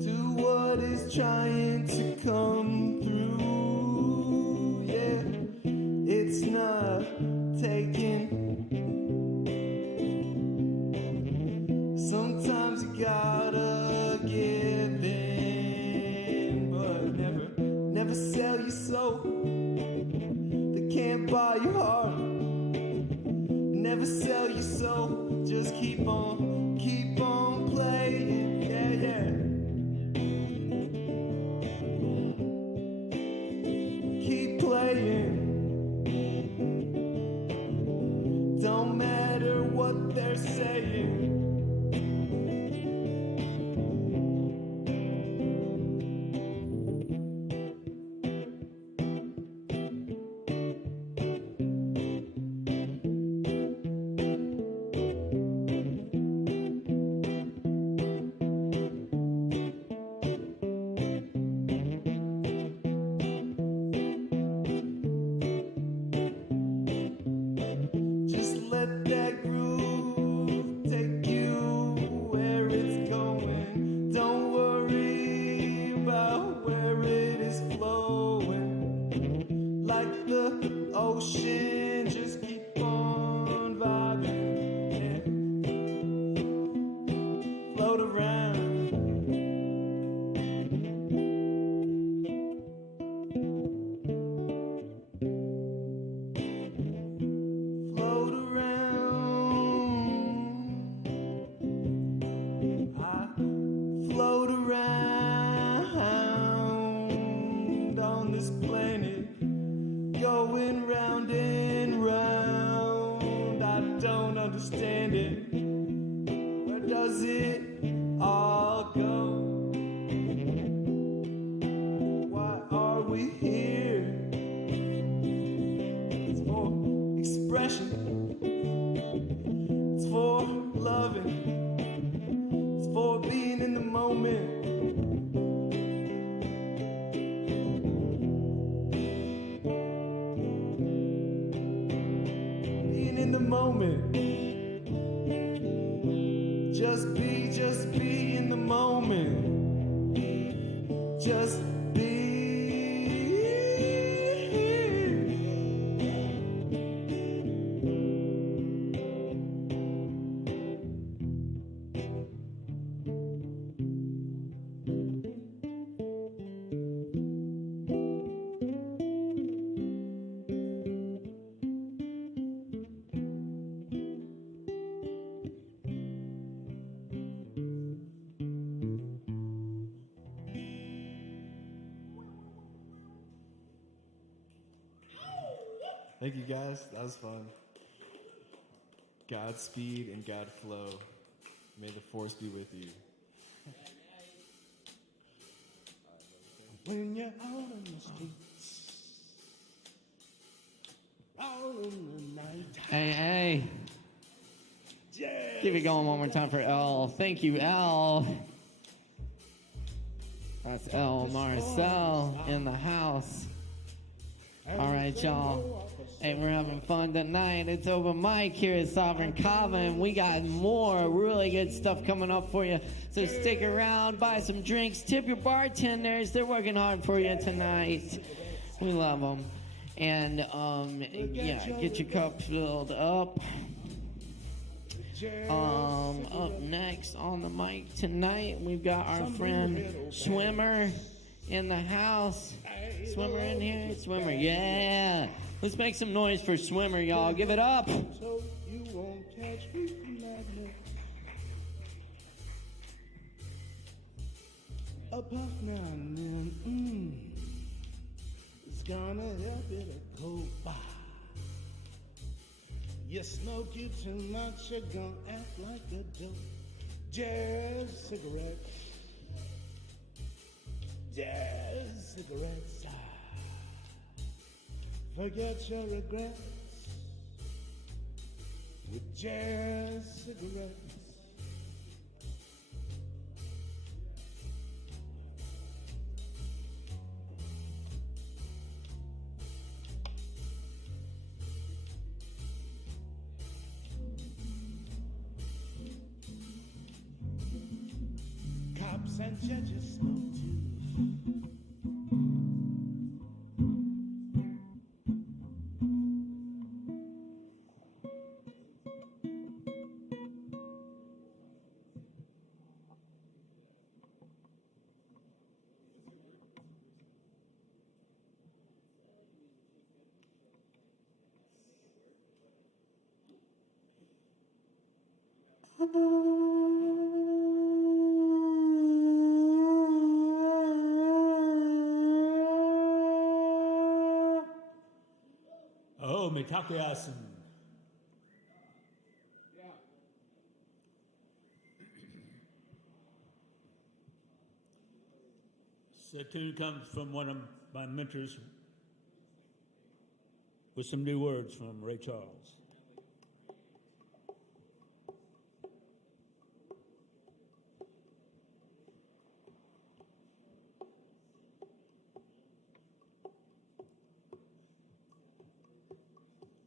To what is trying to come through. Yeah, it's not taking. Sometimes you gotta give in, but never sell your soul. They can't buy your heart. Never sell your soul. Just keep on playing. Yeah, yeah. Keep playing. Don't matter what they're saying. Just let that groove take you where it's going. Don't worry about where it is flowing. Like the ocean, just keep on vibing. Yeah. Float around. Float around. I float around on this planet, going round and round. I don't understand it. Where does it all go? Why are we here? It's for expression. It's for loving. It's for being in the moment. Being in the moment. Just be in the moment. Just be. Thank you guys. That was fun. Godspeed and God flow. May the force be with you. When you're out on the streets, Keep it going one more time for L. Thank you, L. That's L Marcel in the house. All right, y'all. Hey, we're having fun tonight. It's open mic here at Sovereign Kava, and we got more really good stuff coming up for you. So stick around, buy some drinks, tip your bartenders. They're working hard for you tonight. We love them. And, yeah, get your cup filled up. Up next on the mic tonight, we've got our friend Swimmer in the house. Swimmer in here? Swimmer, yeah. Let's make some noise for Swimmer, y'all. Give it up. So you won't catch me madness. A puff now and then, it's gonna help it to go by. You smoke it too much, you're gonna act like a dope. Jazz cigarettes. Jazz cigarettes. Forget your regrets with jazz cigarettes. Cops and judges smoke too. Oh, Mitakuyasen. This tune comes from one of my mentors with some new words from Ray Charles.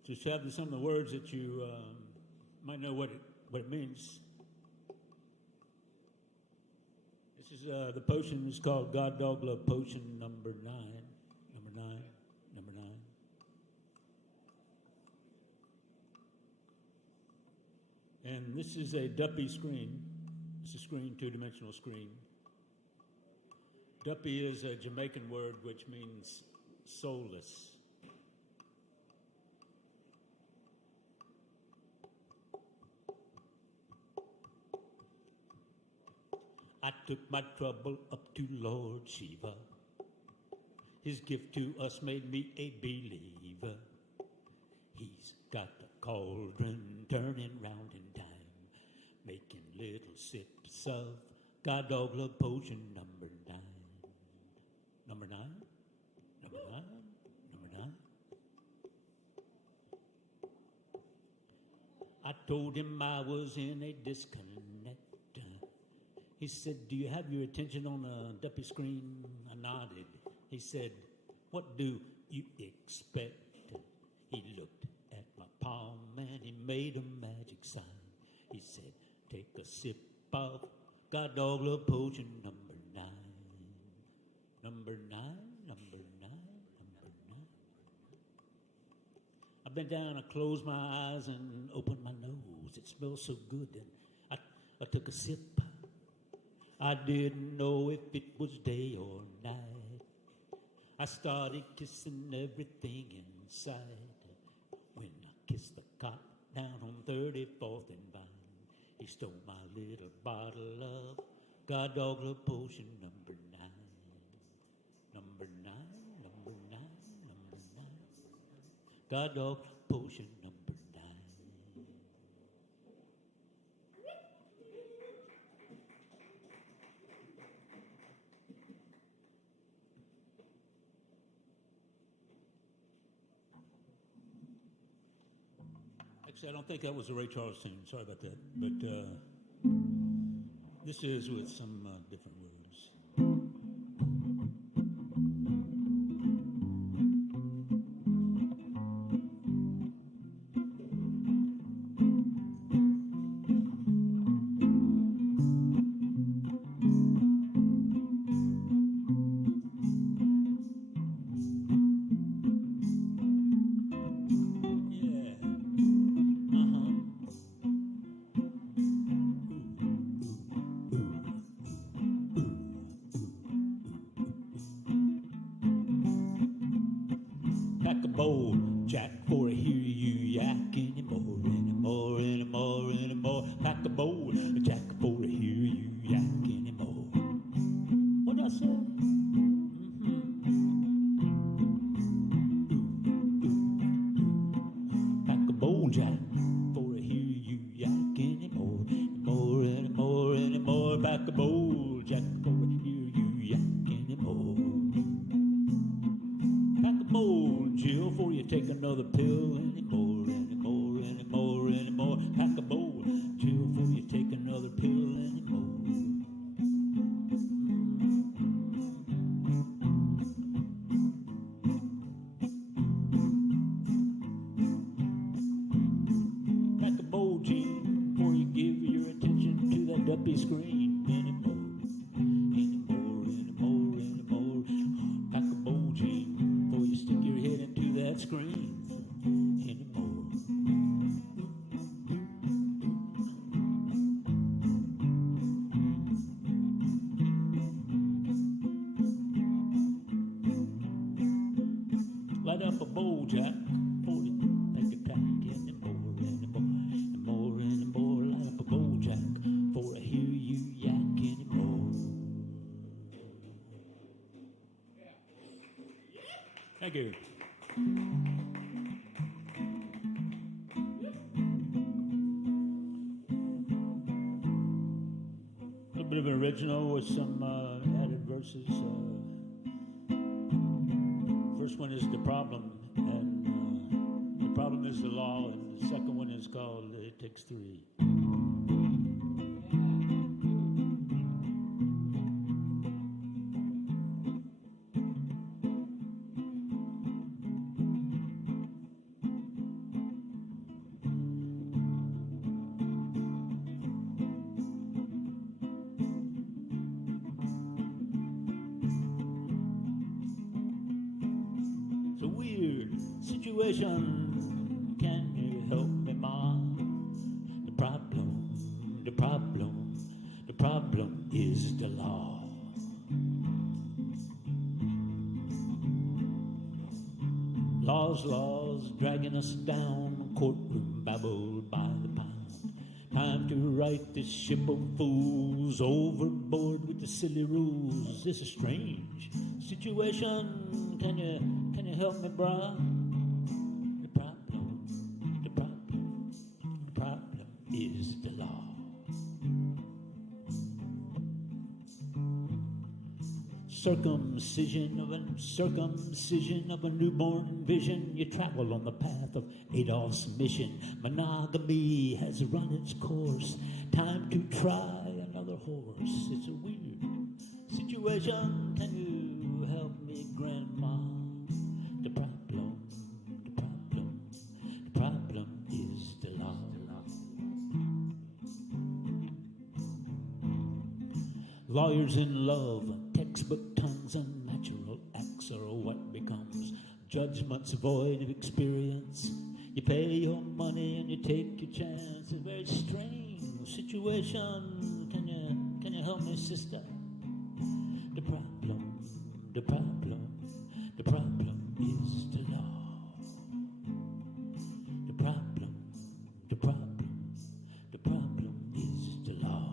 Just have some of the words that you might know what it means. This is the potion is called God Dog Love Potion number 9. Number 9. And this is a duppy screen. It's a screen, two-dimensional screen. Duppy is a Jamaican word which means soulless. I took my trouble up to Lord Shiva. His gift to us made me a believer. He's got the cauldron turning round in time, making little sips of God Dog Love Potion number 9. Number 9? Number 9? Number 9? I told him I was in a disconnect. He said, do you have your attention on the duppy screen? I nodded. He said, what do you expect? He looked at my palm and he made a magic sign. He said, take a sip of God Dog Love Potion number 9. Number 9, number 9, number 9. I bent down, I closed my eyes and opened my nose. It smelled so good and I took a sip. I didn't know if it was day or night. I started kissing everything inside. When I kissed the cop down on 34th and Vine, he stole my little bottle of God Dog Love Potion number 9. Number 9, number 9, number 9. God Dog Potion number 9. See, I don't think that was a Ray Charles tune. Sorry about that. But this is with some different words. Pack a bowl, Jack, for I hear you yak anymore. Pack a bowl, Jack, for I hear you yak anymore. What did I say? Pack a bowl, Jack, for I hear you yak anymore. Pack a bowl, Jack, for I hear you yak anymore. Pack a bowl, Jill, for you take another pill anymore. Pack a bowl, Jill, for you take another pill anymore. Pack a bowl, Gene, for you give your attention to that duppy screen anymore. Pack a bowl, Gene, for you stick your head into that screen anymore. Light up a bowl, Jack, for you take a tack anymore. Light up a bowl, Jack, for I hear you yak anymore. Thank you. A little bit of an original with some added verses. First one is The Problem, and The Problem is the Law, and the second one is called It Takes Three. It's a weird situation. Can you help me, Ma? The problem is the law. Laws, dragging us down, courtroom babble by the pound. Time to right this ship of fools, overboard with the silly rules. This is a strange situation. Can you help me, brah? The problem is the law. Circumcision of a newborn vision. You travel on the path of Adolf's mission. Monogamy has run its course. Time to try another horse. It's a weird situation. Can you help me, Grandma? The problem is the law. Lawyers in love, textbook tongues, unnatural acts are what becomes judgments void of experience. You pay your money and you take your chance. It's a very strange situation. Can you help me, sister? The problem is the law. The problem is the law.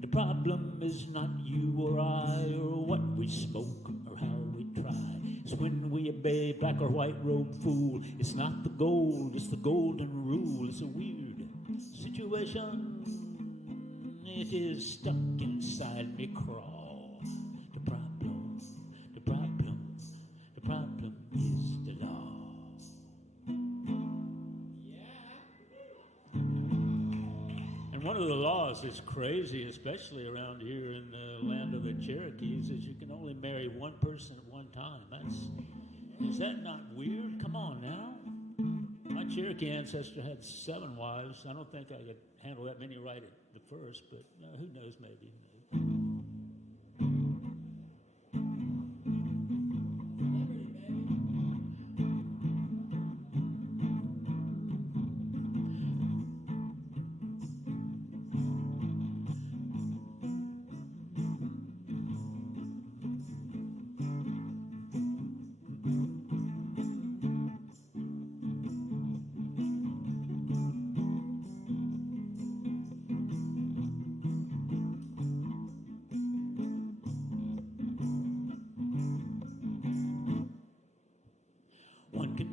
The problem is not you or I, or what we smoke, or how we try. It's when we obey black or white robed fool. It's not the gold, it's the golden rule. It's a weird situation. It is stuck inside me crawl. The problem is the law. One of the laws that's crazy, especially around here in the land of the Cherokees, is you can only marry one person at one time. Is that not weird? Come on now. My Cherokee ancestor had 7 wives. I don't think I could handle that many right at the first, but who knows, maybe.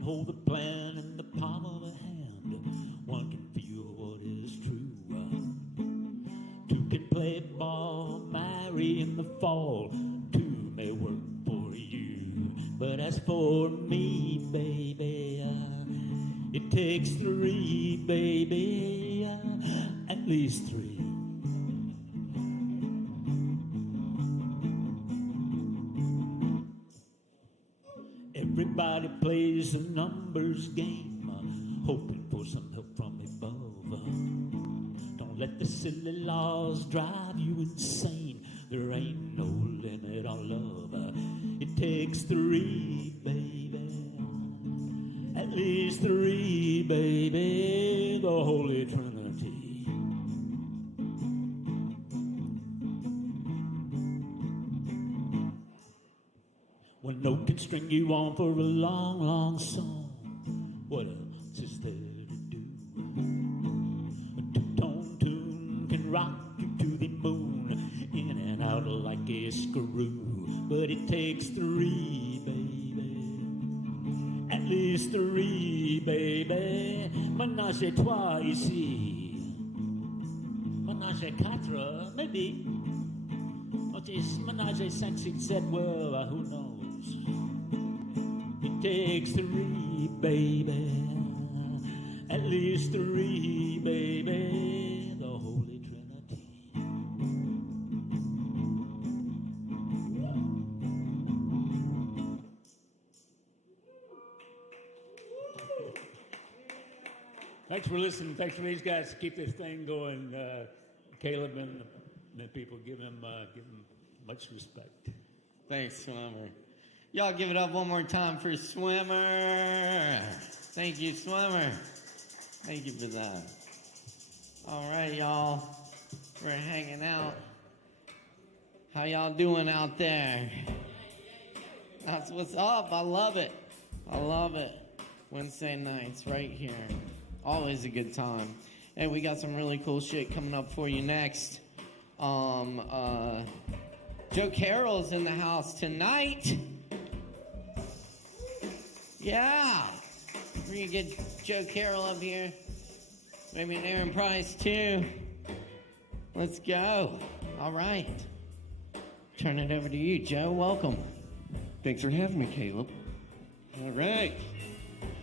Hold the plan in the palm of a hand. One can feel what is true. 2 can play ball, marry in the fall. 2 may work for you, but as for me, baby, it takes 3, baby, at least 3. Everybody plays a numbers game, hoping for some help from above. Don't let the silly laws drive you insane. There ain't no limit on love. It takes 3, baby, at least 3, baby, the Holy Trinity. One note can string you on for a long, long song. What else is there to do? A 2-tone tune can rock you to the moon, in and out like a screw. But it takes 3, baby, at least 3, baby. Ménage à trois ici. Ménage à 4, maybe. What is ménage à 5, 6, 7? Well, who knows? It takes 3, baby, at least 3, baby, the Holy Trinity. Thanks for listening. Thanks for these guys to keep this thing going. Caleb and the people, give him much respect. Thanks, Swimmer. Y'all give it up one more time for Swimmer. Thank you, Swimmer. Thank you for that. All right, y'all. We're hanging out. How y'all doing out there? That's what's up. I love it. I love it. Wednesday nights right here. Always a good time. Hey, we got some really cool shit coming up for you next. Joe Carroll's in the house tonight. Yeah. We're going to get Joe Carroll up here. Maybe an Aaron Price, too. Let's go. All right. Turn it over to you, Joe. Welcome. Thanks for having me, Caleb. All right.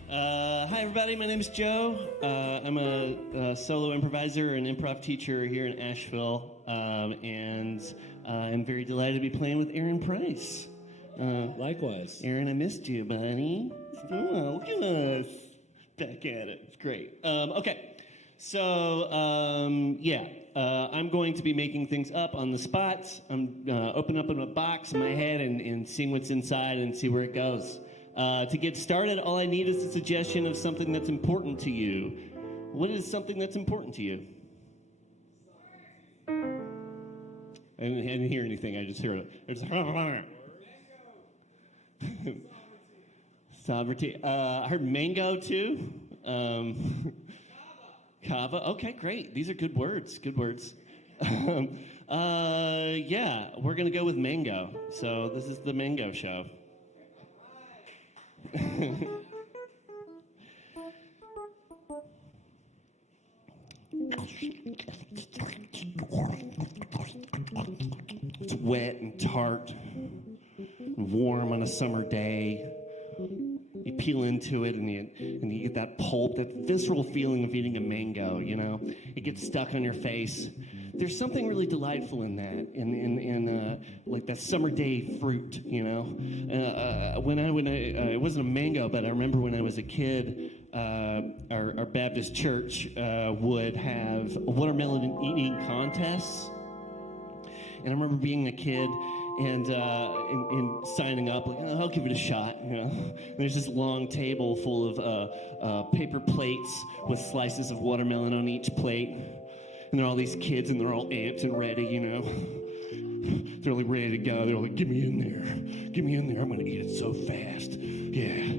Hi, everybody. My name is Joe. I'm a solo improviser and improv teacher here in Asheville, and I'm very delighted to be playing with Aaron Price. Likewise. Aaron, I missed you, buddy. Oh, look at us. Back at it. It's great. Okay. So, I'm going to be making things up on the spot. I'm open up in a box in my head and seeing what's inside and see where it goes. To get started, all I need is a suggestion of something that's important to you. What is something that's important to you? I didn't hear anything. I just heard it. Sovereignty. I heard mango, too. Kava. Okay, great. These are good words. Good words. We're going to go with mango. So this is the Mango Show. It's wet and tart, and warm on a summer day. You peel into it and you get that pulp, that visceral feeling of eating a mango, you know? It gets stuck on your face. There's something really delightful in that, in like that summer day fruit, you know? It wasn't a mango, but I remember when I was a kid, our Baptist church would have watermelon eating contests. And I remember being a kid and signing up, like, oh, I'll give it a shot, you know. And there's this long table full of paper plates with slices of watermelon on each plate. And there are all these kids, and they're all amped and ready, you know. They're like ready to go. They're like, get me in there. Get me in there. I'm going to eat it so fast. Yeah.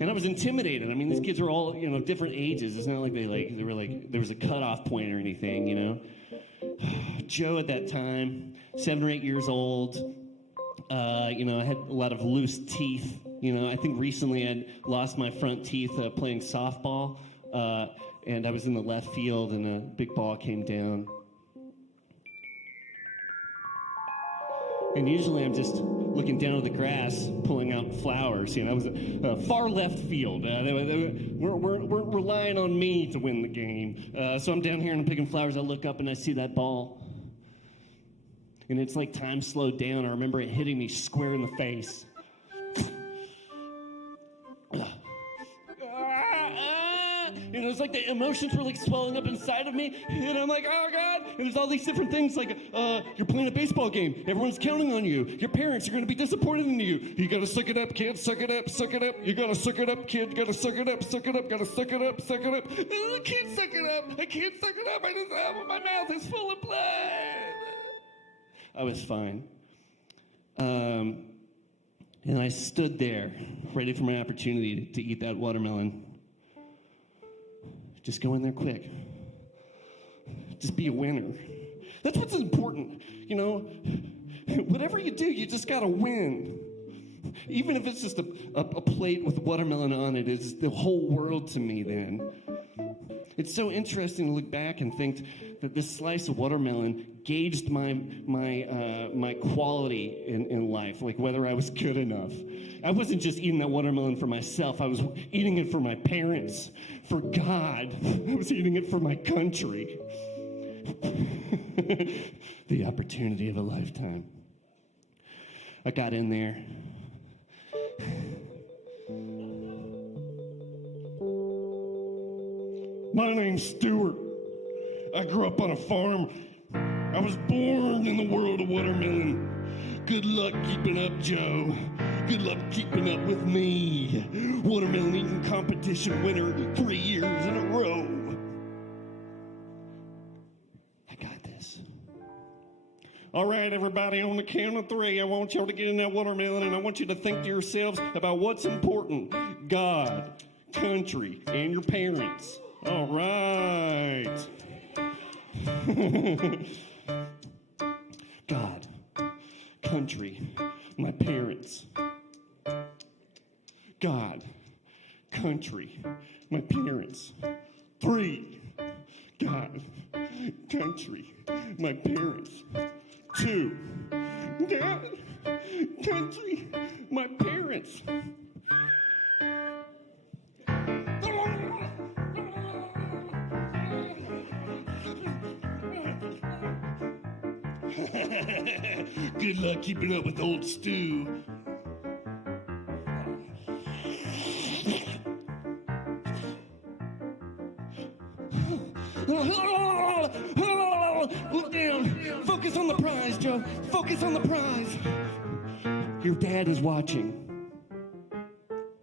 And I was intimidated. I mean, these kids are all, you know, different ages. It's not like they were like, there was a cutoff point or anything, you know. Joe at that time, 7 or 8 years old, you know, I had a lot of loose teeth. You know, I think recently I'd lost my front teeth playing softball, and I was in the left field, and a big ball came down. And usually I'm just looking down at the grass, pulling out flowers. You know, I was far left field. We're relying on me to win the game. So I'm down here and I'm picking flowers. I look up and I see that ball. And it's like time slowed down. I remember it hitting me square in the face. And it was like the emotions were like swelling up inside of me. And I'm like, oh God. And there's all these different things like, you're playing a baseball game. Everyone's counting on you. Your parents are going to be disappointed in you. You got to suck it up, kid. Suck it up, suck it up. You got to suck it up, kid. Got to suck it up, suck it up. Got to suck it up, suck it up. I can't suck it up. I can't suck it up. My mouth is full of blood. I was fine. And I stood there, ready for my opportunity to eat that watermelon. Just go in there quick. Just be a winner. That's what's important. You know, whatever you do, you just gotta win. Even if it's just a plate with watermelon on it, it's the whole world to me then. It's so interesting to look back and think that this slice of watermelon gauged my quality in life, like whether I was good enough. I wasn't just eating that watermelon for myself. I was eating it for my parents, for God. I was eating it for my country. The opportunity of a lifetime. I got in there. My name's Stuart. I grew up on a farm. I was born in the world of watermelon. Good luck keeping up, Joe. Good luck keeping up with me. Watermelon eating competition winner 3 years in a row. I got this. All right, everybody, on the count of 3, I want y'all to get in that watermelon, and I want you to think to yourselves about what's important. God, country, and your parents. All right. God, country, my parents. God, country, my parents. 3, God, country, my parents. 2, God, country, my parents. Good luck keeping up with old Stu. Look down. Focus on the prize, Joe. Focus on the prize. Your dad is watching.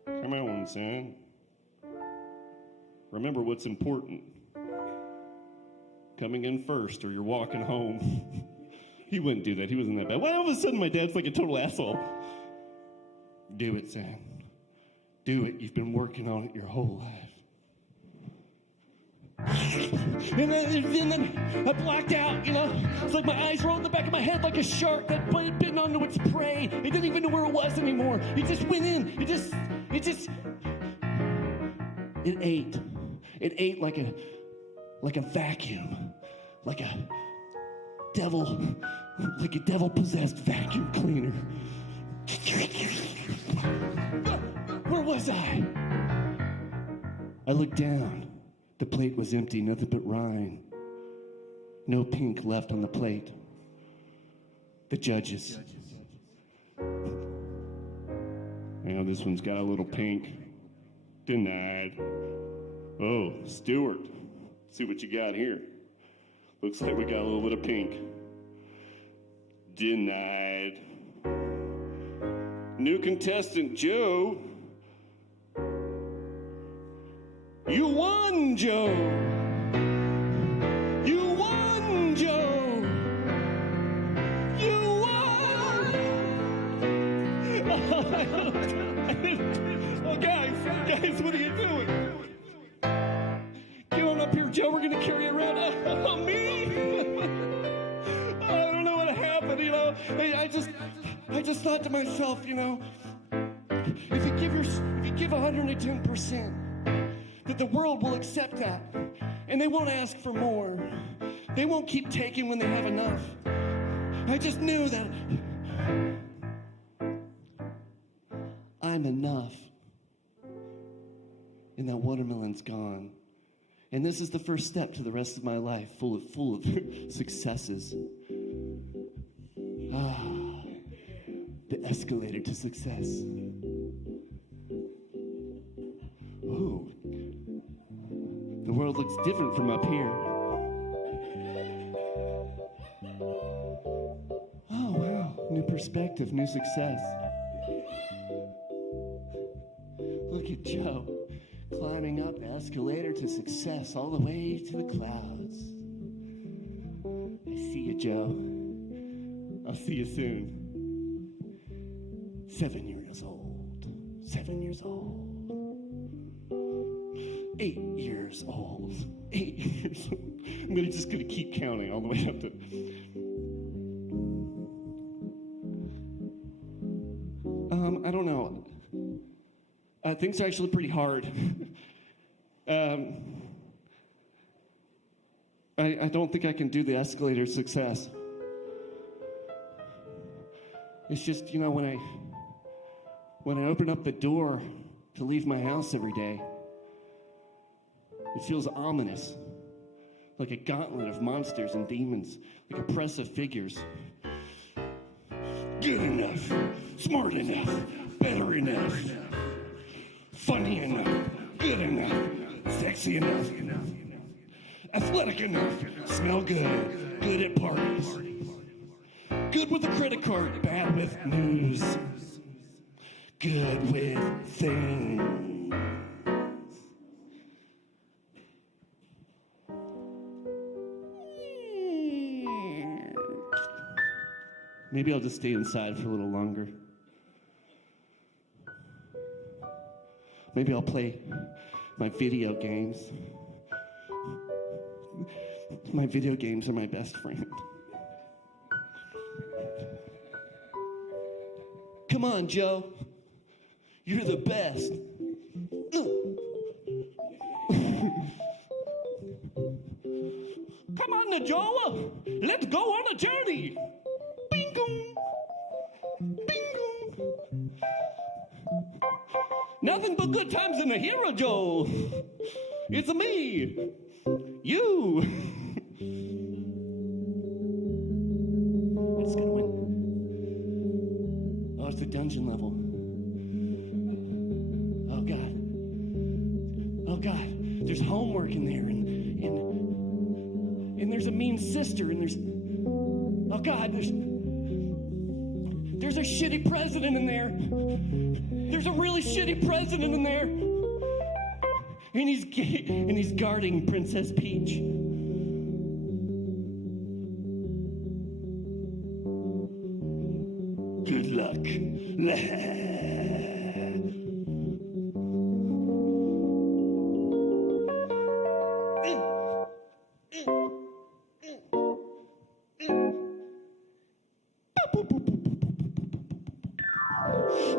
Come on, son. Remember what's important. Coming in first or you're walking home. He wouldn't do that. He wasn't that bad. Well, all of a sudden, my dad's like a total asshole. Do it, son. Do it. You've been working on it your whole life. And then I blacked out, you know. It's like my eyes rolled in the back of my head like a shark that bitten onto its prey. It didn't even know where it was anymore. It just went in. It ate. It ate like a vacuum. Like a devil-possessed vacuum cleaner. We're was I? I looked down. The plate was empty, nothing but rind. No pink left on the plate. The judges. This one's got a little pink. Denied. Oh, Stewart. See what you got here. Looks like we got a little bit of pink. Denied. New contestant, Joe. You won, Joe. You won, Joe. You won. Oh, guys, what are you doing? Get on up here, Joe. We're gonna carry you around. Oh, me? I don't know what happened. I just thought to myself, if you give 110%, that the world will accept that, and they won't ask for more. They won't keep taking when they have enough. I just knew that I'm enough, and that watermelon's gone. And this is the first step to the rest of my life, full of successes. The escalator to success. Ooh. The world looks different from up here. Oh, wow. New perspective, new success. Look at Joe climbing up the escalator to success all the way to the clouds. I see you, Joe. I'll see you soon. 7 years old. 7 years old. 8 years old. 8 years old. I'm just gonna keep counting all the way up to. I don't know. Things are actually pretty hard. I don't think I can do the escalator success. It's just, when I open up the door to leave my house every day, it feels ominous, like a gauntlet of monsters and demons, like oppressive figures. Good enough, smart enough, better enough, funny enough, good enough, sexy enough, athletic enough, smell good, good at parties, good with a credit card, bad with news, good with things. Maybe I'll just stay inside for a little longer. Maybe I'll play my video games. My video games are my best friend. Come on, Joe. You're the best. Come on, now, Joe. Let's go on a journey. Bingo. Bingo. Nothing but good times in the hero, Joe. It's me. You. I just gotta win. Oh, it's the dungeon level. Oh, God. Oh, God. There's homework in there, and there's a mean sister, and there's... Oh, God, there's a shitty president in there. There's a really shitty president in there. And he's guarding Princess Peach. Good luck.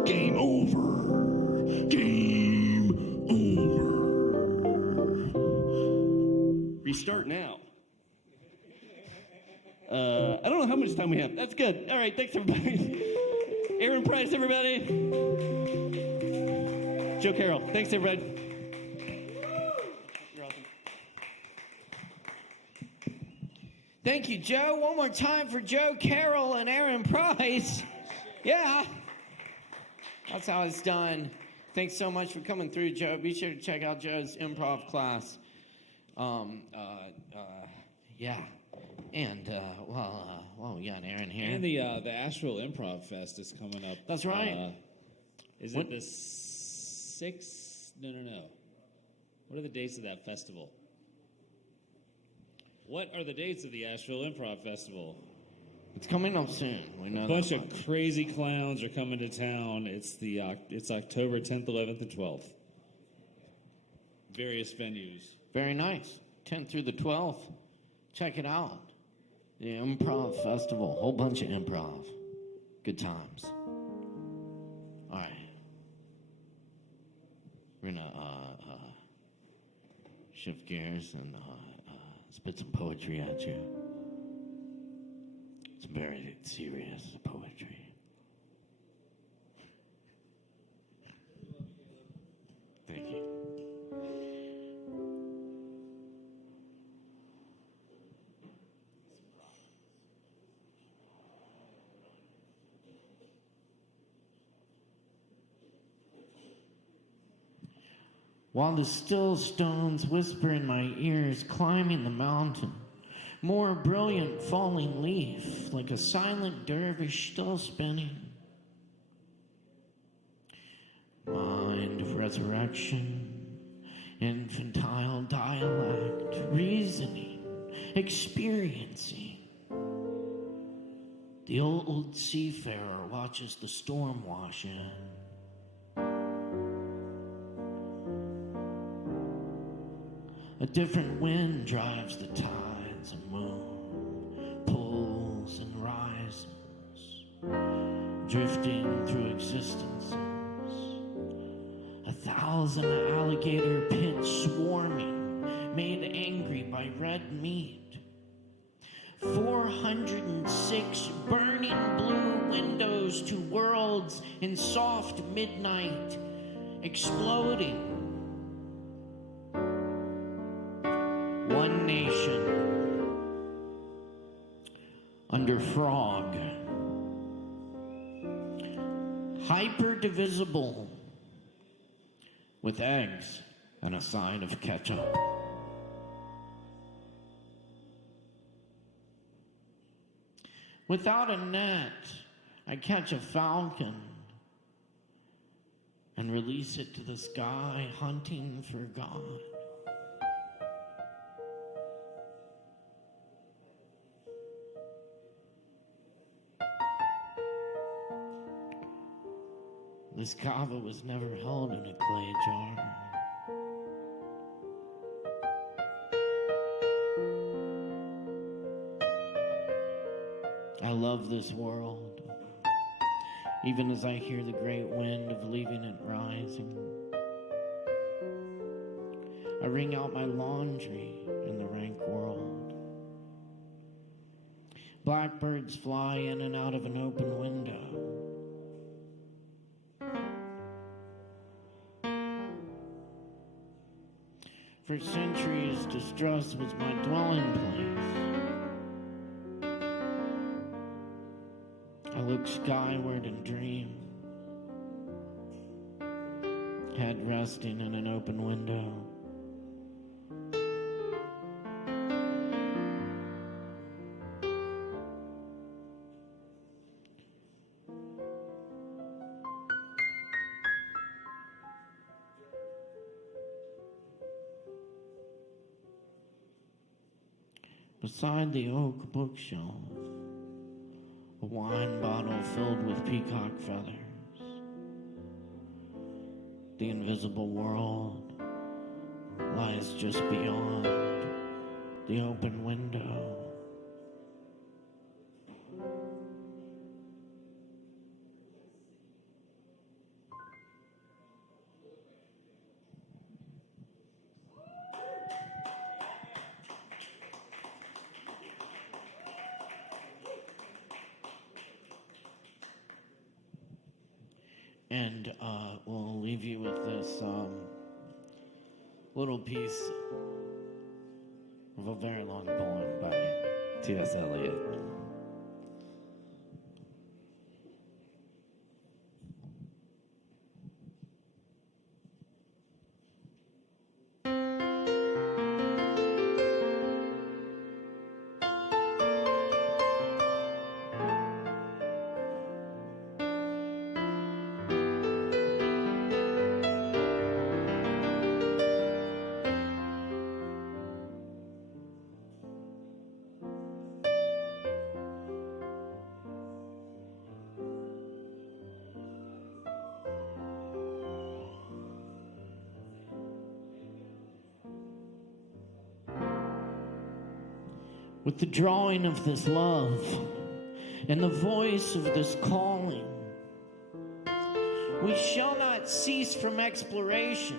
Game over. Game over. Restart now. I don't know how much time we have. That's good. All right, thanks everybody. Aaron Price, everybody. Joe Carroll. Thanks, everybody. You're awesome. Thank you, Joe. One more time for Joe Carroll and Aaron Price. Yeah. That's how it's done. Thanks so much for coming through, Joe. Be sure to check out Joe's improv class. Yeah. And, well, we got Aaron here. And the ASHEViLLE Improv Fest is coming up. That's right. Is it the 6th? No. What are the dates of that festival? What are the dates of the ASHEViLLE Improv Festival? It's coming up soon. We know A bunch of crazy clowns are coming to town. It's October 10th, 11th, and 12th. Various venues. Very nice. 10th through the 12th. Check it out. The Improv Festival. Whole bunch of improv. Good times. All right. We're going to shift gears and spit some poetry at you. Some very serious poetry. Thank you. While the still stones whisper in my ears, climbing the mountain, more brilliant falling leaf, like a silent dervish still spinning. Mind of resurrection, infantile dialect, reasoning, experiencing. The old seafarer watches the storm wash in. A different wind drives the tides and moon, pulls and rises, drifting through existences. 1,000 alligator pits swarming, made angry by red meat. 406 burning blue windows to worlds in soft midnight, exploding. One nation under frog, hyper divisible with eggs and a side of ketchup. Without a net, I catch a falcon and release it to the sky, hunting for God. This Kava was never held in a clay jar. I love this world, even as I hear the great wind of leaving it rising. I wring out my laundry in the rank world. Blackbirds fly in and out of an open window. For centuries, distrust was my dwelling place. I look skyward and dream, head resting in an open window. Beside the oak bookshelf, a wine bottle filled with peacock feathers. The invisible world lies just beyond the open window. And we'll leave you with this little piece of a very long poem by T.S. Eliot. With the drawing of this love and the voice of this calling, we shall not cease from exploration.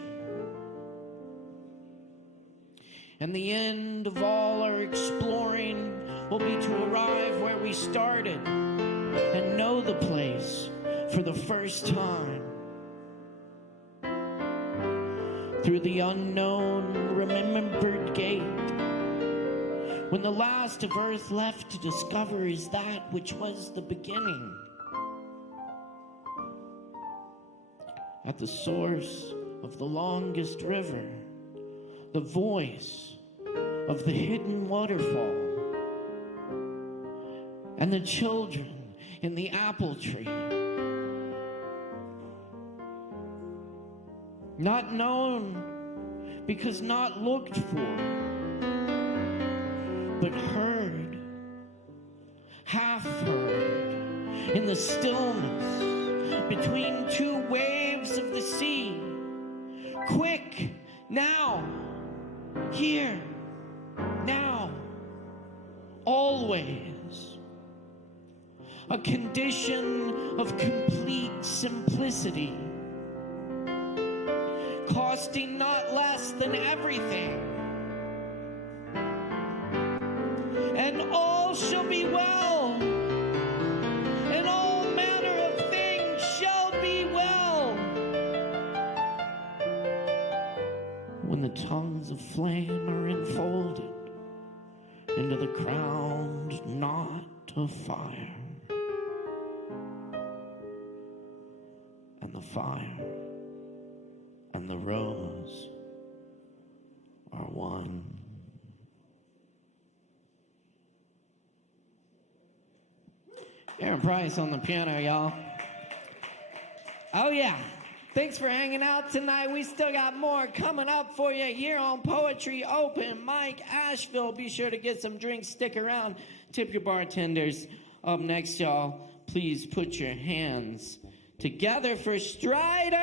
And the end of all our exploring will be to arrive where we started and know the place for the first time. Through the unknown, remembered gate, when the last of earth left to discover is that which was the beginning. At the source of the longest river, the voice of the hidden waterfall, and the children in the apple tree. Not known because not looked for, but heard, half heard, in the stillness between two waves of the sea. Quick, now, here, now, always. A condition of complete simplicity, costing not less than everything. And all shall be well, and all manner of things shall be well, when the tongues of flame are enfolded into the crowned knot of fire, and the fire and the rose are one. Aaron Price on the piano, y'all. Oh, yeah. Thanks for hanging out tonight. We still got more coming up for you here on Poetry Open Mic Asheville. Be sure to get some drinks. Stick around. Tip your bartenders. Up next, y'all, please put your hands together for Strider.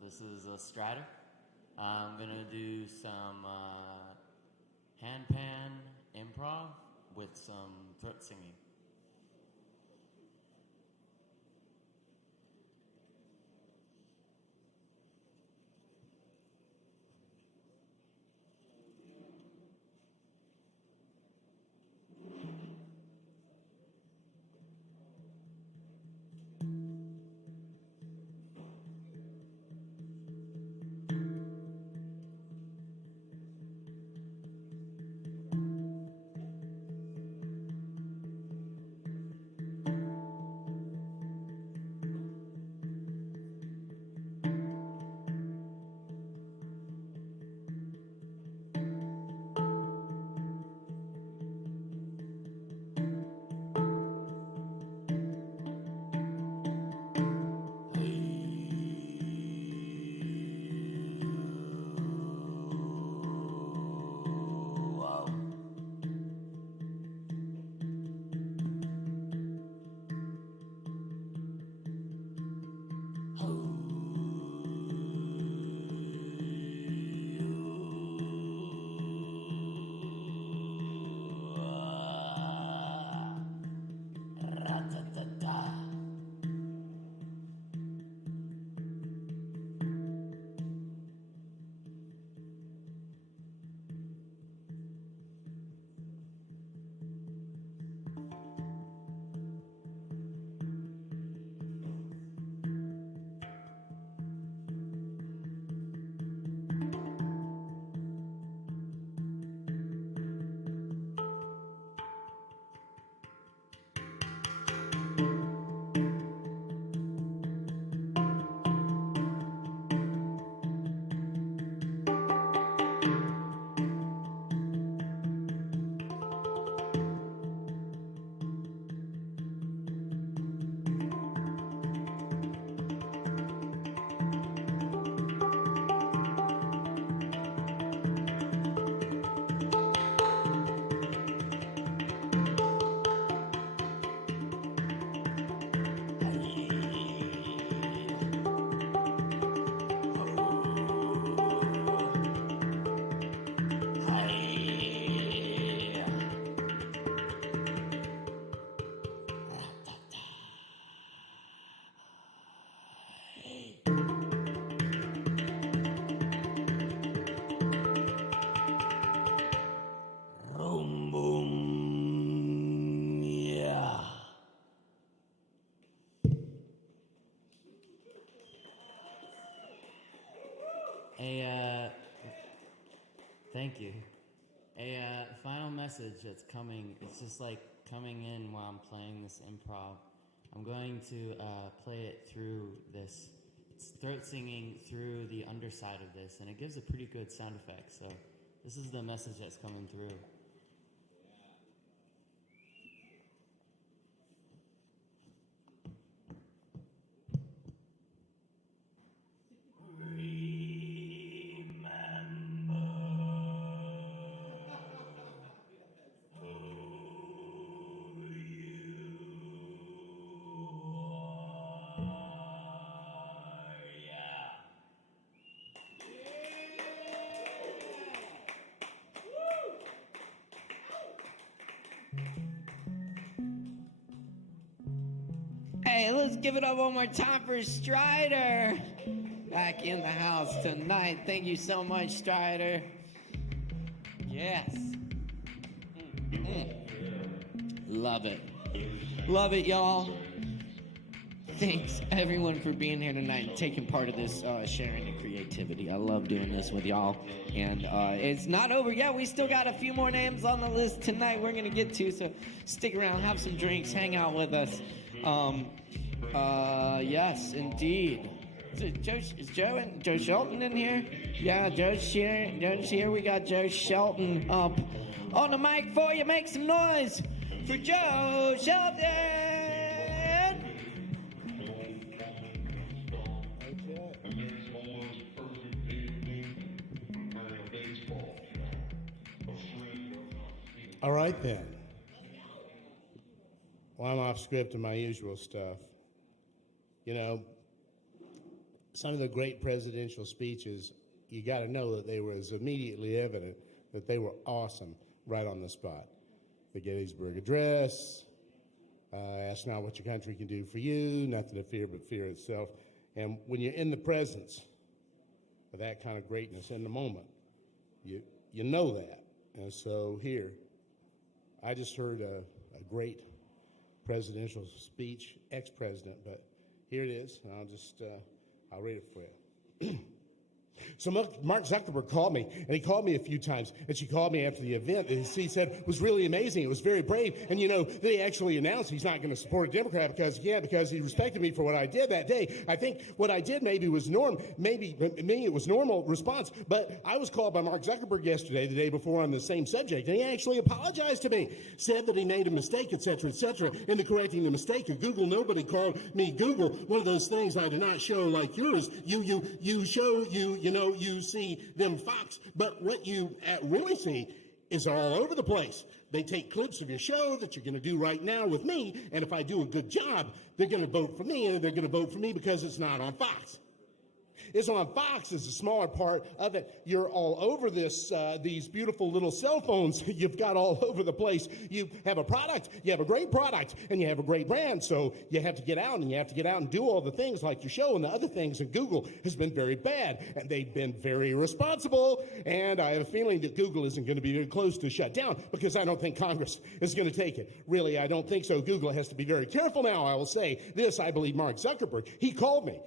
This is Strider. I'm gonna do some handpan improv with some throat singing. Thank you. A final message that's coming. It's just like coming in while I'm playing this improv. I'm going to play it through this. It's throat singing through the underside of this, and it gives a pretty good sound effect. So this is the message that's coming through. Hey, let's give it up one more time for Strider. Back in the house tonight. Thank you so much, Strider. Yes. Love it. Love it, y'all. Thanks, everyone, for being here tonight and taking part of this sharing and creativity. I love doing this with y'all. And it's not over yet. We still got a few more names on the list tonight we're going to get to, so stick around, have some drinks, hang out with us. Yes, indeed. Is Joe Shelton in here? Yeah, Joe's here. We got Joe Shelton up on the mic for you. Make some noise for Joe Shelton. All right, then. Well, I'm off script and my usual stuff. You know, some of the great presidential speeches, you got to know that they were as immediately evident that they were awesome right on the spot. The Gettysburg Address, ask not what your country can do for you, nothing to fear but fear itself. And when you're in the presence of that kind of greatness in the moment, you know that. And so here, I just heard a great presidential speech, ex-president, but here it is, and I'll read it for you. So Mark Zuckerberg called me, and he called me a few times, and she called me after the event. He said was really amazing. It was very brave. And, you know, they actually announced he's not going to support a Democrat because he respected me for what I did that day. I think what I did maybe was it was normal response. But I was called by Mark Zuckerberg yesterday, the day before, on the same subject, and he actually apologized to me, said that he made a mistake, et cetera, in the correcting the mistake of Google. Nobody called me Google. One of those things I did not show like yours. You see them Fox, but what you really see is all over the place. They take clips of your show that you're going to do right now with me, and if I do a good job, they're going to vote for me, and they're going to vote for me because it's not on Fox. It's on Fox is a smaller part of it. You're all over these beautiful little cell phones you've got all over the place. You have a product, you have a great product, and you have a great brand. So you have to get out and do all the things like your show and the other things. And Google has been very bad, and they've been very irresponsible. And I have a feeling that Google isn't going to be very close to shut down because I don't think Congress is going to take it. Really, I don't think so. Google has to be very careful now. I will say this. I believe Mark Zuckerberg, he called me.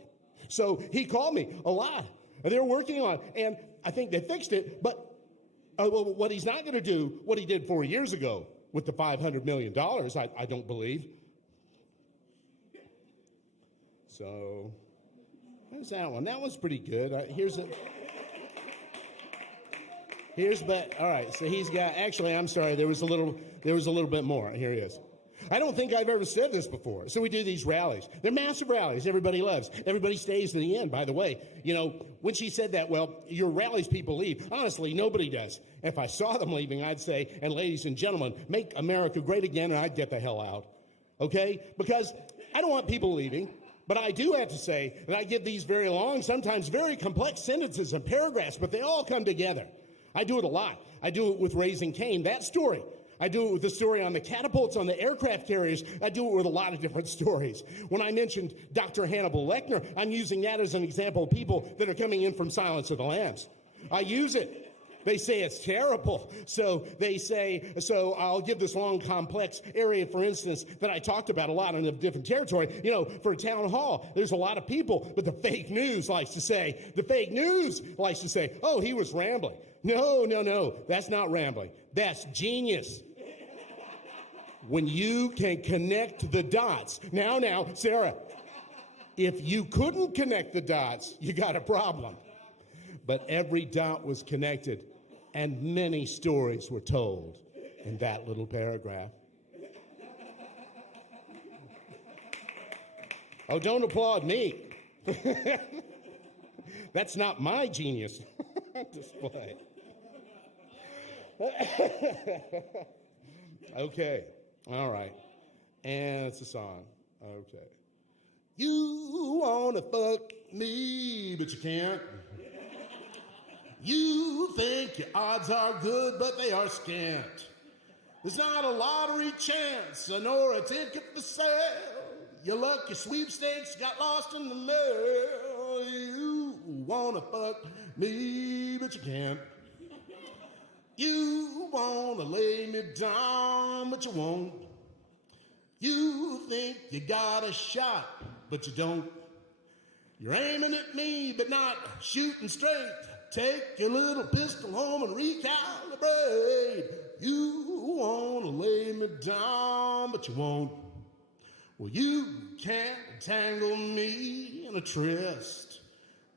So he called me a lot. They're working on it, and I think they fixed it. But what he's not going to do, what he did 4 years ago with the $500 million, I don't believe. So there's that one. That one's pretty good. All right. So he's got. Actually, I'm sorry. There was a little bit more. Here he is. I don't think I've ever said this before. So we do these rallies. They're massive rallies. Everybody loves. Everybody stays to the end, by the way. You know, when she said that, well, your rallies people leave. Honestly, nobody does. If I saw them leaving, I'd say, and ladies and gentlemen, make America great again, and I'd get the hell out. Okay? Because I don't want people leaving. But I do have to say that I give these very long, sometimes very complex sentences and paragraphs, but they all come together. I do it a lot. I do it with Raising Cain, that story. I do it with the story on the catapults on the aircraft carriers. I do it with a lot of different stories. When I mentioned Dr. Hannibal Lecter, I'm using that as an example of people that are coming in from Silence of the Lambs. I use it. They say it's terrible. So they say, so I'll give this long, complex area, for instance, that I talked about a lot in a different territory. You know, for a town hall, there's a lot of people, but the fake news likes to say, oh, he was rambling. No, that's not rambling. That's genius. When you can connect the dots. Now, Sarah, if you couldn't connect the dots, you got a problem. But every dot was connected, and many stories were told in that little paragraph. Oh, don't applaud me. That's not my genius display. Okay, all right. And it's a song. Okay. You wanna fuck me, but you can't. You think your odds are good, but they are scant. There's not a lottery chance, nor a ticket for sale. Your luck, your sweepstakes got lost in the mail. You wanna fuck me, but you can't. You wanna lay me down, but you won't. You think you got a shot, but you don't. You're aiming at me, but not shooting straight. Take your little pistol home and recalibrate. You wanna lay me down, but you won't. Well, you can't entangle me in a tryst.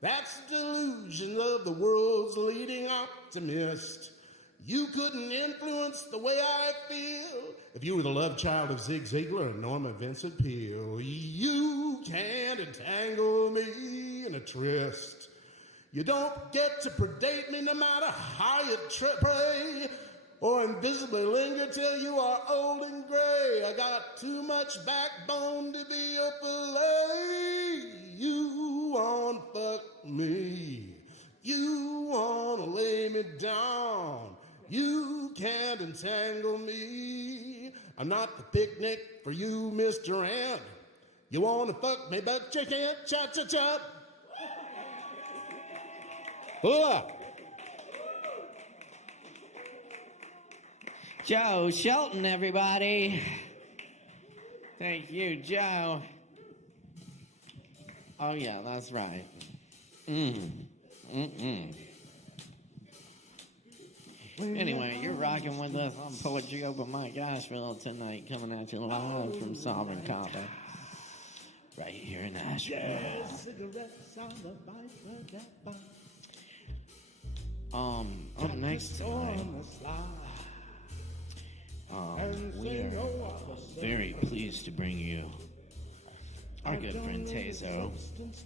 That's the delusion of the world's leading optimist. You couldn't influence the way I feel if you were the love child of Zig Ziglar and Norma Vincent Peale. You can't entangle me in a tryst. You don't get to predate me no matter how you pray, or invisibly linger till you are old and gray. I got too much backbone to be a fillet. You wanna fuck me. You wanna lay me down. You can't entangle me. I'm not the picnic for you, Mr. Ant. You wanna fuck me, but you can't. Cha-cha-cha. Hola. Joe Shelton, everybody. Thank you, Joe. Oh, yeah, that's right. Anyway, you're rocking with us on Poetry Open Mic Asheville tonight, coming at you live from Sovereign Kava, right here in Asheville. Up next tonight, we are very pleased to bring you our good friend Tezo.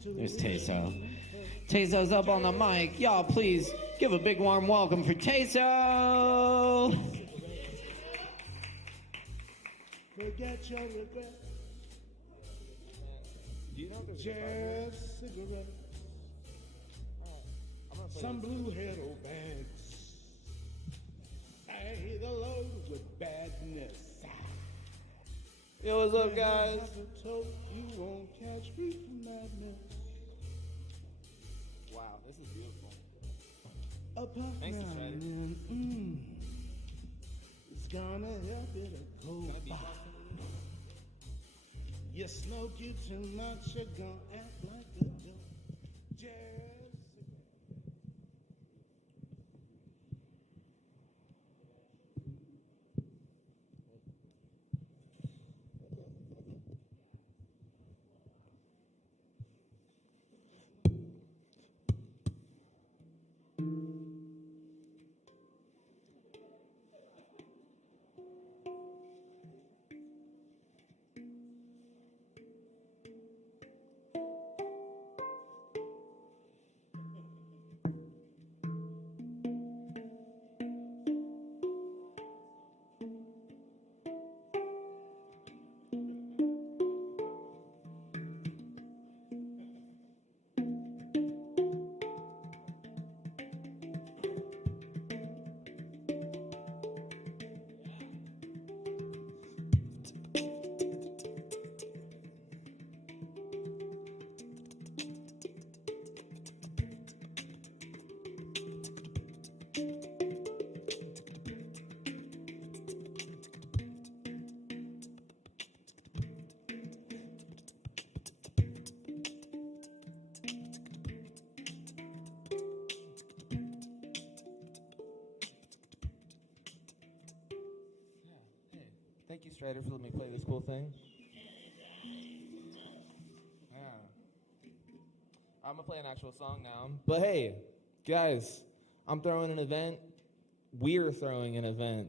There's Tezo. Tezo's up on the mic. Y'all, please give a big warm welcome for Tezo. Forget your regret. Just cigarettes. Some blue-head old bags. Hey, the load with badness. Yo, what's up, guys? You won't catch me from madness. Wow, this is beautiful. Thanks, it's gonna help it to go by. You smoke you too much, you're gonna act like a dope. ready for me to play this cool thing? Yeah. I'm gonna play an actual song now. But hey, guys, I'm throwing an event. We're throwing an event.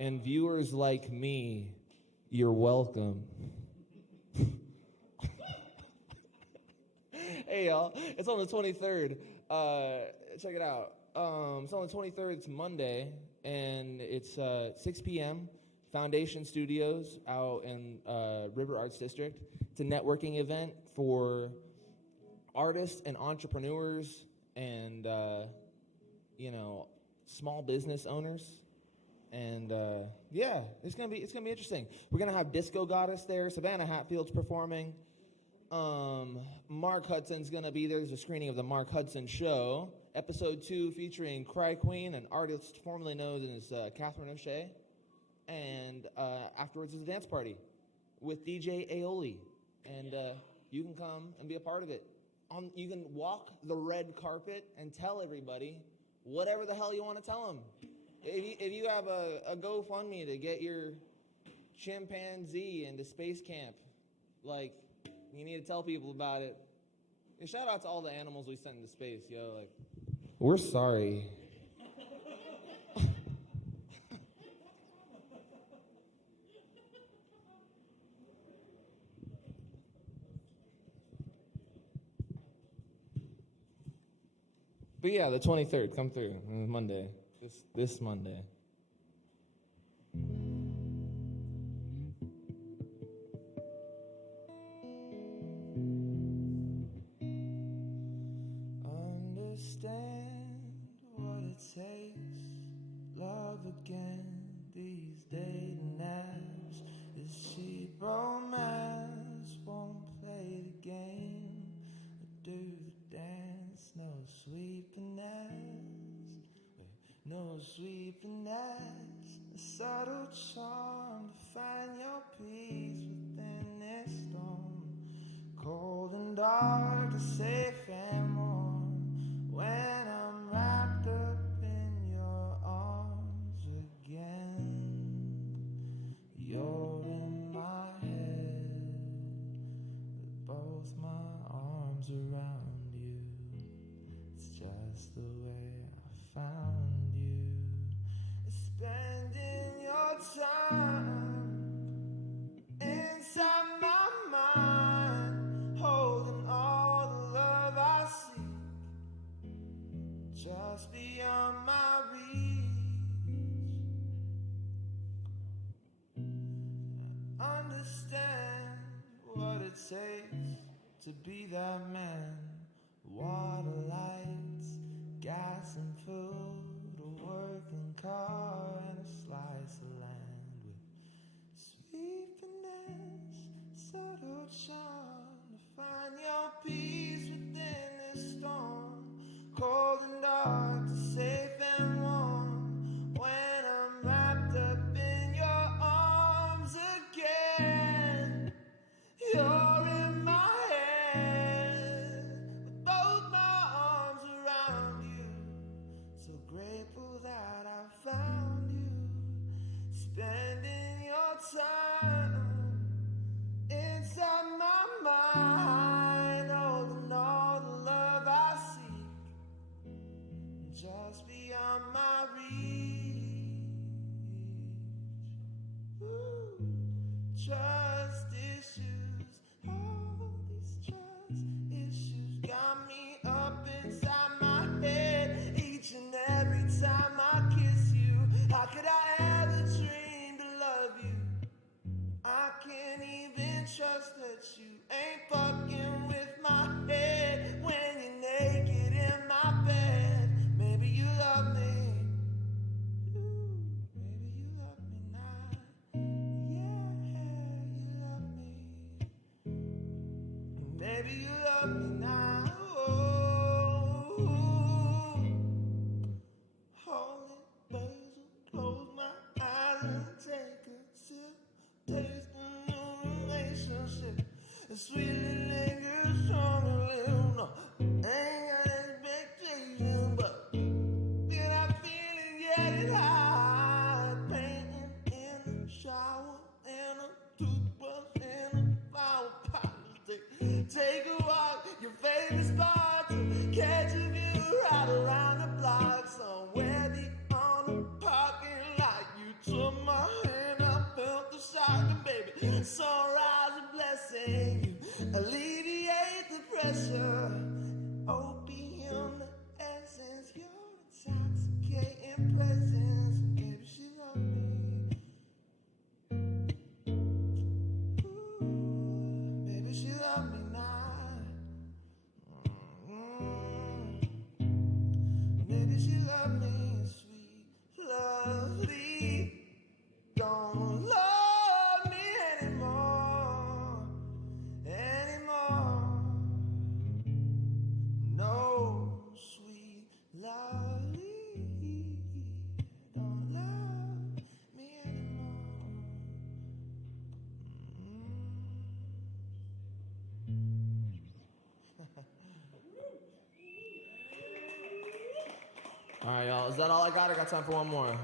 And viewers like me, you're welcome. Hey, y'all, it's on the 23rd. Check it out. It's on the 23rd. It's Monday, and it's 6 p.m. Foundation Studios out in River Arts District. It's a networking event for artists and entrepreneurs and, small business owners. And yeah, it's gonna be interesting. We're gonna have Disco Goddess there. Savannah Hatfield's performing. Mark Hudson's gonna be there. There's a screening of the Mark Hudson Show, episode 2, featuring Cry Queen, an artist formerly known as Catherine O'Shea. And afterwards is a dance party with DJ Aoli, and you can come and be a part of it. You can walk the red carpet and tell everybody whatever the hell you want to tell them. If you have a GoFundMe to get your chimpanzee into space camp, like, you need to tell people about it. And shout out to all the animals we sent into space, yo. Like, we're sorry. But yeah, the 23rd, come through. Monday. This Monday. Understand what it takes. Love again these dating apps. This cheap romance won't play the game or do the dance. No sweet finesse, no sweet finesse. A subtle charm to find your peace within this storm. Cold and dark to safe and warm. When I'm wrapped up in your arms again, you're in my head with both my arms around you. It's just the way I found you. Spending your time inside my mind, holding all the love I seek, just beyond my reach. Understand what it takes to be that man. Water, lights, gas and food, a working car and a slice of land with sweet finesse, subtle charm to find your peace within this storm. Cold and dark to safe and warm. When I'm wrapped up in your arms again, you're in my head with both my All right, y'all. Is that all I got? I got time for one more.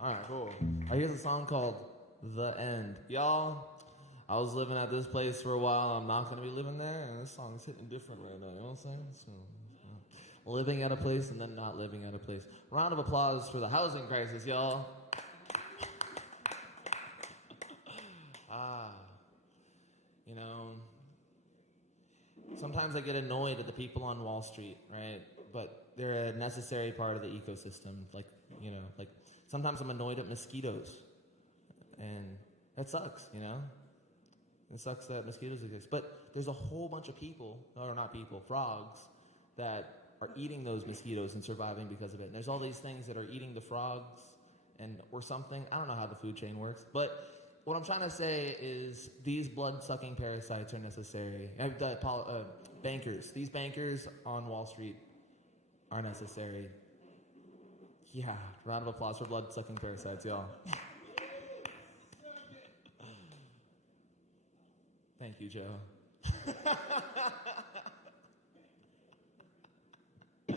All right, cool. All right, here's a song called The End. Y'all, I was living at this place for a while. I'm not going to be living there, and this song's hitting different right now. You know what I'm saying? So, living at a place and then not living at a place. Round of applause for the housing crisis, y'all. You know, sometimes I get annoyed at the people on Wall Street, right? But they're a necessary part of the ecosystem. Like, you know, like sometimes I'm annoyed at mosquitoes. And that sucks, you know? It sucks that mosquitoes exist. But there's a whole bunch of people, or not people, frogs, that are eating those mosquitoes and surviving because of it. And there's all these things that are eating the frogs and or something. I don't know how the food chain works. But what I'm trying to say is these blood-sucking parasites are necessary. Bankers. These bankers on Wall Street are necessary. Yeah, round of applause for blood-sucking parasites, y'all. Thank you, Joe. All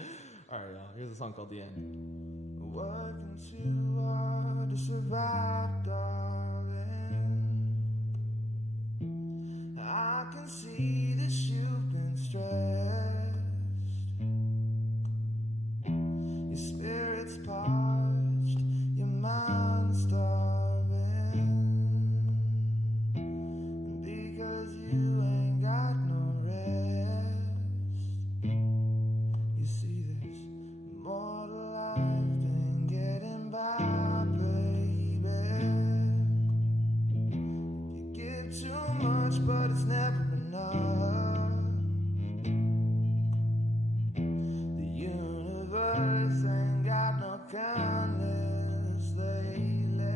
right, y'all. Here's a song called The End. Working too hard to survive, darling. I can see that you've been stressed. Your spirit's parched, your mind's starving. And because you ain't got no rest, you see there's more to life than getting by, baby. You give too much, but it's never enough. The universe ain't got no kindness lately.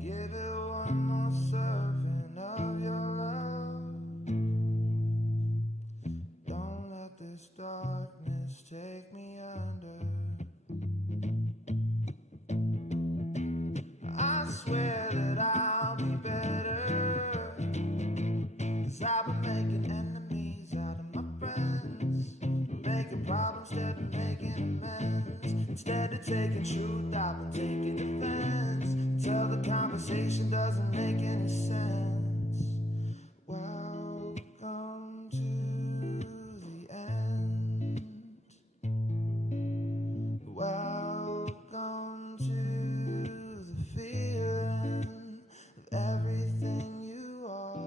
Give it one more serving of your love. Don't let this darkness take me under. I swear that I'll be better, 'cause I've been making enemies out of my friends, making problems instead of making amends. Instead of taking truth, I've been taking offense until the conversation doesn't make any sense. Welcome to the end. Welcome to the feeling of everything you are.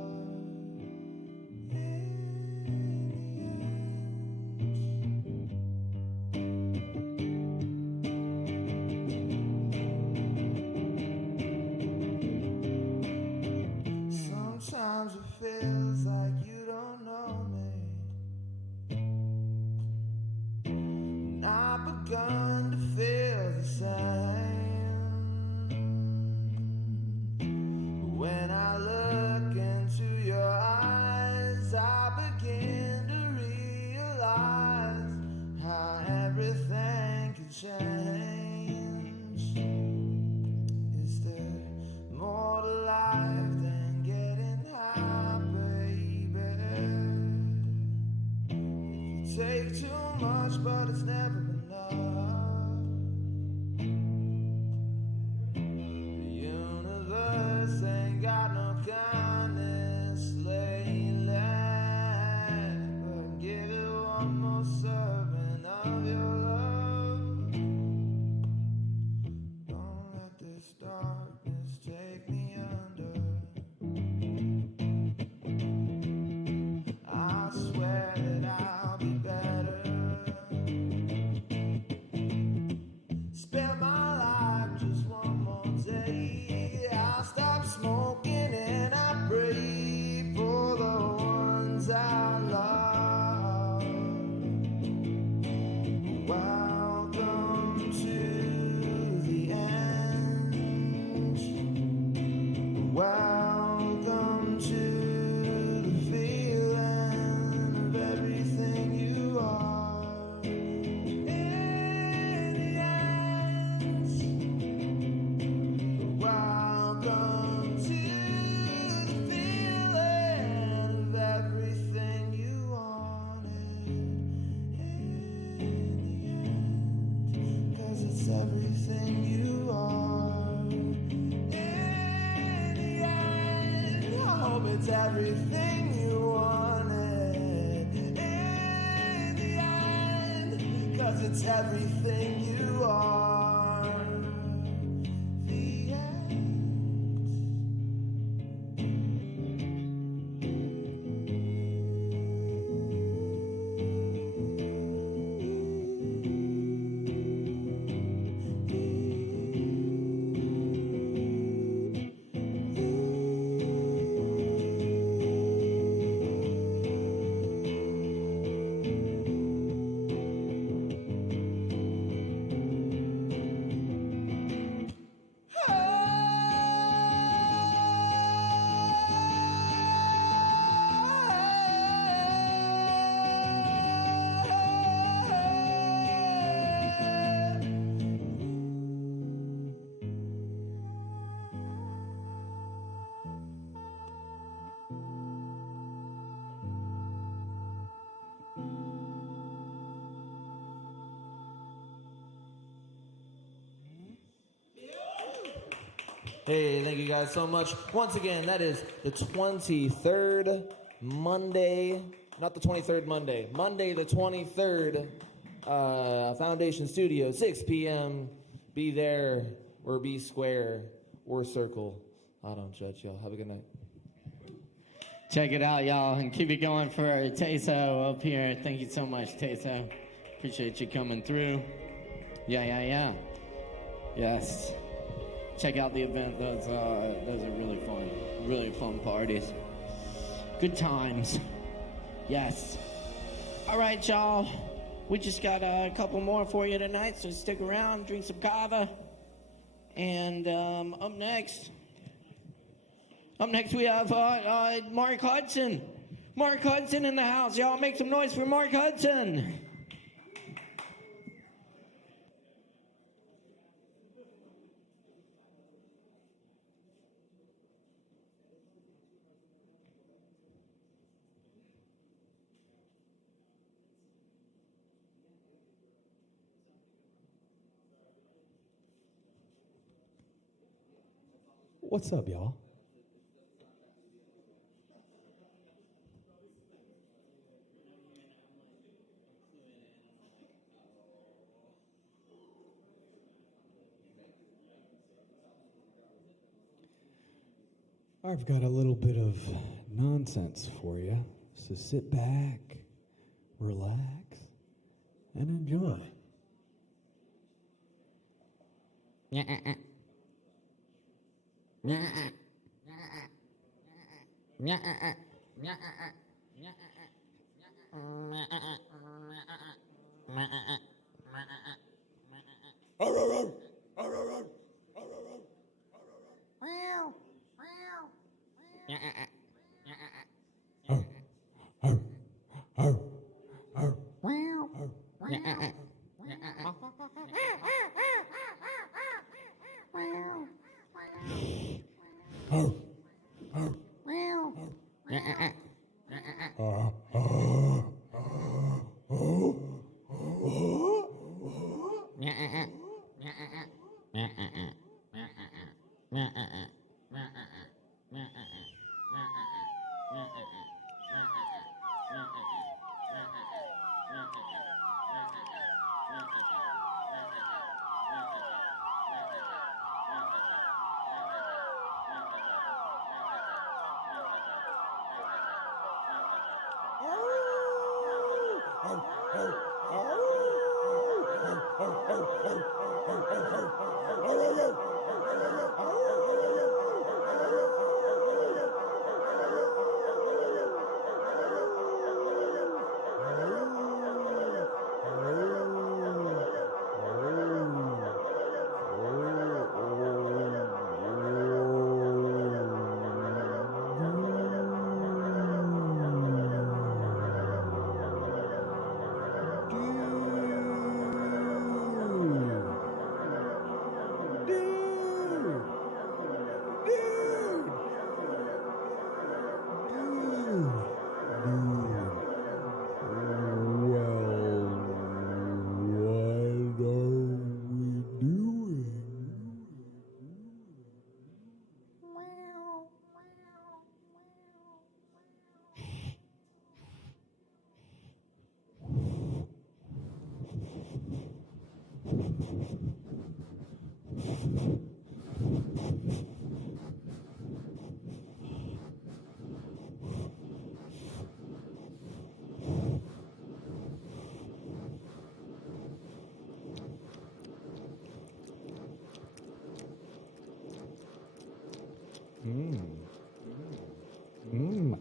Sometimes it feels like you don't know me, and I've begun to feel the same. When I look into your eyes, I begin to realize how everything can change. Is there more to life than getting high, baby? If you take too much, but it's never enough. The universe ain't got no kindness lately, but give it one more serving of your love. Don't let this darkness take me under. I swear that I'll be better, everything you wanted in the end, 'cause it's everything you are. The end. Hey, thank you guys so much. Once again, that is the 23rd Monday, not the 23rd Monday, Monday the 23rd, Foundation Studio, 6 p.m. Be there or be square or circle. I don't judge y'all. Have a good night. Check it out, y'all, and keep it going for Teso up here. Thank you so much, Teso. Appreciate you coming through. Yeah. Yes. Check out the event. Those are really fun parties. Good times. Yes. All right, y'all. We just got a couple more for you tonight, so stick around, drink some Kava. And up next we have Mark Hudson. Mark Hudson in the house. Y'all make some noise for Mark Hudson. What's up, y'all? I've got a little bit of nonsense for you, so sit back, relax, and enjoy.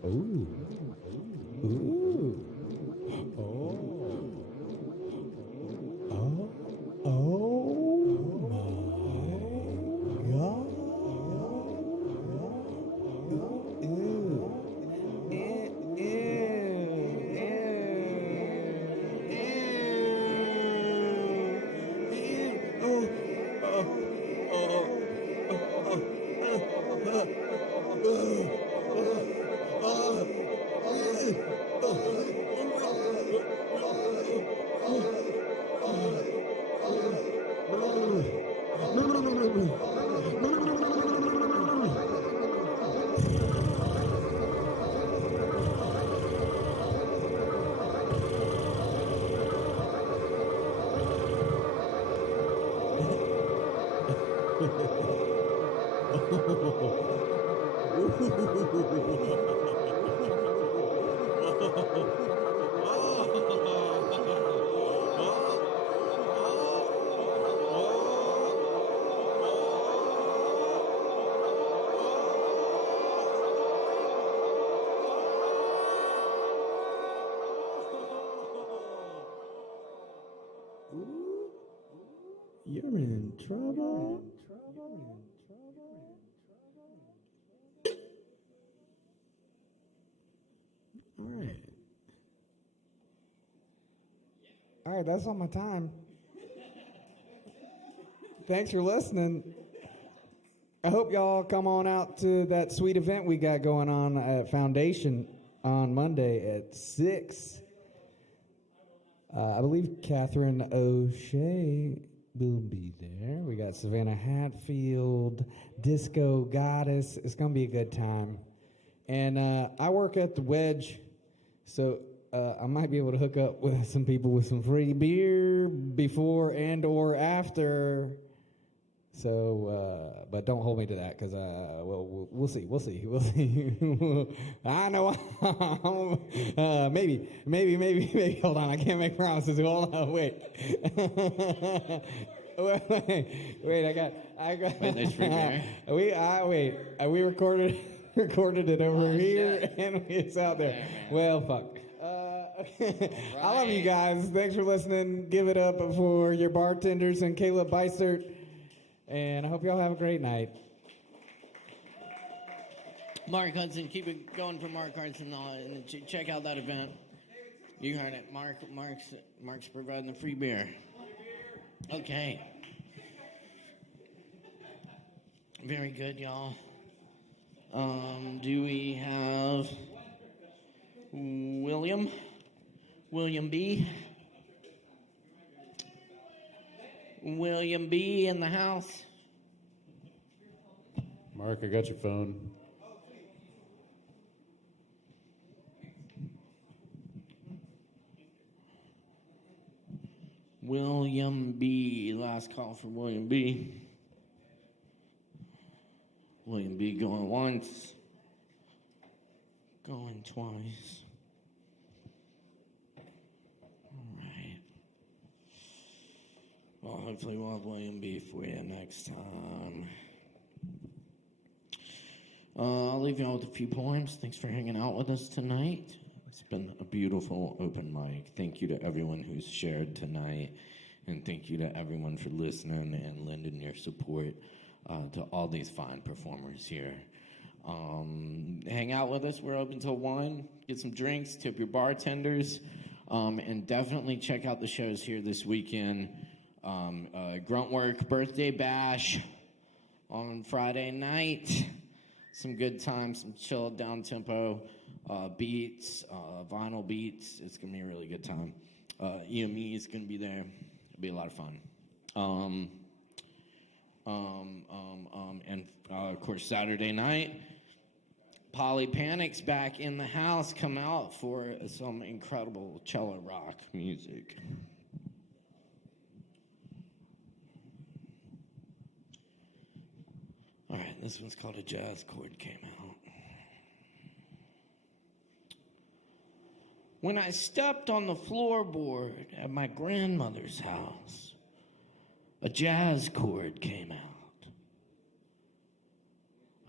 Ooh. Ooh. Oh. Oh. Oh my God. You're in trouble. All right, that's all my time. Thanks for listening. I hope y'all come on out to that sweet event we got going on at Foundation on Monday at 6. I believe Catherine O'Shea will be there. We got Savannah Hatfield, Disco Goddess. It's going to be a good time. And I work at the Wedge, so I might be able to hook up with some people with some free beer before and or after. So, but don't hold me to that because, well, we'll see. I know. Maybe. Hold on, I can't make promises. Hold on, wait. wait. I got. Wait, there's free beer? We recorded it over here, and it's out there. Well, fuck. I love you guys. Thanks for listening. Give it up for your bartenders and Caleb Beissert. And I hope y'all have a great night. Mark Hudson, keep it going for Mark Hudson. And check out that event. You heard it. Mark's providing the free beer. Okay. Very good, y'all. Do we have William B? William B in the house. Mark, I got your phone. William B. Last call for William B. William B going once. Going twice. Well, hopefully we'll have William B for you next time. I'll leave you all with a few poems. Thanks for hanging out with us tonight. It's been a beautiful open mic. Thank you to everyone who's shared tonight. And thank you to everyone for listening and lending your support to all these fine performers here. Hang out with us. We're open till 1. Get some drinks, tip your bartenders, and definitely check out the shows here this weekend. Gruntwork Birthday Bash on Friday night. Some good times, some chill down tempo beats, vinyl beats. It's gonna be a really good time. EME is gonna be there. It'll be a lot of fun. And of course Saturday night, Polly Panic's back in the house. Come out for some incredible cello rock music. All right, this one's called A Jazz Chord Came Out. When I stepped on the floorboard at my grandmother's house, a jazz chord came out.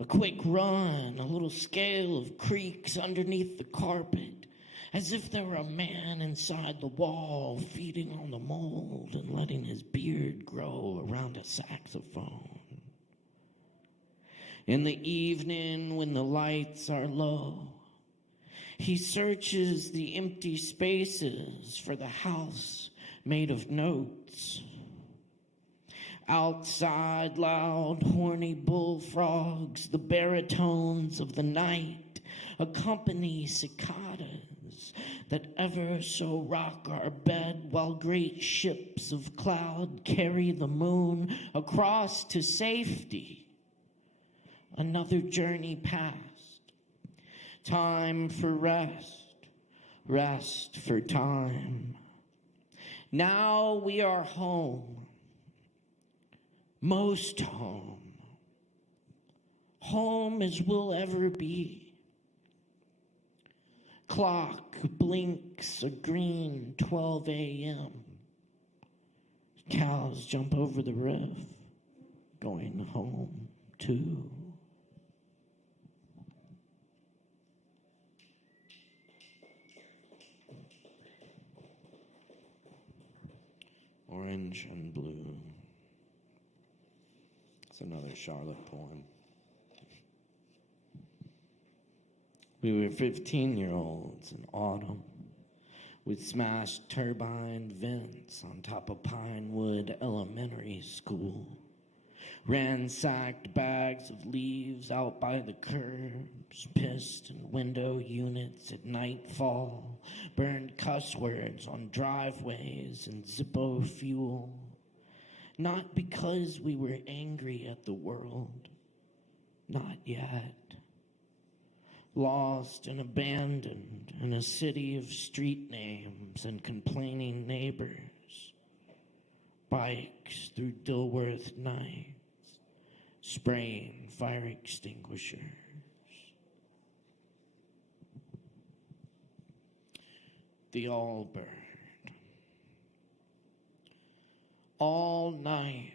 A quick run, a little scale of creaks underneath the carpet, as if there were a man inside the wall feeding on the mold and letting his beard grow around a saxophone. In the evening when the lights are low, he searches the empty spaces for the house made of notes. Outside, loud, horny bullfrogs, the baritones of the night, accompany cicadas that ever so rock our bed while great ships of cloud carry the moon across to safety. Another journey past. Time for rest, rest for time. Now we are home. Most home. Home as we'll ever be. Clock blinks a green 12 a.m. Cows jump over the roof, going home too. Orange and Blue. It's another Charlotte poem. We were 15-year-olds in autumn with smashed turbine vents on top of Pinewood Elementary School. Ransacked bags of leaves out by the curbs, pissed in window units at nightfall, burned cuss words on driveways and Zippo fuel. Not because we were angry at the world, not yet. Lost and abandoned in a city of street names and complaining neighbors. Bikes through Dilworth nights, spraying fire extinguishers. The Allbird. All night,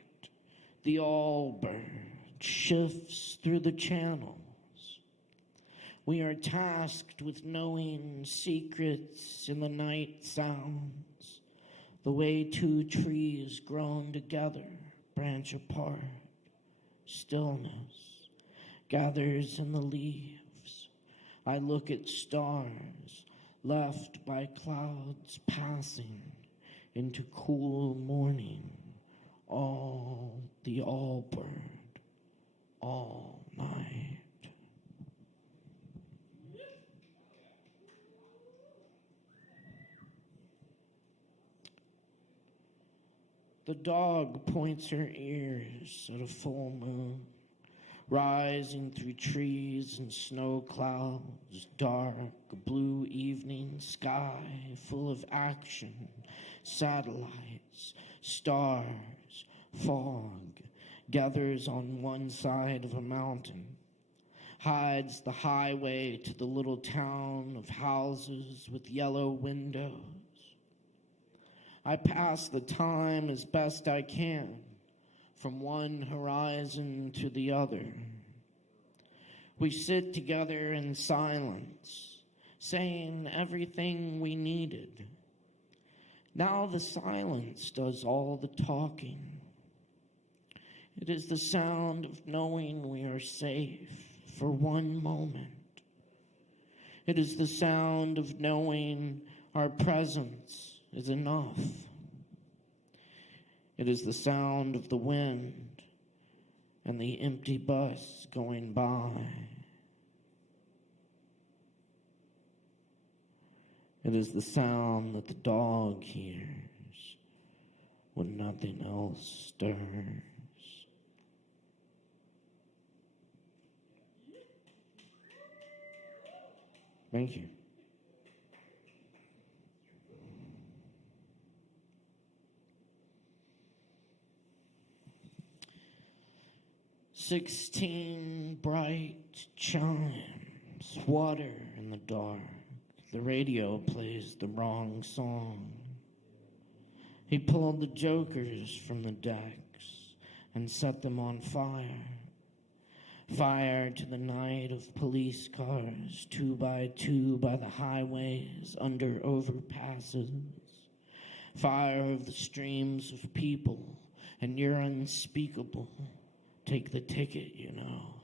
the Allbird shifts through the channels. We are tasked with knowing secrets in the night sounds, the way two trees grown together branch apart. Stillness gathers in the leaves. I look at stars left by clouds passing into cool morning. All the Allbird, all night. The dog points her ears at a full moon, rising through trees and snow clouds, dark blue evening sky full of action, satellites, stars, fog, gathers on one side of a mountain, hides the highway to the little town of houses with yellow windows. I pass the time as best I can, from one horizon to the other. We sit together in silence, saying everything we needed. Now the silence does all the talking. It is the sound of knowing we are safe for one moment. It is the sound of knowing our presence is enough. It is the sound of the wind and the empty bus going by. It is the sound that the dog hears when nothing else stirs. Thank you. 16 bright chimes, water in the dark. The radio plays the wrong song. He pulled the jokers from the decks and set them on fire. Fire to the night of police cars, 2 by 2 by the highways, under overpasses. Fire of the streams of people, and you're unspeakable. Take the ticket, you know.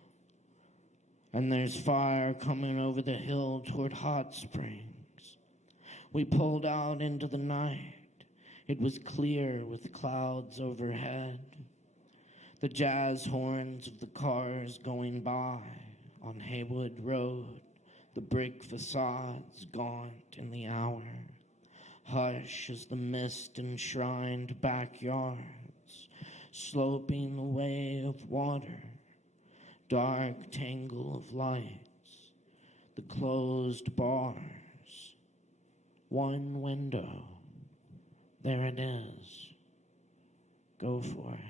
And there's fire coming over the hill toward Hot Springs. We pulled out into the night. It was clear with clouds overhead. The jazz horns of the cars going by on Haywood Road, the brick facades gaunt in the hour. Hush as the mist enshrined backyards, sloping the way of water, dark tangle of lights, the closed bars, one window. There it is. Go for it.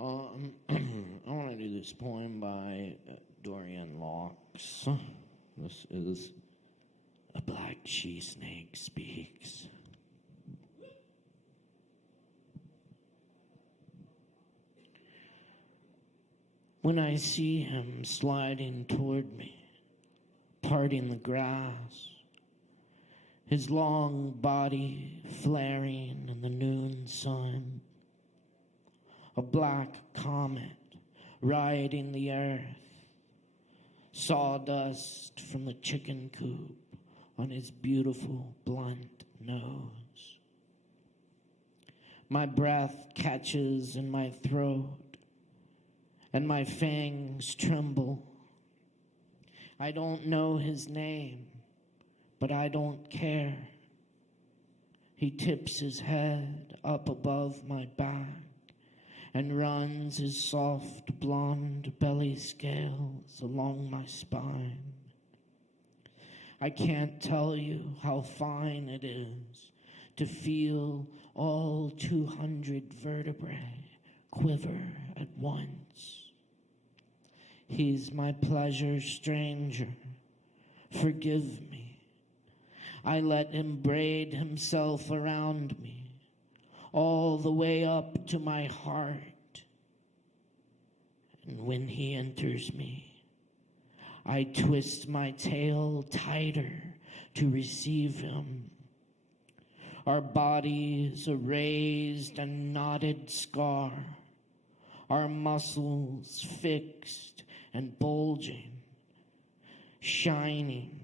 I want to do this poem by Dorian Locks. This is A Black She Snake Speaks. When I see him sliding toward me, parting the grass, his long body flaring in the noon sun, a black comet riding the earth, sawdust from the chicken coop on his beautiful blunt nose. My breath catches in my throat, and my fangs tremble. I don't know his name, but I don't care. He tips his head up above my back and runs his soft blonde belly scales along my spine. I can't tell you how fine it is to feel all 200 vertebrae quiver at once. He's my pleasure stranger. Forgive me. I let him braid himself around me, all the way up to my heart. And when he enters me, I twist my tail tighter to receive him. Our bodies a raised and knotted scar, our muscles fixed and bulging, shining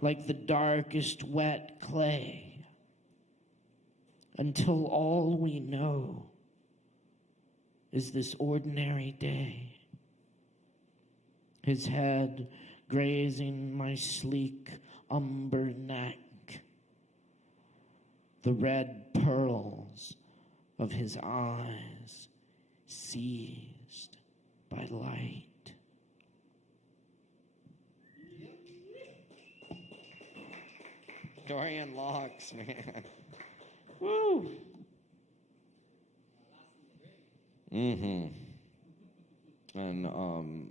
like the darkest wet clay, until all we know is this ordinary day. His head grazing my sleek umber neck, the red pearls of his eyes seized by light. Dorian Locks, man. Woo! And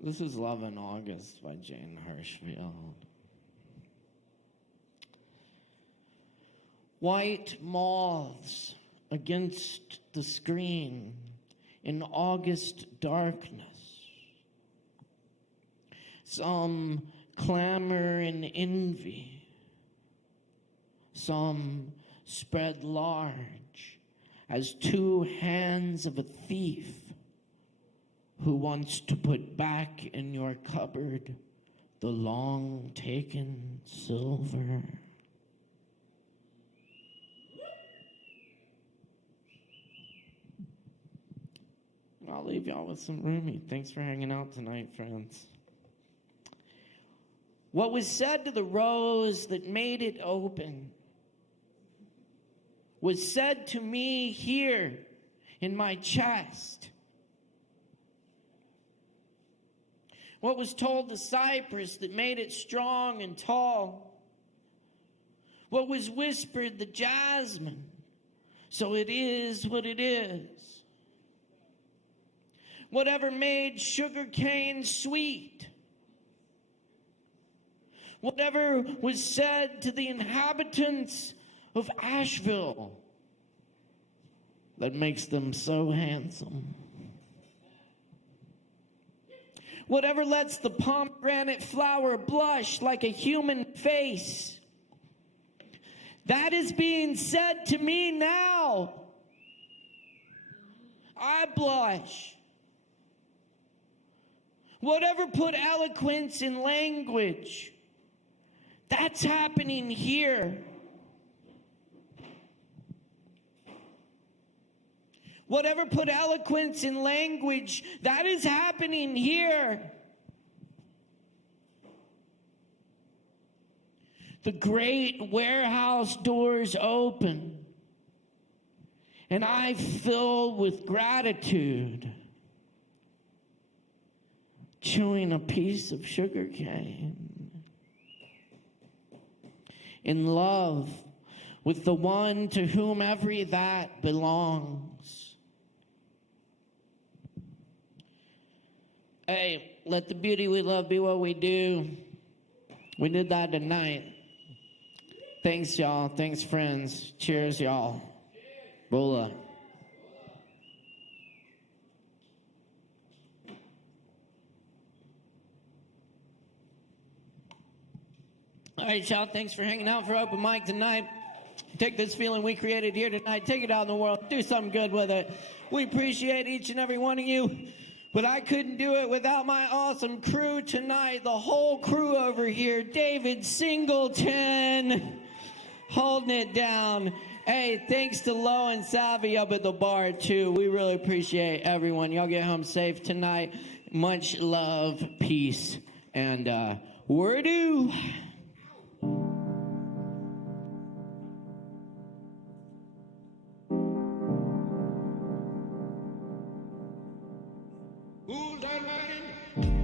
this is Love in August by Jane Hirschfield. White moths against the screen in August darkness. Some clamor in envy. Some spread large as two hands of a thief who wants to put back in your cupboard the long-taken silver. I'll leave y'all with some Rumi. Thanks for hanging out tonight, friends. What was said to the rose that made it open was said to me here in my chest. What was told to cypress that made it strong and tall? What was whispered to jasmine? So it is what it is. Whatever made sugarcane sweet. Whatever was said to the inhabitants of ASHEViLLE that makes them so handsome. Whatever lets the pomegranate flower blush like a human face. That is being said to me now. I blush. Whatever put eloquence in language, that's happening here. Whatever put eloquence in language, that is happening here. The great warehouse doors open, and I fill with gratitude, chewing a piece of sugar cane, in love with the one to whom every that belongs. Hey, let the beauty we love be what we do. We did that tonight. Thanks, y'all. Thanks, friends. Cheers, y'all. Bola. All right, y'all. Thanks for hanging out for open mic tonight. Take this feeling we created here tonight. Take it out in the world. Do something good with it. We appreciate each and every one of you. But I couldn't do it without my awesome crew tonight. The whole crew over here. David Singleton holding it down. Hey, thanks to Lo and Savvy up at the bar, too. We really appreciate everyone. Y'all get home safe tonight. Much love, peace, and we're due. Who's that man?